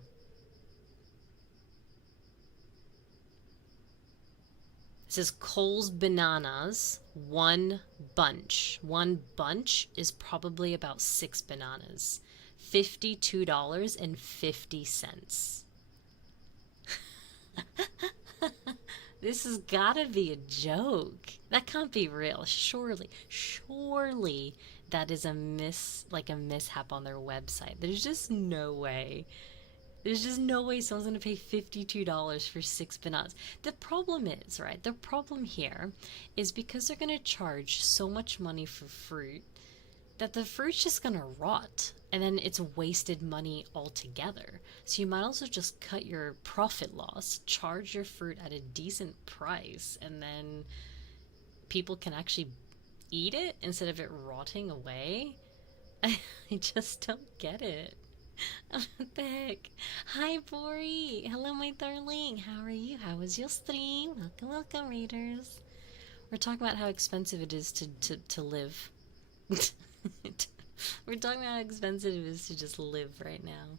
It says Cole's bananas, one bunch. One bunch is probably about 6 bananas. $52.50. This has gotta be a joke. That can't be real. Surely that is a mishap on their website. There's just no way. There's just no way someone's gonna pay $52 for 6 bananas. The problem is, right? The problem here is because they're gonna charge so much money for fruit that the fruit's just gonna rot, and then it's wasted money altogether. So you might also just cut your profit loss, charge your fruit at a decent price, and then people can actually eat it instead of it rotting away. I just don't get it. What the heck? Hi, Bori. Hello, my darling. How are you? How was your stream? Welcome, welcome, Raiders. We're talking about how expensive it is to live. We're talking about how expensive it is to just live right now.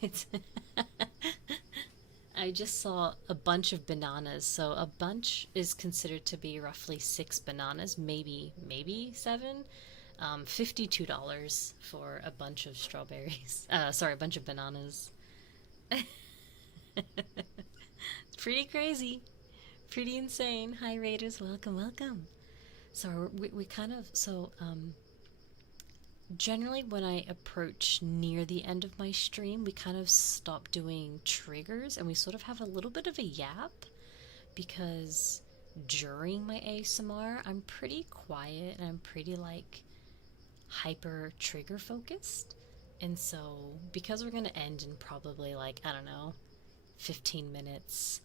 It's I just saw a bunch of bananas. So a bunch is considered to be roughly 6 bananas, maybe 7. $52 for a bunch of strawberries. Sorry, a bunch of bananas. It's pretty crazy. Pretty insane. Hi, Raiders. Welcome, welcome. So we kind of generally when I approach near the end of my stream, we kind of stop doing triggers and we sort of have a little bit of a yap because during my ASMR, I'm pretty quiet and I'm pretty like hyper trigger focused. And so because we're going to end in probably like, I don't know, 15 minutes,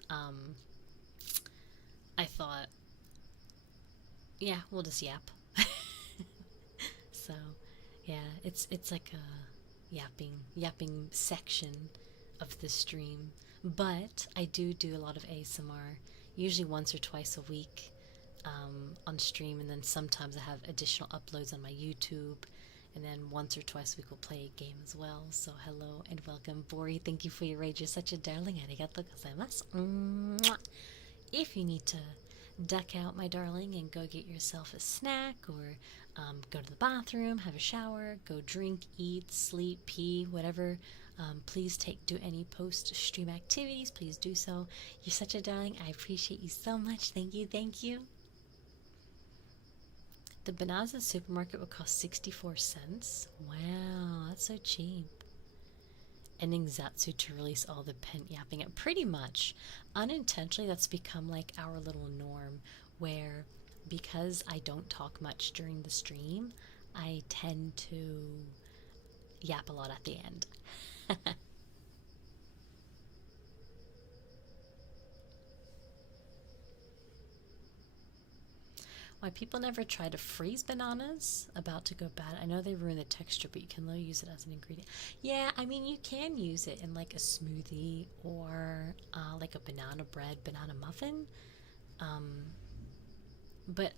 I thought, yeah, we'll just yap. So, yeah, it's like a yapping section of the stream. But I do a lot of ASMR, usually once or twice a week on stream, and then sometimes I have additional uploads on my YouTube, and then once or twice a week we'll play a game as well. So hello and welcome, Bori. Thank you for your rage. You're such a darling. Arigato gozaimasu. If you need to duck out, my darling, and go get yourself a snack or go to the bathroom, have a shower, go drink, eat, sleep, pee, whatever, please do any post-stream activities. Please do so. You're such a darling. I appreciate you so much. Thank you, thank you. The bananas at the supermarket would cost 64 cents. Wow, that's so cheap. Ending Zatsu to release all the pent yapping. Pretty much. Unintentionally, that's become like our little norm where because I don't talk much during the stream, I tend to yap a lot at the end. Why people never try to freeze bananas about to go bad? I know they ruin the texture, but you can literally use it as an ingredient. Yeah, I mean, you can use it in like a smoothie or like a banana bread, banana muffin. Um, but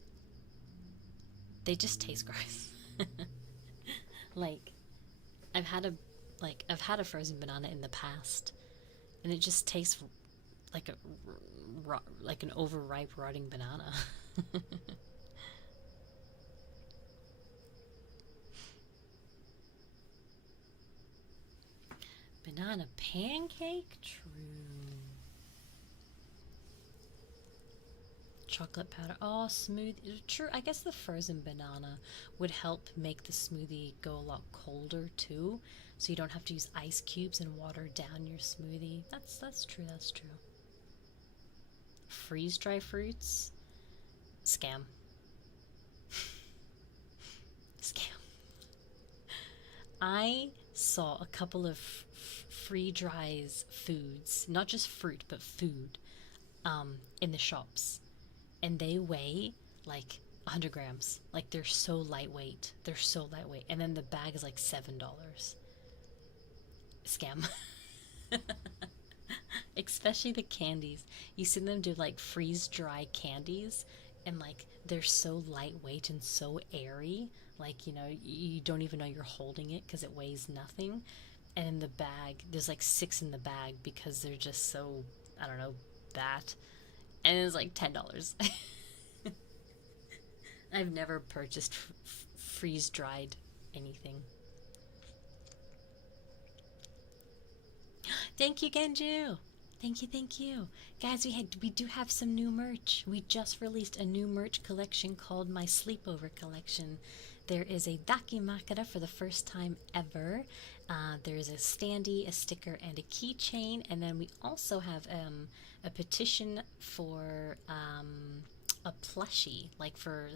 they just taste gross. Like I've had a I've had a frozen banana in the past, and it just tastes like a like an overripe rotting banana. Banana pancake? True. Chocolate powder. Oh, smooth. True. I guess the frozen banana would help make the smoothie go a lot colder too, so you don't have to use ice cubes and water down your smoothie. That's true. That's true. Freeze dry fruits? Scam. Scam. I saw a couple of free dries foods, not just fruit but food, in the shops, and they weigh like 100 grams. Like they're so lightweight. They're so lightweight, and then the bag is like $7. Scam. Especially the candies. You see them do like freeze dry candies, and like they're so lightweight and so airy. Like, you don't even know you're holding it because it weighs nothing. And in the bag, there's like six in the bag because they're just so, I don't know, that. And it's like $10. I've never purchased freeze dried anything. Thank you, Genju. Thank you, thank you. Guys, we do have some new merch. We just released a new merch collection called My Sleepover Collection. There is a dakimakura for the first time ever. There's a standee, a sticker, and a keychain. And then we also have a petition for a plushie, like for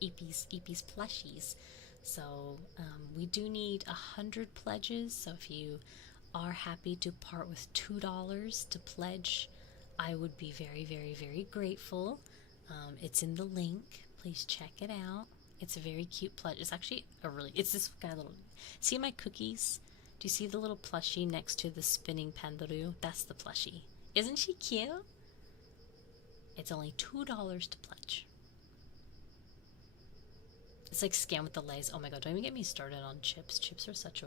Eepee's plushies. So we do need 100 pledges. So if you are happy to part with $2 to pledge, I would be very, very, very grateful. It's in the link. Please check it out. It's a very cute pledge. It's actually it's this guy little. See my cookies? Do you see the little plushie next to the spinning pandaru? That's the plushie. Isn't she cute? It's only $2 to pledge. It's like scam with the Lays. Oh my god, don't even get me started on chips. Chips are such a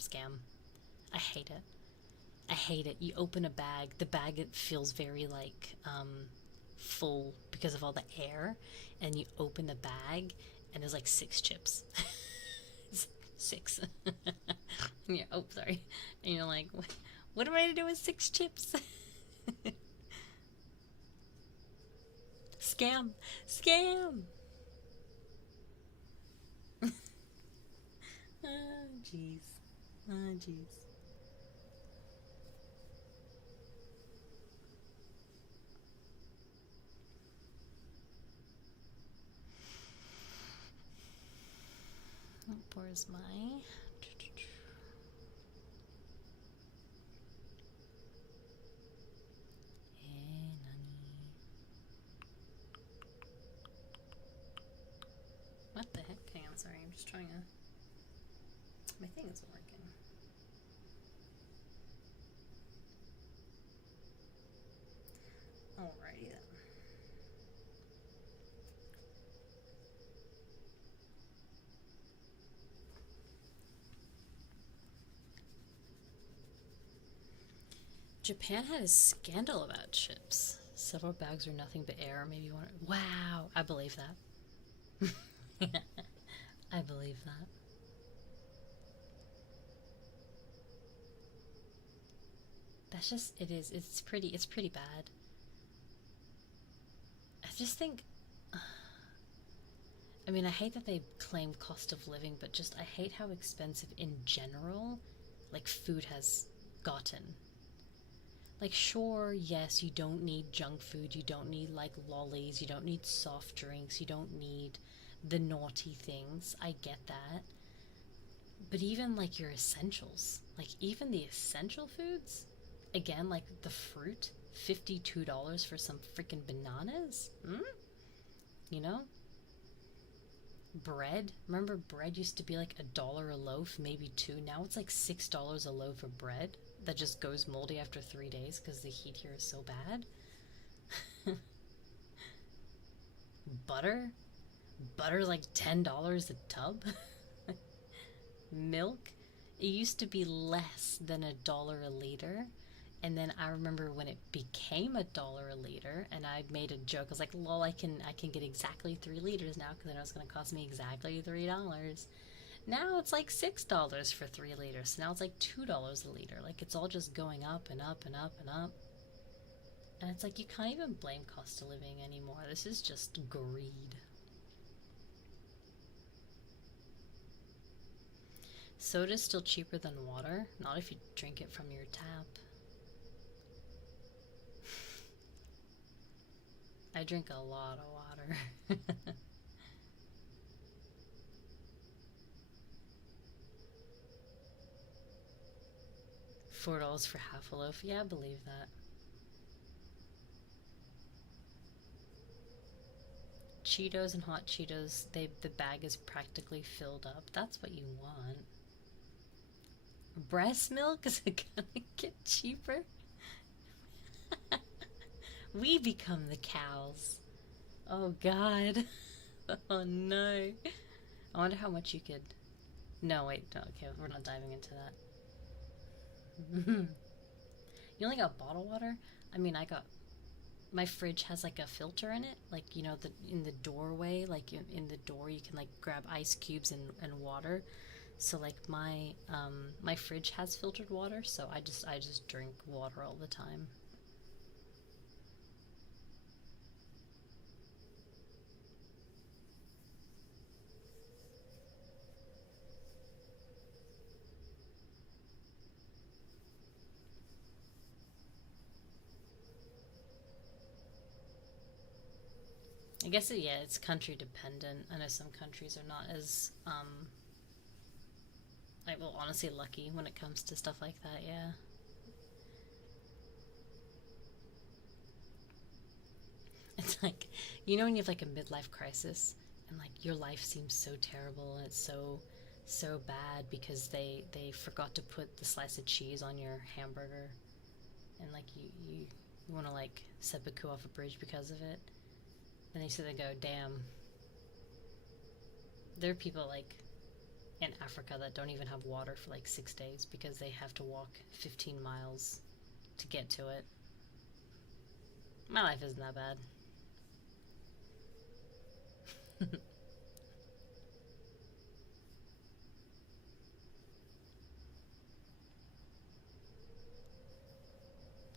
scam. I hate it. I hate it. You open a bag, the bag it feels very like full because of all the air, and you open the bag and there's like 6 chips. 6. Yeah. Oh, sorry. And you're like, what am I to do with 6 chips? Scam. Scam. Oh, jeez. Oh, jeez. Where's my... What the heck? Hang on, sorry, I'm just trying to... My thing isn't working. Alrighty then. Japan had a scandal about chips. Several bags are nothing but air. Maybe one. Wow, I believe that. I believe that. That's just it is. It's pretty bad. I just think. I mean, I hate that they claim cost of living, but just I hate how expensive in general, like food has gotten. Like, sure, yes, you don't need junk food, you don't need like lollies, you don't need soft drinks, you don't need the naughty things. I get that. But even like your essentials, like even the essential foods, again, like the fruit, $52 for some freaking bananas? You know? Bread. Remember bread used to be like $1 a loaf, maybe two. Now it's like $6 a loaf of bread that just goes moldy after 3 days because the heat here is so bad. Butter. Butter's like $10 a tub. Milk. It used to be less than $1 a liter. And then I remember when it became $1 a liter, and I made a joke. I was like, "Lol, I can get exactly 3 liters now because I know it's gonna cost me exactly $3." Now it's like $6 for 3 liters. So now it's like $2 a liter. Like it's all just going up and up and up and up. And it's like you can't even blame cost of living anymore. This is just greed. Soda's still cheaper than water. Not if you drink it from your tap. I drink a lot of water. $4 for half a loaf. Yeah, I believe that. Cheetos and hot Cheetos, the bag is practically filled up. That's what you want. Breast milk is it gonna get cheaper? We become the cows. Oh God. Oh no. I wonder how much you could. No, wait. No, okay, we're not diving into that. You only got bottled water? I mean, I got. My fridge has like a filter in it, like the in the doorway, like in the door, you can like grab ice cubes and water. So like my fridge has filtered water, so I just drink water all the time. I guess yeah, it's country dependent. I know some countries are not as like, well, honestly, lucky when it comes to stuff like that. Yeah, it's like when you have like a midlife crisis and like your life seems so terrible and it's so bad because they forgot to put the slice of cheese on your hamburger, and like you want to like seppuku off a bridge because of it. And they sit there and go, damn. There are people like in Africa that don't even have water for like 6 days because they have to walk 15 miles to get to it. My life isn't that bad.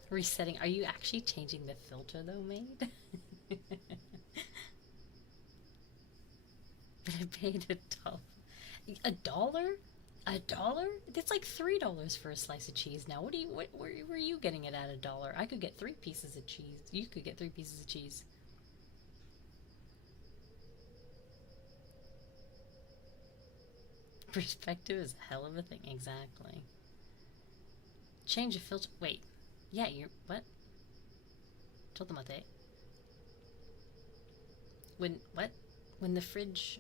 Resetting. Are you actually changing the filter though, maid? But I paid $1. $1? $1? It's like $3 for a slice of cheese now. Where were you getting it at $1? I could get 3 pieces of cheese. You could get 3 pieces of cheese. Perspective is a hell of a thing. Exactly. Change the filter. Wait. Yeah, you're. What? Told when. What? When the fridge.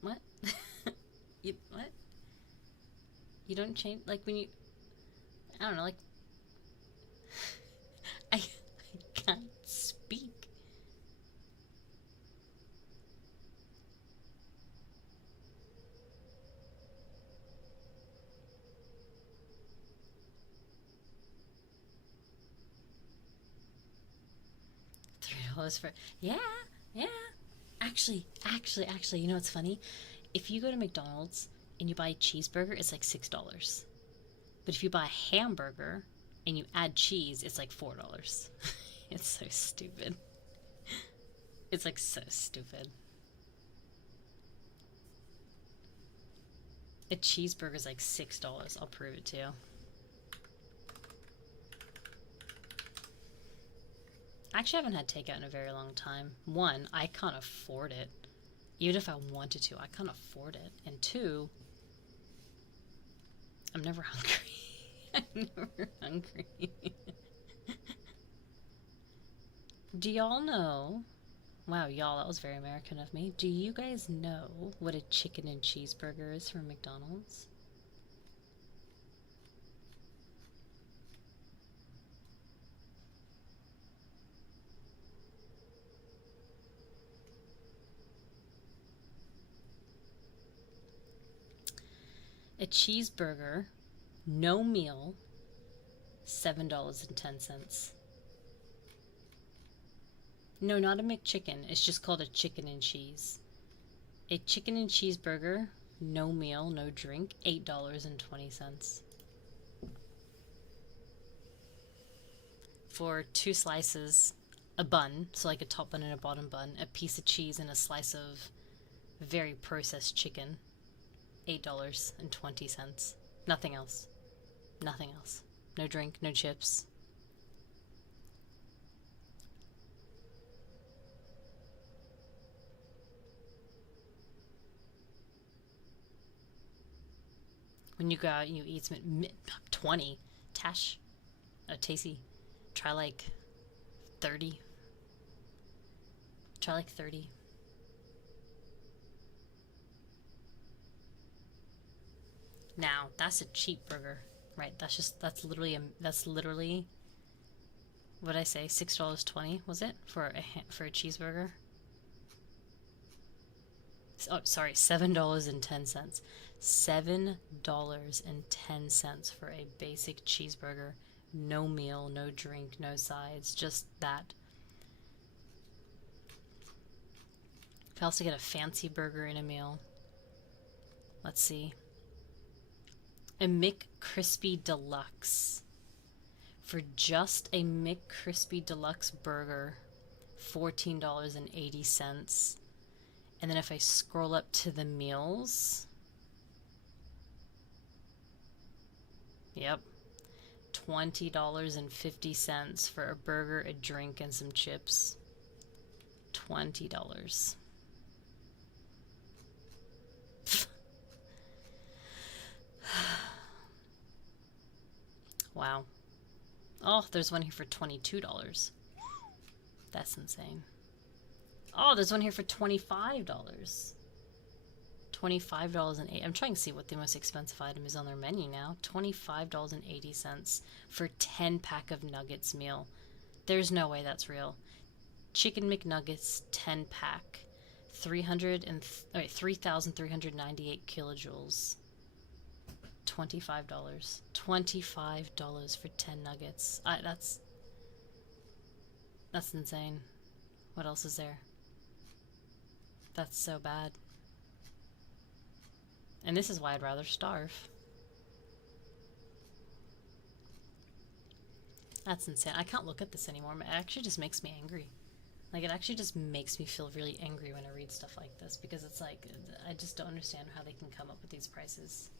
What? What? You don't change. Like when you. I don't know, like. I can't speak. $3 for. Yeah, yeah. Actually, you know what's funny? If you go to McDonald's and you buy a cheeseburger, it's like $6. But if you buy a hamburger and you add cheese, it's like $4. It's so stupid. It's like so stupid. A cheeseburger is like $6. I'll prove it to you. I actually haven't had takeout in a very long time. One, I can't afford it. Even if I wanted to, I can't afford it. And two, I'm never hungry. I'm never hungry. Do y'all know Wow, y'all, that was very American of me. Do you guys know what a chicken and cheeseburger is from McDonald's? A cheeseburger, no meal, $7.10. No, not a McChicken. It's just called a chicken and cheese. A chicken and cheeseburger, no meal, no drink, $8.20. For two slices, a bun, so like a top bun and a bottom bun, a piece of cheese, and a slice of very processed chicken, $8.20. Nothing else. Nothing else. No drink, no chips. When you go out and you eat some 20, Tash, Tasty, try like 30. Try like 30. Now, that's a cheap burger, right? That's literally, what did I say, $6.20, was it? For a cheeseburger? Oh, sorry, $7.10. $7.10 for a basic cheeseburger. No meal, no drink, no sides, just that. If I also get a fancy burger in a meal, let's see. A McCrispy Deluxe. For just a McCrispy Deluxe burger, $14.80. And then if I scroll up to the meals, yep, $20.50 for a burger, a drink, and some chips. $20. Wow. Oh, there's one here for $22. That's insane. Oh, there's one here for $25. $25.08. I'm trying to see what the most expensive item is on their menu now. $25.80 for 10-pack of nuggets meal. There's no way that's real. Chicken McNuggets 10-pack. 3,398 kilojoules. $25. $25 for 10 nuggets. That's insane. What else is there? That's so bad. And this is why I'd rather starve. That's insane. I can't look at this anymore. It actually just makes me angry. Like, it actually just makes me feel really angry when I read stuff like this, because it's like, I just don't understand how they can come up with these prices.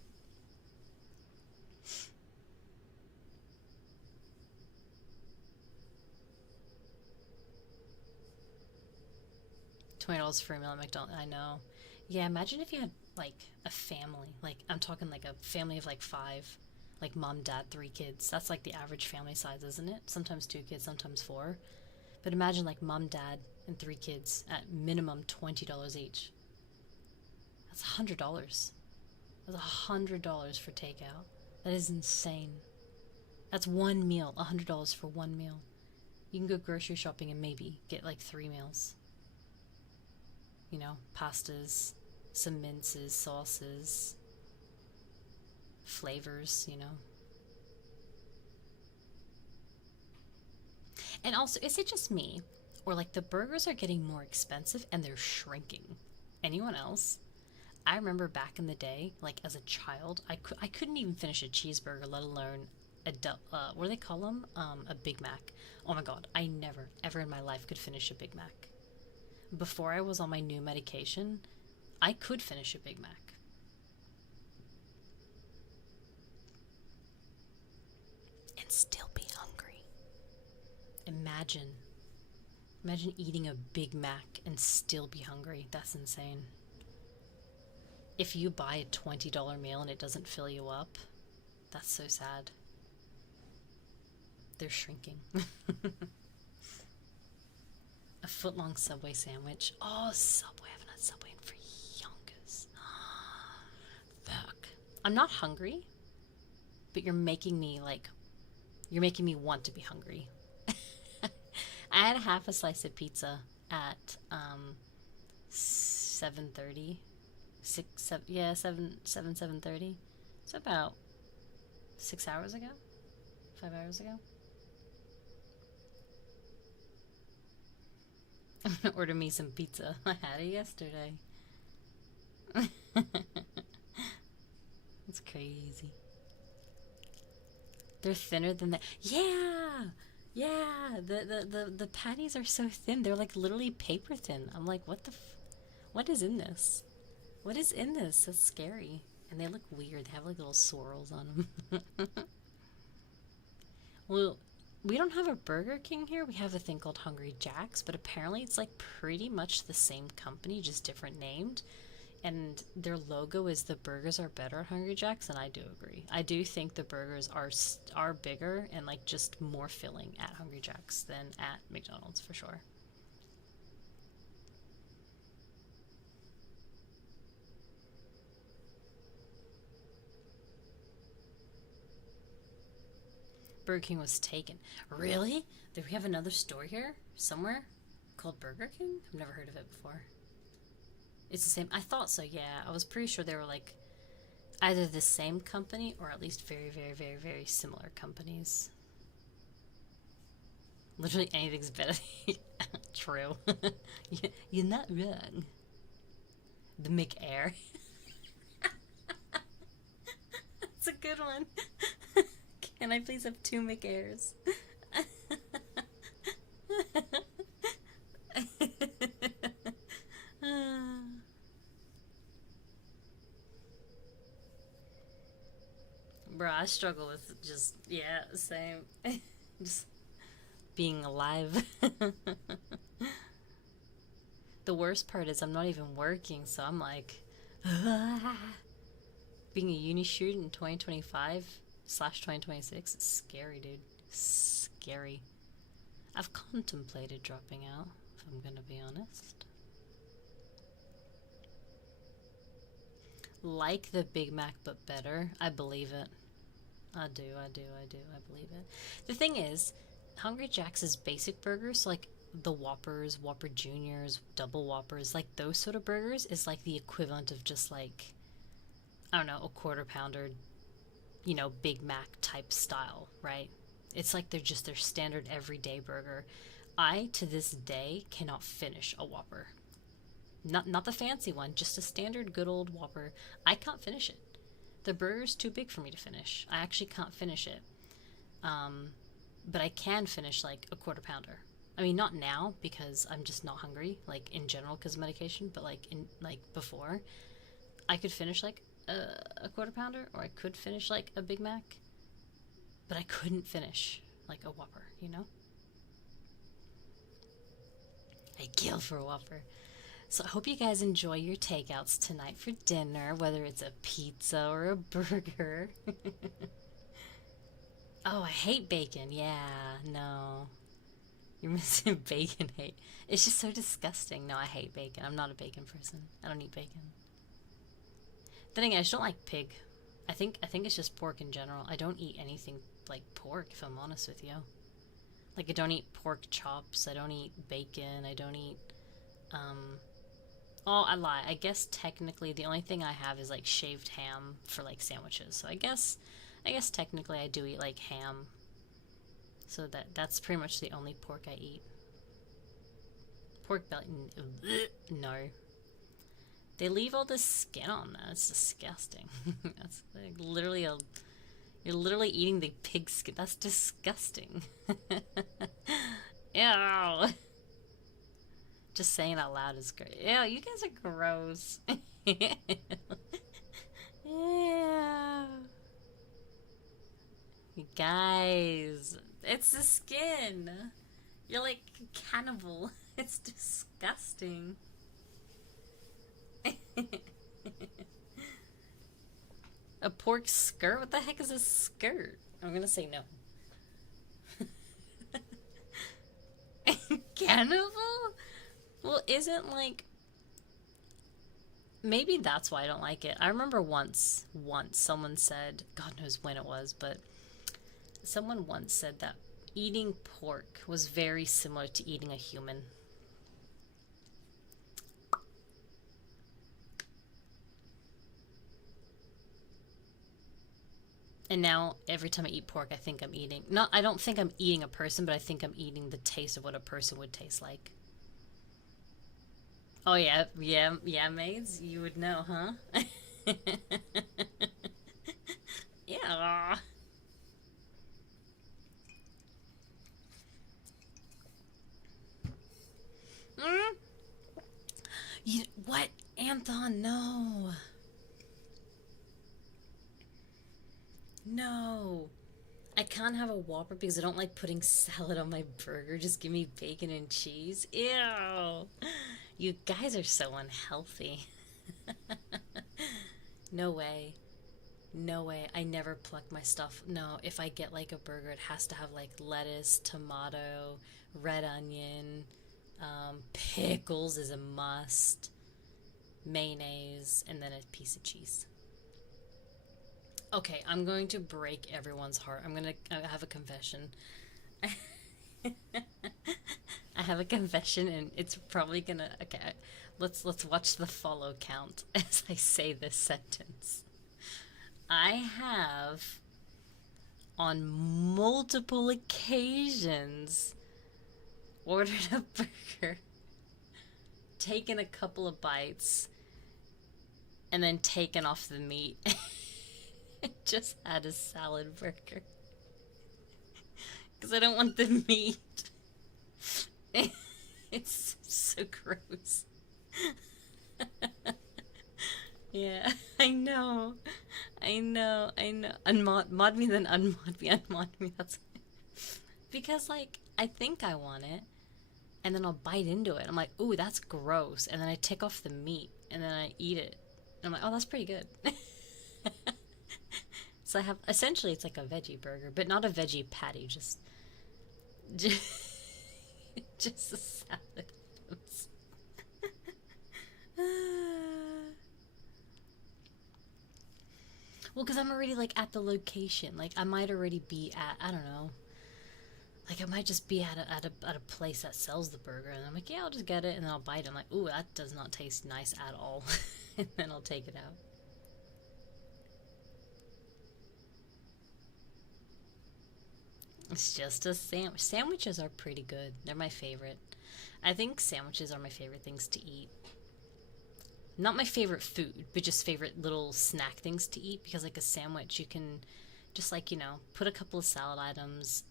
$20 for a meal at McDonald's. I know. Yeah, imagine if you had like a family. Like, I'm talking like a family of like 5, like mom, dad, 3 kids. That's like the average family size, isn't it? Sometimes 2 kids, sometimes 4. But imagine like mom, dad, and 3 kids at minimum $20 each. That's $100. That's $100 for takeout. That is insane. That's one meal. $100 for one meal. You can go grocery shopping and maybe get like 3 meals. You know, pastas, some minces, sauces, flavors, you know. And also, is it just me? Or like the burgers are getting more expensive and they're shrinking? Anyone else? I remember back in the day, like as a child, I couldn't even finish a cheeseburger, let alone what do they call them? A Big Mac. Oh my god, I never, ever in my life could finish a Big Mac. Before I was on my new medication, I could finish a Big Mac. And still be hungry. Imagine eating a Big Mac and still be hungry. That's insane. If you buy a $20 meal and it doesn't fill you up, that's so sad. They're shrinking. A foot-long Subway sandwich. Oh, Subway. I haven't had Subway in for yonkers. Fuck. I'm not hungry, but you're making me want to be hungry. I had half a slice of pizza at 7:30, 7, yeah, 7:30. It's about 6 hours ago, 5 hours ago. I'm gonna order me some pizza. I had it yesterday. It's crazy. They're thinner than that. Yeah, yeah. The patties are so thin. They're like literally paper thin. I'm like, what is in this? What is in this? That's scary. And they look weird. They have like little swirls on them. Well, we don't have a Burger King here. We have a thing called Hungry Jack's, but apparently it's like pretty much the same company, just different named. And their logo is the burgers are better at Hungry Jack's, and I do agree. I do think the burgers are bigger and like just more filling at Hungry Jack's than at McDonald's for sure. Burger King was taken. Really? Do we have another store here somewhere called Burger King? I've never heard of it before. It's the same. I thought so, yeah. I was pretty sure they were like either the same company or at least very, very, very, very similar companies. Literally anything's better. True. You're not wrong. The McAir. That's a good one. Can I please have two McAirs? Bro, I struggle with just, yeah, same. Just being alive. The worst part is I'm not even working, so I'm like, being a uni student in 2025/2026 is scary, dude. Scary. I've contemplated dropping out, if I'm gonna be honest. Like the Big Mac, but better. I believe it. I do. I believe it. The thing is, Hungry Jack's basic burgers, so like the Whoppers, Whopper Juniors, Double Whoppers, like those sort of burgers is like the equivalent of just like, I don't know, a quarter pounder, Big Mac type style, right? It's like they're just their standard everyday burger. I, to this day, cannot finish a Whopper. Not the fancy one, just a standard good old Whopper. I can't finish it. The burger's too big for me to finish. I actually can't finish it. But I can finish like a quarter pounder. I mean, not now because I'm just not hungry, like in general because of medication, but like before, I could finish like a quarter pounder, or I could finish like a Big Mac, but I couldn't finish like a Whopper. I kill for a Whopper. So I hope you guys enjoy your takeouts tonight for dinner, whether it's a pizza or a burger. Oh, I hate bacon. Yeah, no. You're missing bacon hate. It's just so disgusting. No, I hate bacon. I'm not a bacon person. I don't eat bacon. Then again, I just don't like pig. I think it's just pork in general. I don't eat anything like pork, if I'm honest with you. Like, I don't eat pork chops. I don't eat bacon. I don't eat, oh, I lie. I guess technically the only thing I have is like shaved ham for like sandwiches. So I guess technically I do eat like ham. So that's pretty much the only pork I eat. Pork belly, no. They leave all the skin on that. It's disgusting. That's like literally you're literally eating the pig skin. That's disgusting. Ew. Just saying it out loud is great. Ew, you guys are gross. Ew. You guys, it's the skin. You're like a cannibal. It's disgusting. A pork skirt? What the heck is a skirt? I'm gonna say no. Cannibal? Well, isn't like maybe that's why I don't like it. I remember once someone said, God knows when it was, but someone once said that eating pork was very similar to eating a human. And now every time I eat pork, I think I'm eating, not, I don't think I'm eating a person, but I think I'm eating the taste of what a person would taste like. Oh yeah, yeah, yeah, maids, you would know, huh? Yeah. Mm? What? Anton, no. No. I can't have a Whopper because I don't like putting salad on my burger. Just give me bacon and cheese. Ew. You guys are so unhealthy. No way. No way. I never pluck my stuff. No, if I get like a burger, it has to have like lettuce, tomato, red onion, pickles is a must, mayonnaise, and then a piece of cheese. Okay, I'm going to break everyone's heart. I'm going to have a confession. I have a confession, and it's probably gonna. Okay, let's watch the follow count as I say this sentence. I have, on multiple occasions, ordered a burger, taken a couple of bites, and then taken off the meat. Just had a salad burger because I don't want the meat. It's so gross. Yeah, I know. I know. I know. Mod me, then unmod me, unmod me. That's because, like, I think I want it, and then I'll bite into it. I'm like, ooh, that's gross. And then I take off the meat, and then I eat it. And I'm like, oh, that's pretty good. So I have, essentially, it's like a veggie burger, but not a veggie patty, just, just a salad. Well, because I'm already like at the location. Like I might already be at, I don't know. Like I might just be at a place that sells the burger, and I'm like, yeah, I'll just get it, and then I'll bite it. I'm like, ooh, that does not taste nice at all, and then I'll take it out. It's just a sandwich. Sandwiches are pretty good. They're my favorite. I think sandwiches are my favorite things to eat. Not my favorite food, but just favorite little snack things to eat because like a sandwich you can just like, put a couple of salad items,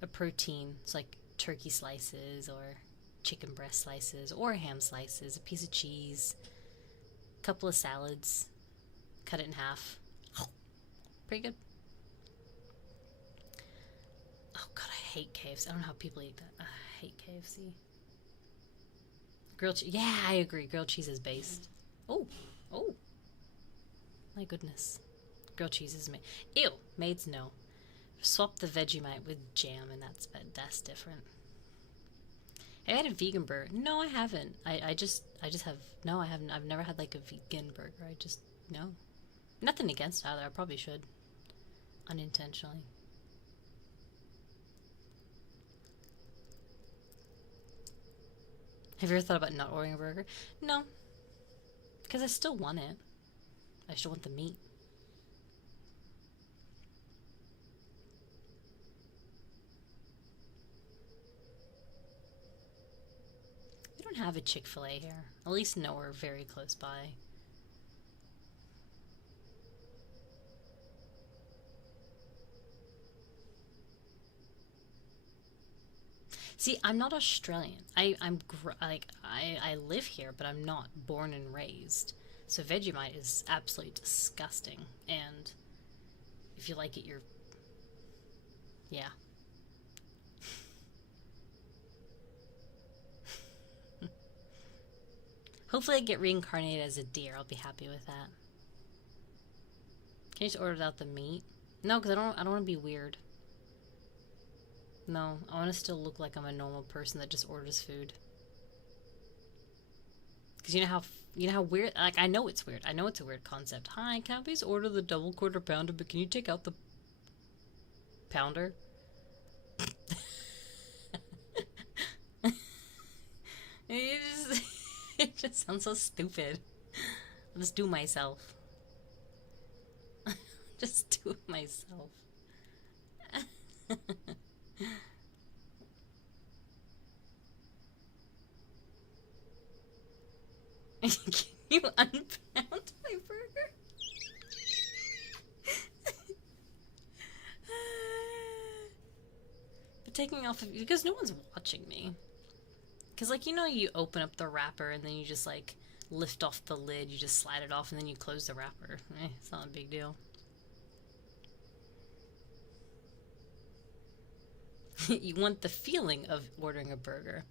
a protein, it's like turkey slices or chicken breast slices or ham slices, a piece of cheese, a couple of salads, cut it in half. Pretty good. Oh god, I hate KFC. I don't know how people eat that. I hate KFC. Grilled cheese. Yeah, I agree. Grilled cheese is based. Oh, oh, my goodness. Grilled cheese is made. Ew, maids no. Swap the Vegemite with jam, and that's different. Have you had a vegan burger? No, I haven't. I just have no. I haven't. I've never had like a vegan burger. I just no. Nothing against either. I probably should. Unintentionally. Have you ever thought about not ordering a burger? No, because I still want it. I still want the meat. We don't have a Chick-fil-A here. At least nowhere very close by. See, I'm not Australian. I live here, but I'm not born and raised. So Vegemite is absolutely disgusting. And if you like it, you're yeah. Hopefully, I get reincarnated as a deer. I'll be happy with that. Can you just order without the meat? No, because I don't want to be weird. No, I want to still look like I'm a normal person that just orders food. Because you know how weird. Like I know it's weird. I know it's a weird concept. Hi, can I please order the double quarter pounder? But can you take out the pounder? It just, it just sounds so stupid. I'll just do myself. Just do it myself. Can you unpound my burger? But taking off of, because no one's watching me. Because, like, you know, you open up the wrapper and then you just, like, lift off the lid, you just slide it off, and then you close the wrapper. It's not a big deal. You want the feeling of ordering a burger.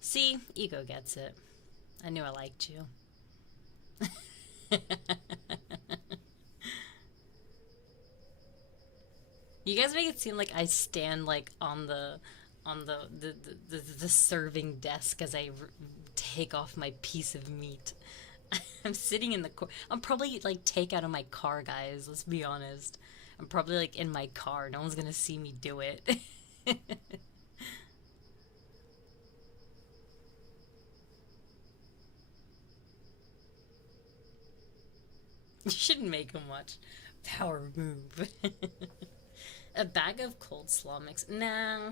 See, ego gets it. I knew I liked you. You guys make it seem like I stand like on the serving desk as take off my piece of meat. I'm sitting in the car. I'm probably like take out of my car, guys. Let's be honest. I'm probably like in my car. No one's gonna see me do it. You shouldn't make him watch. Power move. A bag of cold slaw mix. Nah,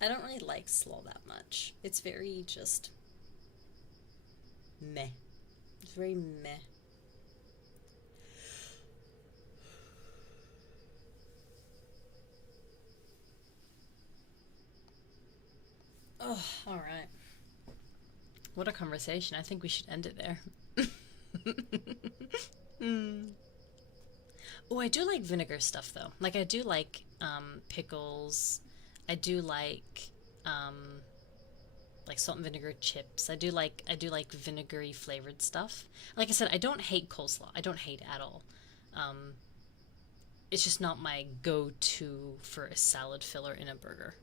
I don't really like slaw that much. It's very just meh. It's very meh. Oh, all right. What a conversation. I think we should end it there. Mm. Oh, I do like vinegar stuff though. Like I do like pickles. I do like salt and vinegar chips. I do like vinegary flavored stuff. Like I said, I don't hate coleslaw. I don't hate it at all. Um, it's just not my go-to for a salad filler in a burger.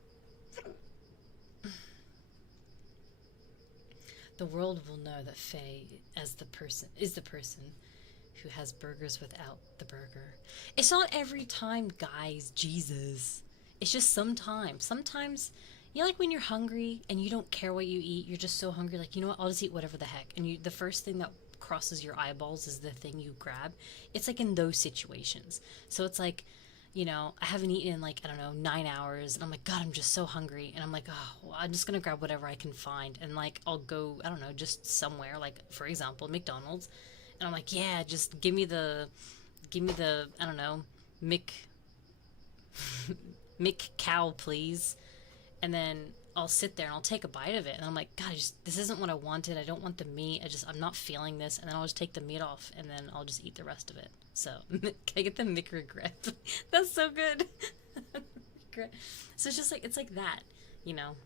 The world will know that Faye as the person is the person who has burgers without the burger. It's not every time, guys. Jesus. It's just sometimes. Sometimes, you know, like when you're hungry and you don't care what you eat, you're just so hungry, like, you know what, I'll just eat whatever the heck. And the first thing that crosses your eyeballs is the thing you grab. It's like in those situations. So it's like, I haven't eaten in like, I don't know, 9 hours. And I'm like, God, I'm just so hungry. And I'm like, oh, well, I'm just going to grab whatever I can find. And like, I'll go, I don't know, just somewhere, like, for example, McDonald's. And I'm like, yeah, just give me the, I don't know, Mick cow, please. And then I'll sit there and I'll take a bite of it. And I'm like, God, this isn't what I wanted. I don't want the meat. I'm not feeling this. And then I'll just take the meat off and then I'll just eat the rest of it. So, can I get the Mick regret? That's so good. So it's just like, it's like that, you know?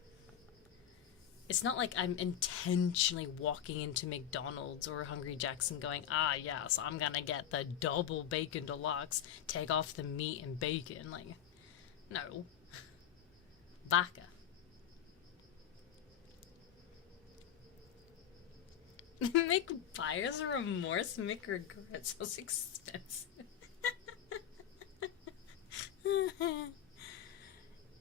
It's not like I'm intentionally walking into McDonald's or Hungry Jackson going, ah, yes, I'm gonna get the double bacon deluxe, take off the meat and bacon. Like, no. Baka. Make buyer's remorse, make regrets. Sounds expensive.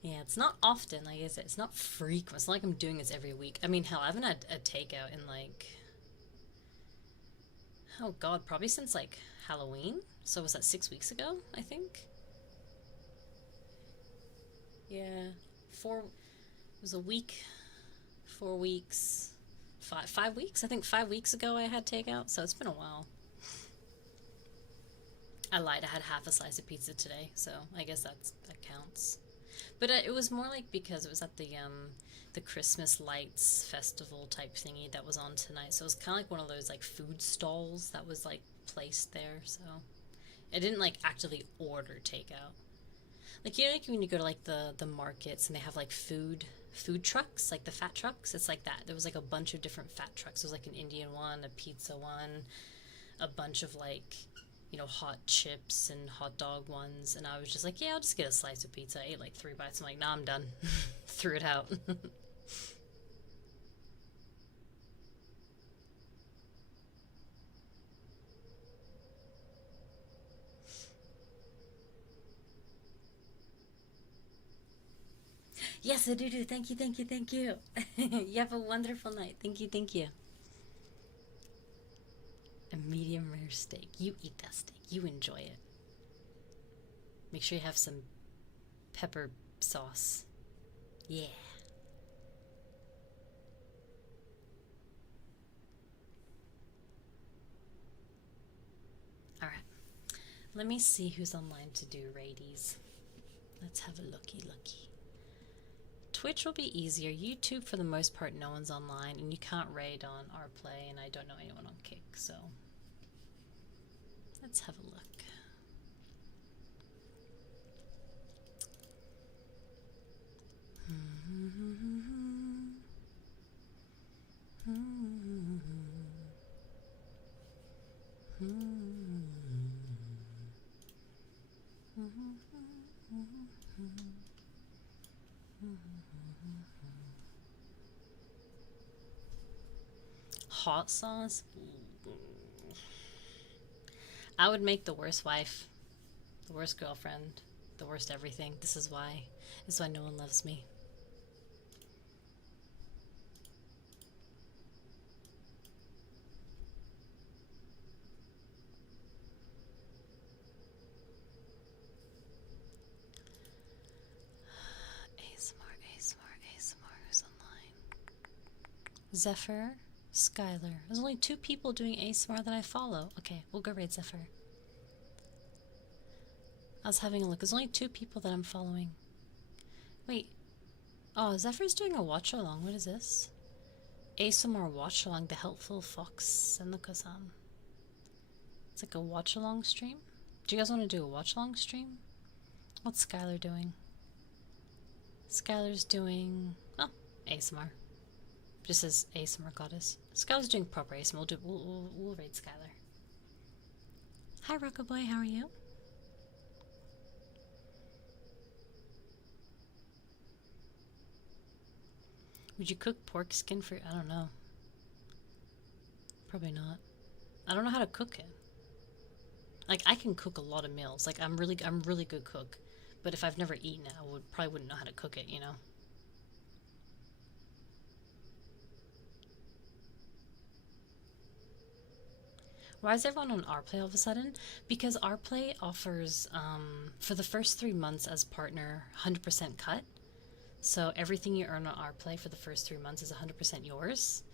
Yeah, it's not often, like I said, it's not frequent. It's not like I'm doing this every week. I mean, hell, I haven't had a takeout in like, oh God, probably since like Halloween. So was that 6 weeks ago, I think? Yeah. It was a week, 4 weeks, 5 weeks? I think 5 weeks ago I had takeout, so it's been a while. I lied, I had half a slice of pizza today, so I guess that counts. But it was more like because it was at the Christmas lights festival type thingy that was on tonight. So it was kind of like one of those like food stalls that was like placed there. So I didn't like actively order takeout. Like, you know, like when you go to like the markets and they have like food trucks, like the fat trucks. It's like that. There was like a bunch of different fat trucks. There was like an Indian one, a pizza one, a bunch of like, hot chips and hot dog ones. And I was just like, yeah, I'll just get a slice of pizza. I ate like 3 bites. I'm like, nah, I'm done. Threw it out. Yes, I do. Thank you, thank you, thank you. You have a wonderful night. Thank you, thank you. A medium rare steak. You eat that steak. You enjoy it. Make sure you have some pepper sauce. Yeah. Alright. Let me see who's online to do raidies. Let's have a looky. Twitch will be easier. YouTube, for the most part, no one's online, and you can't raid on our play, and I don't know anyone on Kick, so let's have a look. Hot sauce? I would make the worst wife, the worst girlfriend, the worst everything. This is why. This is why no one loves me. ASMR, who's online? Zephyr, Skylar. There's only 2 people doing ASMR that I follow. Okay, we'll go raid Zephyr. I was having a look. There's only 2 people that I'm following. Wait. Oh, Zephyr's doing a watch along. What is this? ASMR watch along, the helpful fox and the Kazan. It's like a watch along stream. Do you guys want to do a watch along stream? What's Skylar doing? Skylar's doing ASMR. Just says ASMR goddess. Skylar's doing proper ASMR. We'll raid Skylar. Hi Rockaboy, how are you? Would you cook pork skin for? I don't know. Probably not. I don't know how to cook it. Like, I can cook a lot of meals. Like, I'm really good cook. But if I've never eaten it, I probably wouldn't know how to cook it, you know? Why is everyone on OurPlay all of a sudden? Because OurPlay offers, for the first 3 months as partner, 100% cut. So everything you earn on OurPlay for the first 3 months is 100% yours.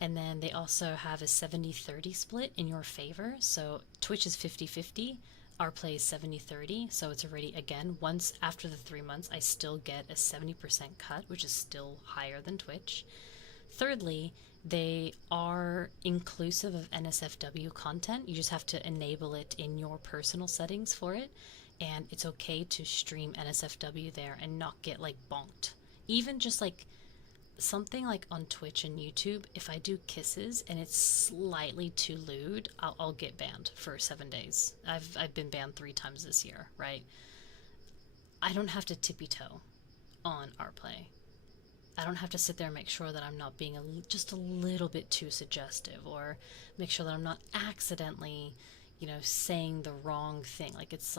And then they also have a 70-30 split in your favor. So Twitch is 50-50, OurPlay is 70-30. So it's already, again, once after the 3 months, I still get a 70% cut, which is still higher than Twitch. Thirdly, they are inclusive of NSFW content. You just have to enable it in your personal settings for it. And it's okay to stream NSFW there and not get like bonked. Even just like something like on Twitch and YouTube, if I do kisses and it's slightly too lewd, I'll get banned for 7 days. I've been banned 3 times this year, right? I don't have to tippy toe on OurPlay. I don't have to sit there and make sure that I'm not being just a little bit too suggestive, or make sure that I'm not accidentally, saying the wrong thing. It's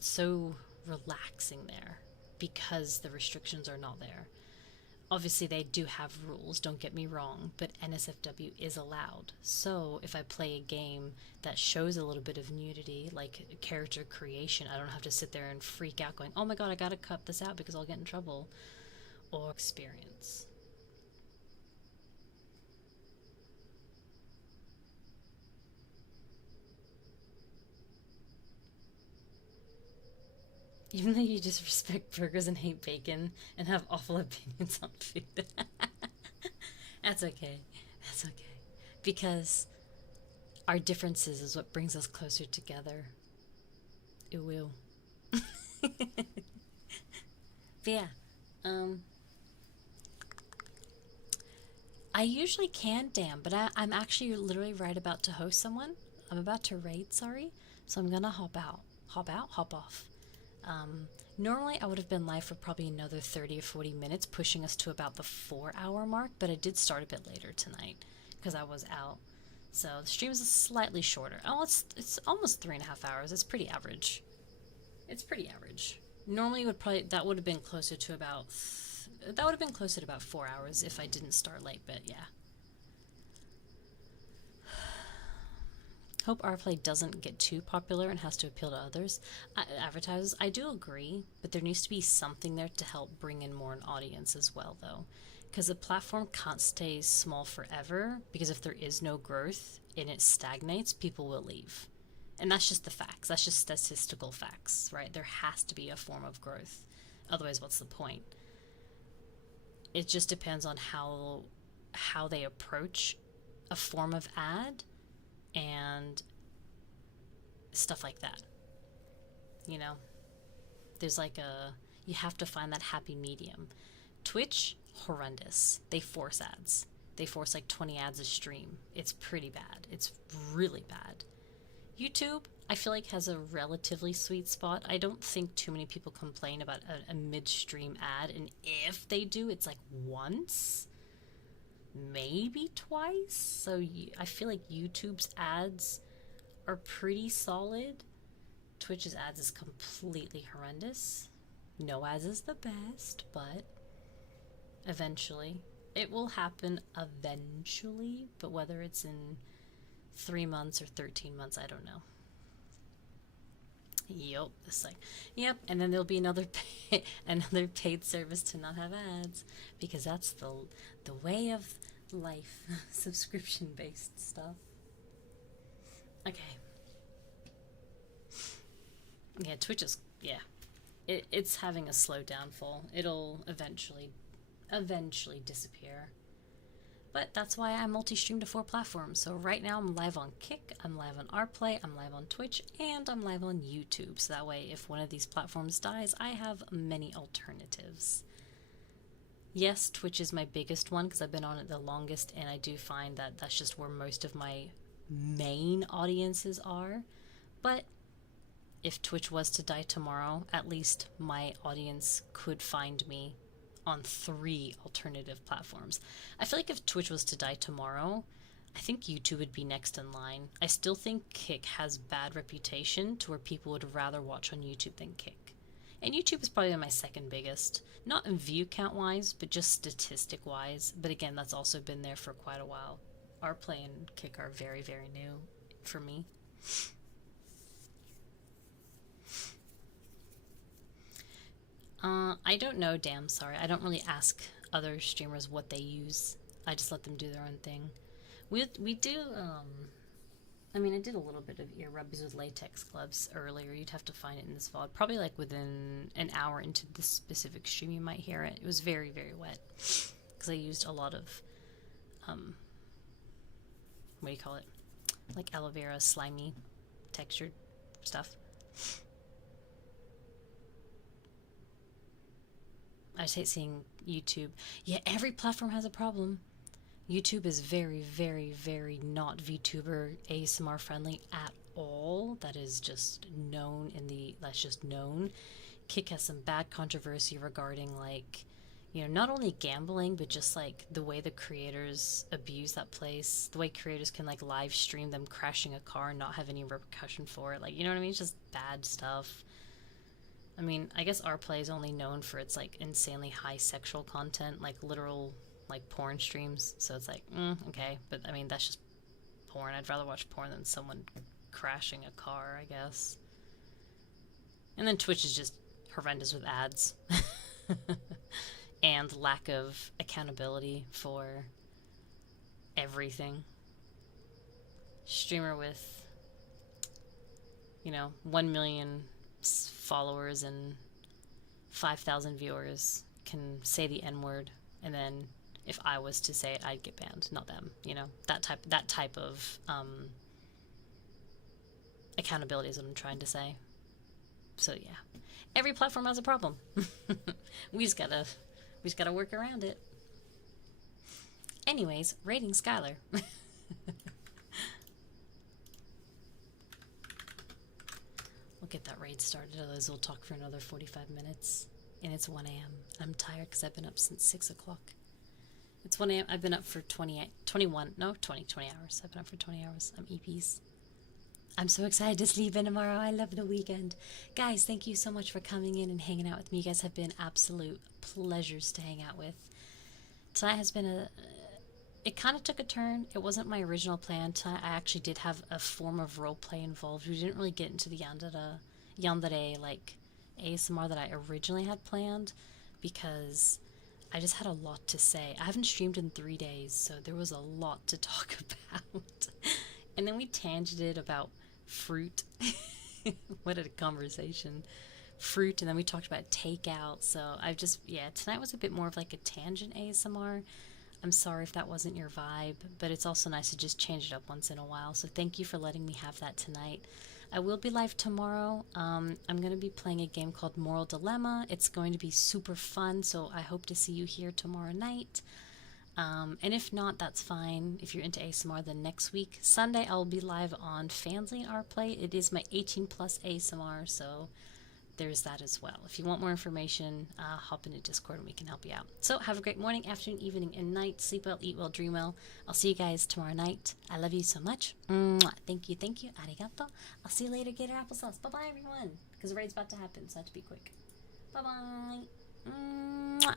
so relaxing there because the restrictions are not there. Obviously, they do have rules, don't get me wrong, but NSFW is allowed. So if I play a game that shows a little bit of nudity, like character creation, I don't have to sit there and freak out going, oh my god, I gotta cut this out because I'll get in trouble. Or experience. Even though you disrespect burgers and hate bacon and have awful opinions on food. That's okay. That's okay. Because our differences is what brings us closer together. It will. But yeah. I usually can damn, but I'm actually literally right about to host someone. I'm about to raid, sorry. So I'm gonna hop off. Normally I would have been live for probably another 30 or 40 minutes, pushing us to about the 4 hour mark, but I did start a bit later tonight because I was out. So the stream is slightly shorter. Oh, it's almost 3.5 hours. It's pretty average. It's pretty average. Normally that would have been closer to about 4 hours if I didn't start late, but yeah. Hope our play doesn't get too popular and has to appeal to others. Advertisers, I do agree, but there needs to be something there to help bring in more an audience as well, though. Because the platform can't stay small forever, because if there is no growth and it stagnates, people will leave. And that's just the facts. That's just statistical facts, right? There has to be a form of growth. Otherwise, what's the point? It just depends on how they approach a form of ad and stuff like that. You know, there's you have to find that happy medium. Twitch, horrendous. They force ads. They force like 20 ads a stream. It's pretty bad. It's really bad. YouTube, I feel like, has a relatively sweet spot. I don't think too many people complain about a midstream ad, and if they do, it's like once, maybe twice. So I feel like YouTube's ads are pretty solid. Twitch's ads is completely horrendous. No ads is the best, but eventually. It will happen eventually, but whether it's in 3 months or 13 months, I don't know. Yep, it's like, yep, and then there'll be another paid service to not have ads, because that's the way of life, subscription-based stuff. Okay. Yeah, Twitch is, yeah, it's having a slow downfall. It'll eventually disappear. But that's why I multi-stream to 4 platforms. So right now I'm live on Kick, I'm live on Rplay, I'm live on Twitch, and I'm live on YouTube. So that way, if one of these platforms dies, I have many alternatives. Yes, Twitch is my biggest one because I've been on it the longest, and I do find that that's just where most of my main audiences are. But if Twitch was to die tomorrow, at least my audience could find me on 3 alternative platforms. I feel like if Twitch was to die tomorrow, I think YouTube would be next in line. I still think Kick has bad reputation to where people would rather watch on YouTube than Kick. And YouTube is probably my second biggest. Not in view count wise, but just statistic wise. But again, that's also been there for quite a while. Rplay and Kick are very, very new for me. I don't know, damn sorry. I don't really ask other streamers what they use. I just let them do their own thing. We do, I mean, I did a little bit of ear rubs with latex gloves earlier. You'd have to find it in this VOD. Probably like within an hour into this specific stream you might hear it. It was very, very wet. Because I used a lot of, what do you call it? Like aloe vera, slimy, textured stuff. I just hate seeing YouTube. Yeah, every platform has a problem. YouTube is very, very, very not VTuber ASMR friendly at all. That is just known that's just known. Kick has some bad controversy regarding, like, you know, not only gambling, but just like the way the creators abuse that place. The way creators can like live stream them crashing a car and not have any repercussion for it. Like, you know what I mean? It's just bad stuff. I mean, I guess Rplay is only known for its like insanely high sexual content, like literal like porn streams. So it's like, okay, but I mean that's just porn. I'd rather watch porn than someone crashing a car, I guess. And then Twitch is just horrendous with ads and lack of accountability for everything. Streamer with, you know, 1 million followers and 5,000 viewers can say the N-word, and then if I was to say it, I'd get banned, not them. You know, that type of accountability is what I'm trying to say. So yeah, every platform has a problem. we just gotta work around it. Anyways, rating Skylar. we'll get that raid started. Otherwise, we'll talk for another 45 minutes. And it's 1 a.m. I'm tired because I've been up since 6 o'clock. It's 1 a.m. I've been up for 20 hours. I've been up for 20 hours. I'm EPs. I'm so excited to sleep in tomorrow. I love the weekend. Guys, thank you so much for coming in and hanging out with me. You guys have been absolute pleasures to hang out with. Tonight has been it kind of took a turn. It wasn't my original plan. Tonight I actually did have a form of roleplay involved. We didn't really get into the Yandere like ASMR that I originally had planned because I just had a lot to say. I haven't streamed in 3 days, so there was a lot to talk about. And then we tangented about fruit. What a conversation. Fruit, and then we talked about takeout. So tonight was a bit more of like a tangent ASMR. I'm sorry if that wasn't your vibe, but it's also nice to just change it up once in a while. So thank you for letting me have that tonight. I will be live tomorrow. I'm going to be playing a game called Moral Dilemma. It's going to be super fun, so I hope to see you here tomorrow night. And if not, that's fine. If you're into ASMR, then next week, Sunday, I'll be live on Fansly Art Play. It is my 18 plus ASMR, so there's that as well. If you want more information, hop into Discord and we can help you out. So have a great morning, afternoon, evening, and night. Sleep well, eat well, dream well. I'll see you guys tomorrow night. I love you so much. Mwah. Thank you. Arigato. I'll see you later. Gator applesauce. Bye-bye, everyone. Because the raid's about to happen, so I have to be quick. Bye-bye. Mwah.